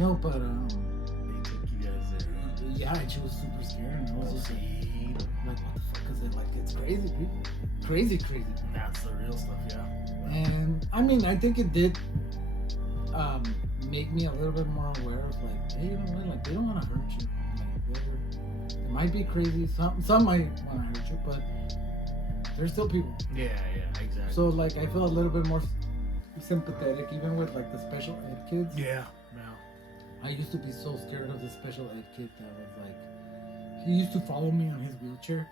No, but They took you guys there. yeah, and she was super scared, and I was just like, See, what the fuck is it? Like, it's crazy, people. Crazy. that's the real stuff, yeah. And I mean, I think it did make me a little bit more aware of like, hey, you know what? Like, they don't want to hurt you. Like, they might be crazy. Some might want to hurt you, but they're still people. Yeah, exactly. So like, I feel a little bit more sympathetic, even with like the special ed kids. yeah. I used to be so scared of the special ed kid that was like, he used to follow me on his wheelchair,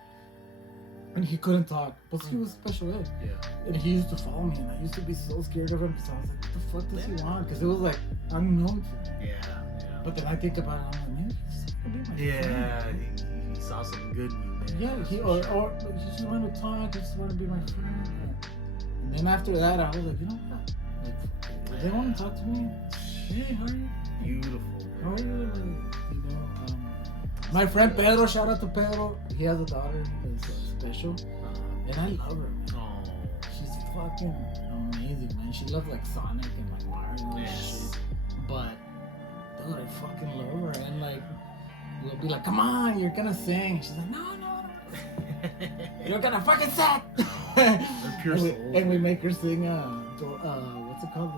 and he couldn't talk, but he was special ed. Yeah. And he used to follow me, and I used to be so scared of him because I was like, what the fuck does he want? Because it was like unknown to me. Yeah. But then I think about it, I'm like, man, he's just gonna be my Yeah, friend. he saw something good in you, man. Yeah, That's he for or, sure. or he just wanted to talk, he just wanted to be my friend. And then after that, I was like, you know what? Like, if they want to talk to me, hey, how are you? Beautiful. How are you? man. Like, you know, my friend Pedro, shout out to Pedro. He has a daughter who's special, and I love her. Man. Oh, She's fucking amazing, man. She loves like Sonic and like Mario and Yes. shit. But dude, I fucking love her, and like we'll be like, come on, you're gonna sing. She's like, no, you're gonna fucking sing. they're pure and, souls. we make her sing. What's it called?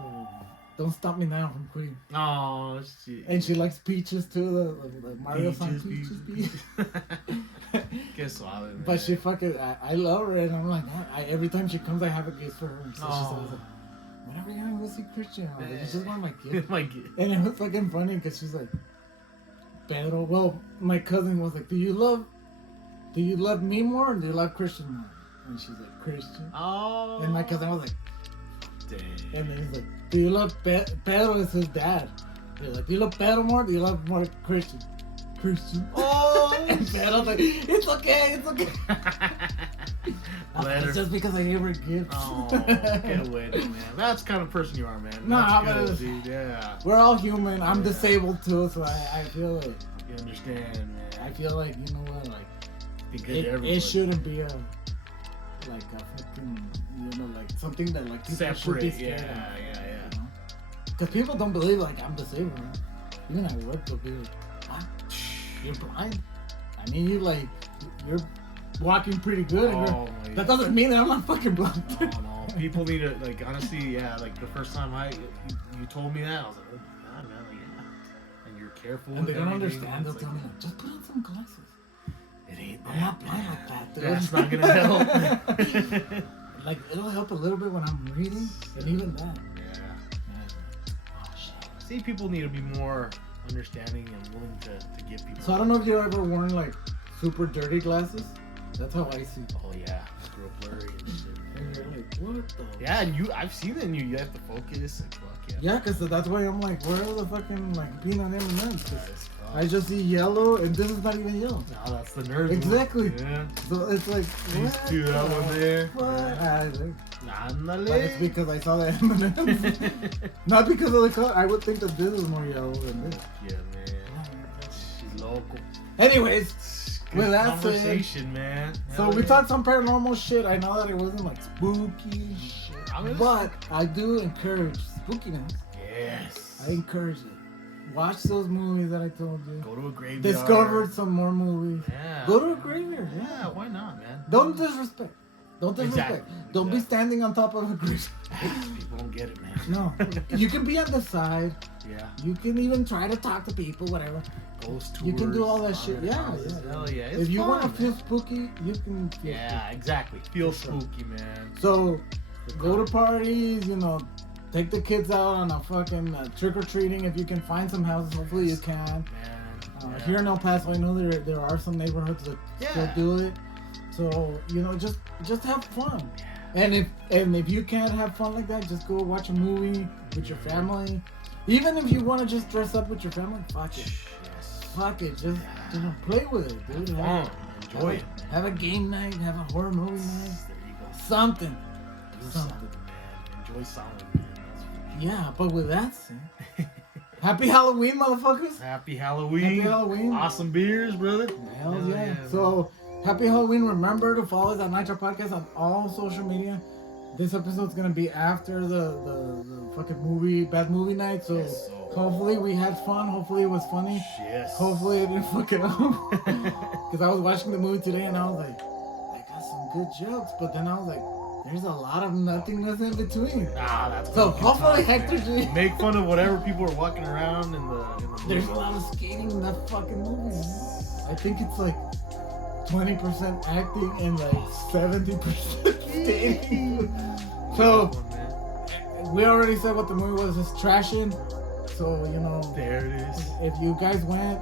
Don't Stop Me Now from Queen. Oh, shit. And she likes Peaches too, the Mario song Peaches. Que suave, man. But she fucking, I love her, and I'm like, every time she comes, I have a gift for her. And so she's always like, when are we gonna go see Christian? I'm like, it's just one of my gifts. My gift. And it was fucking funny because she's like, Pedro. Well, my cousin was like, do you love me more or do you love Christian more? And she's like, Christian. Oh. And my cousin was like, Dang. and then he's like, do you love Pedro? Is his dad. They're like, do you love Pedro more or do you love more Christian? Oh. And Pedro's like, it's okay. Let her- It's just because I gave her gifts. Oh, get away, man. That's the kind of person you are, man. Nah, That's but good, dude. Yeah. We're all human. I'm disabled too, so I feel like You understand, man. I feel like, you know what, like Be good to everybody. it shouldn't be a fucking, you know, like something that like people should be Separate. scared Yeah. of. Because people don't believe like I'm disabled. Right? Even at work, they'll be like, what? You're blind? I mean, you're walking pretty good. And Oh, my that God. doesn't mean that I'm not fucking blind. No. People need to, like, honestly, yeah, like the first time you told me that, I was like, oh my God, man, like, yeah. And you're careful And with they don't everything, understand. They'll it's tell me like, like, just put on some glasses. it ain't I'm that not blind bad. like that, dude. That's not gonna help. Like, it'll help a little bit when I'm reading, and even that. Yeah. Oh, shit. See, people need to be more understanding and willing to give people. So I don't know if you ever worn like super dirty glasses. That's how I see. Oh yeah, it's real blurry and shit. And you're like, what the? Yeah, and I've seen it in you. You have to focus. And fuck yeah. Yeah, cause that's why I'm like, where are the fucking like peanut M&Ms? 'Cause Nice. I just see yellow, and this is not even yellow. No, that's the nerd. Exactly. One. Yeah. So it's like, These what two, that the one there. fuck? Ándale. But it's because I saw the M&Ms. Not because of the color. I would think that this is more yellow than this. Yeah, man. She's local. Anyways, Good with that said, conversation, man. so Hell we yeah. talked some paranormal shit. I know that it wasn't like spooky shit, I mean, but I do encourage spookiness. Yes. I encourage it. Watch those movies that I told you. Go to a graveyard. Discovered some more movies. Yeah. Go to a graveyard. Yeah, Yeah. why not, man? Don't disrespect. Don't disrespect. Exactly. Don't be Exactly. standing on top of a graveyard. People don't get it, man. No. You can be on the side. Yeah. You can even try to talk to people, whatever. Ghost tours. You can do all that shit. haunted Yeah, houses. yeah. Hell yeah. It's If you fun, want to feel man. spooky, you can feel Yeah, exactly. Feel For sure. spooky, man. So, go to parties, you know, take the kids out on a fucking trick-or-treating if you can find some houses. Hopefully you can. Man. yeah. Here in El Paso, I know there are some neighborhoods that still Yeah. do it. So, you know, just have fun. And if you can't have fun like that, just go watch a movie with your family. Even if you want to just dress up with your family, fuck it. Fuck it. Just play with it, dude. Fun. Enjoy it. Have a game night. Have a horror movie night. There you go. Something. Do something, man. Enjoy solid. Yeah, but with that said, happy Halloween, motherfuckers. Happy Halloween. Happy Halloween. Awesome beers, brother. Hell yeah. So, happy Halloween. Remember to follow us at Nitro Podcast on all social media. This episode's going to be after the fucking bad movie night. So, Yes, so- hopefully we had fun. Hopefully it was funny. Yes. Hopefully it didn't fuck it up. Because I was watching the movie today and I was like, I got some good jokes. But then I was like, there's a lot of nothingness in between. Ah, that's So, good hopefully times, Hector man. G. Make fun of whatever people are walking around in the There's movie. a lot of skating in that fucking movie. Man. I think it's like 20% acting and like 70% skating. So, we already said what the movie was. It's trashing. So, There it is. if you guys went,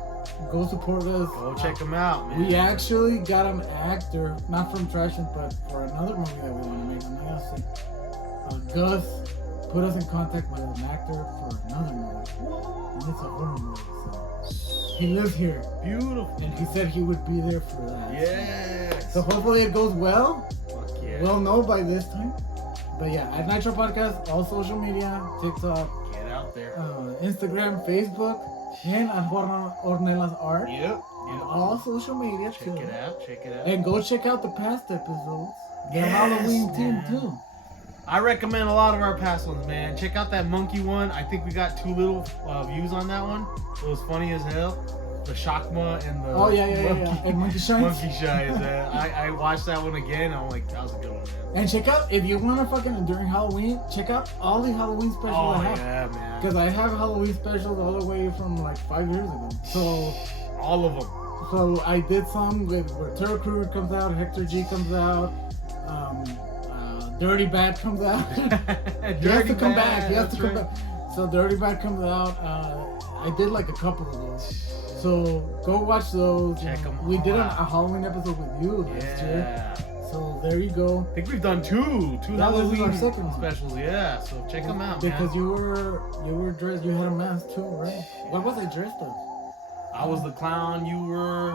go support us. Go check them out, man. We actually got an actor, not from Trashing, but for another movie that we want to make. I'm not gonna say. Gus put us in contact with an actor for another movie. And it's a horror movie. So he lives here. Beautiful. And he said he would be there for that. Yes. So hopefully it goes well. Fuck yeah. We'll know by this time. But yeah, at Nitro Podcast, all social media, TikTok, Get out there. Instagram, Facebook, and at Juan Ornelas Art. Yep. On all social media Check too. it out. Check it out. And go check out the past episodes. The Yes, Halloween man. team too. I recommend a lot of our past ones, man. Check out that monkey one. I think we got too little views on that one. It was funny as hell. The Shakma and the Oh yeah. And Monkey Shines. Monkey Shines. I watched that one again. I'm like, that was a good one, man. And check out, if you want to fucking, during Halloween, check out all the Halloween specials Oh I have. yeah, man. Because I have Halloween specials all the way from like 5 years ago. So All of them. So I did some where Terror Crew comes out, Hector G comes out, Dirty Bad comes out. He has to come back. He has to come back. So Dirty Bad comes out. I did like a couple of those. So go watch those. Check 'em We did a out. Halloween episode with you last year. Yeah. So there you go. I think we've done two That was Halloween our second one. specials. Yeah. So check them out, man. Because you were dressed. You had a mask too, right? What was I dressed up? I was the clown. You were.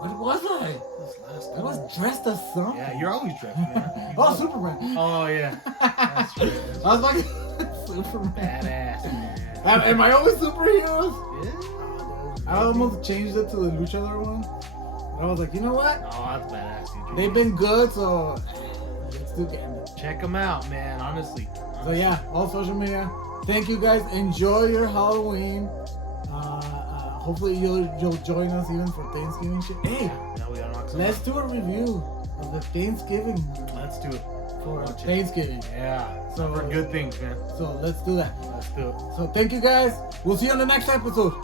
What was I? This last I time. was dressed as something. Yeah, you're always dressed, man. Oh, Superman. Oh yeah. That's right. I was like Superman. Badass, man. Am I always superheroes? Yeah. I almost changed it to the luchador one. But I was like, you know what? Oh, that's badass, dude. They've been good, so let's do Gambit. Check them out, man. Honestly. So yeah, all social media. Thank you guys. Enjoy your Halloween. Hopefully you'll join us even for Thanksgiving shit. Hey, Now we gotta knock some let's out. do a review of the Thanksgiving Let's do it. for Watch it. Thanksgiving. Yeah. So- So for good things, man. So let's do that. Let's do it. So thank you guys. We'll see you on the next episode.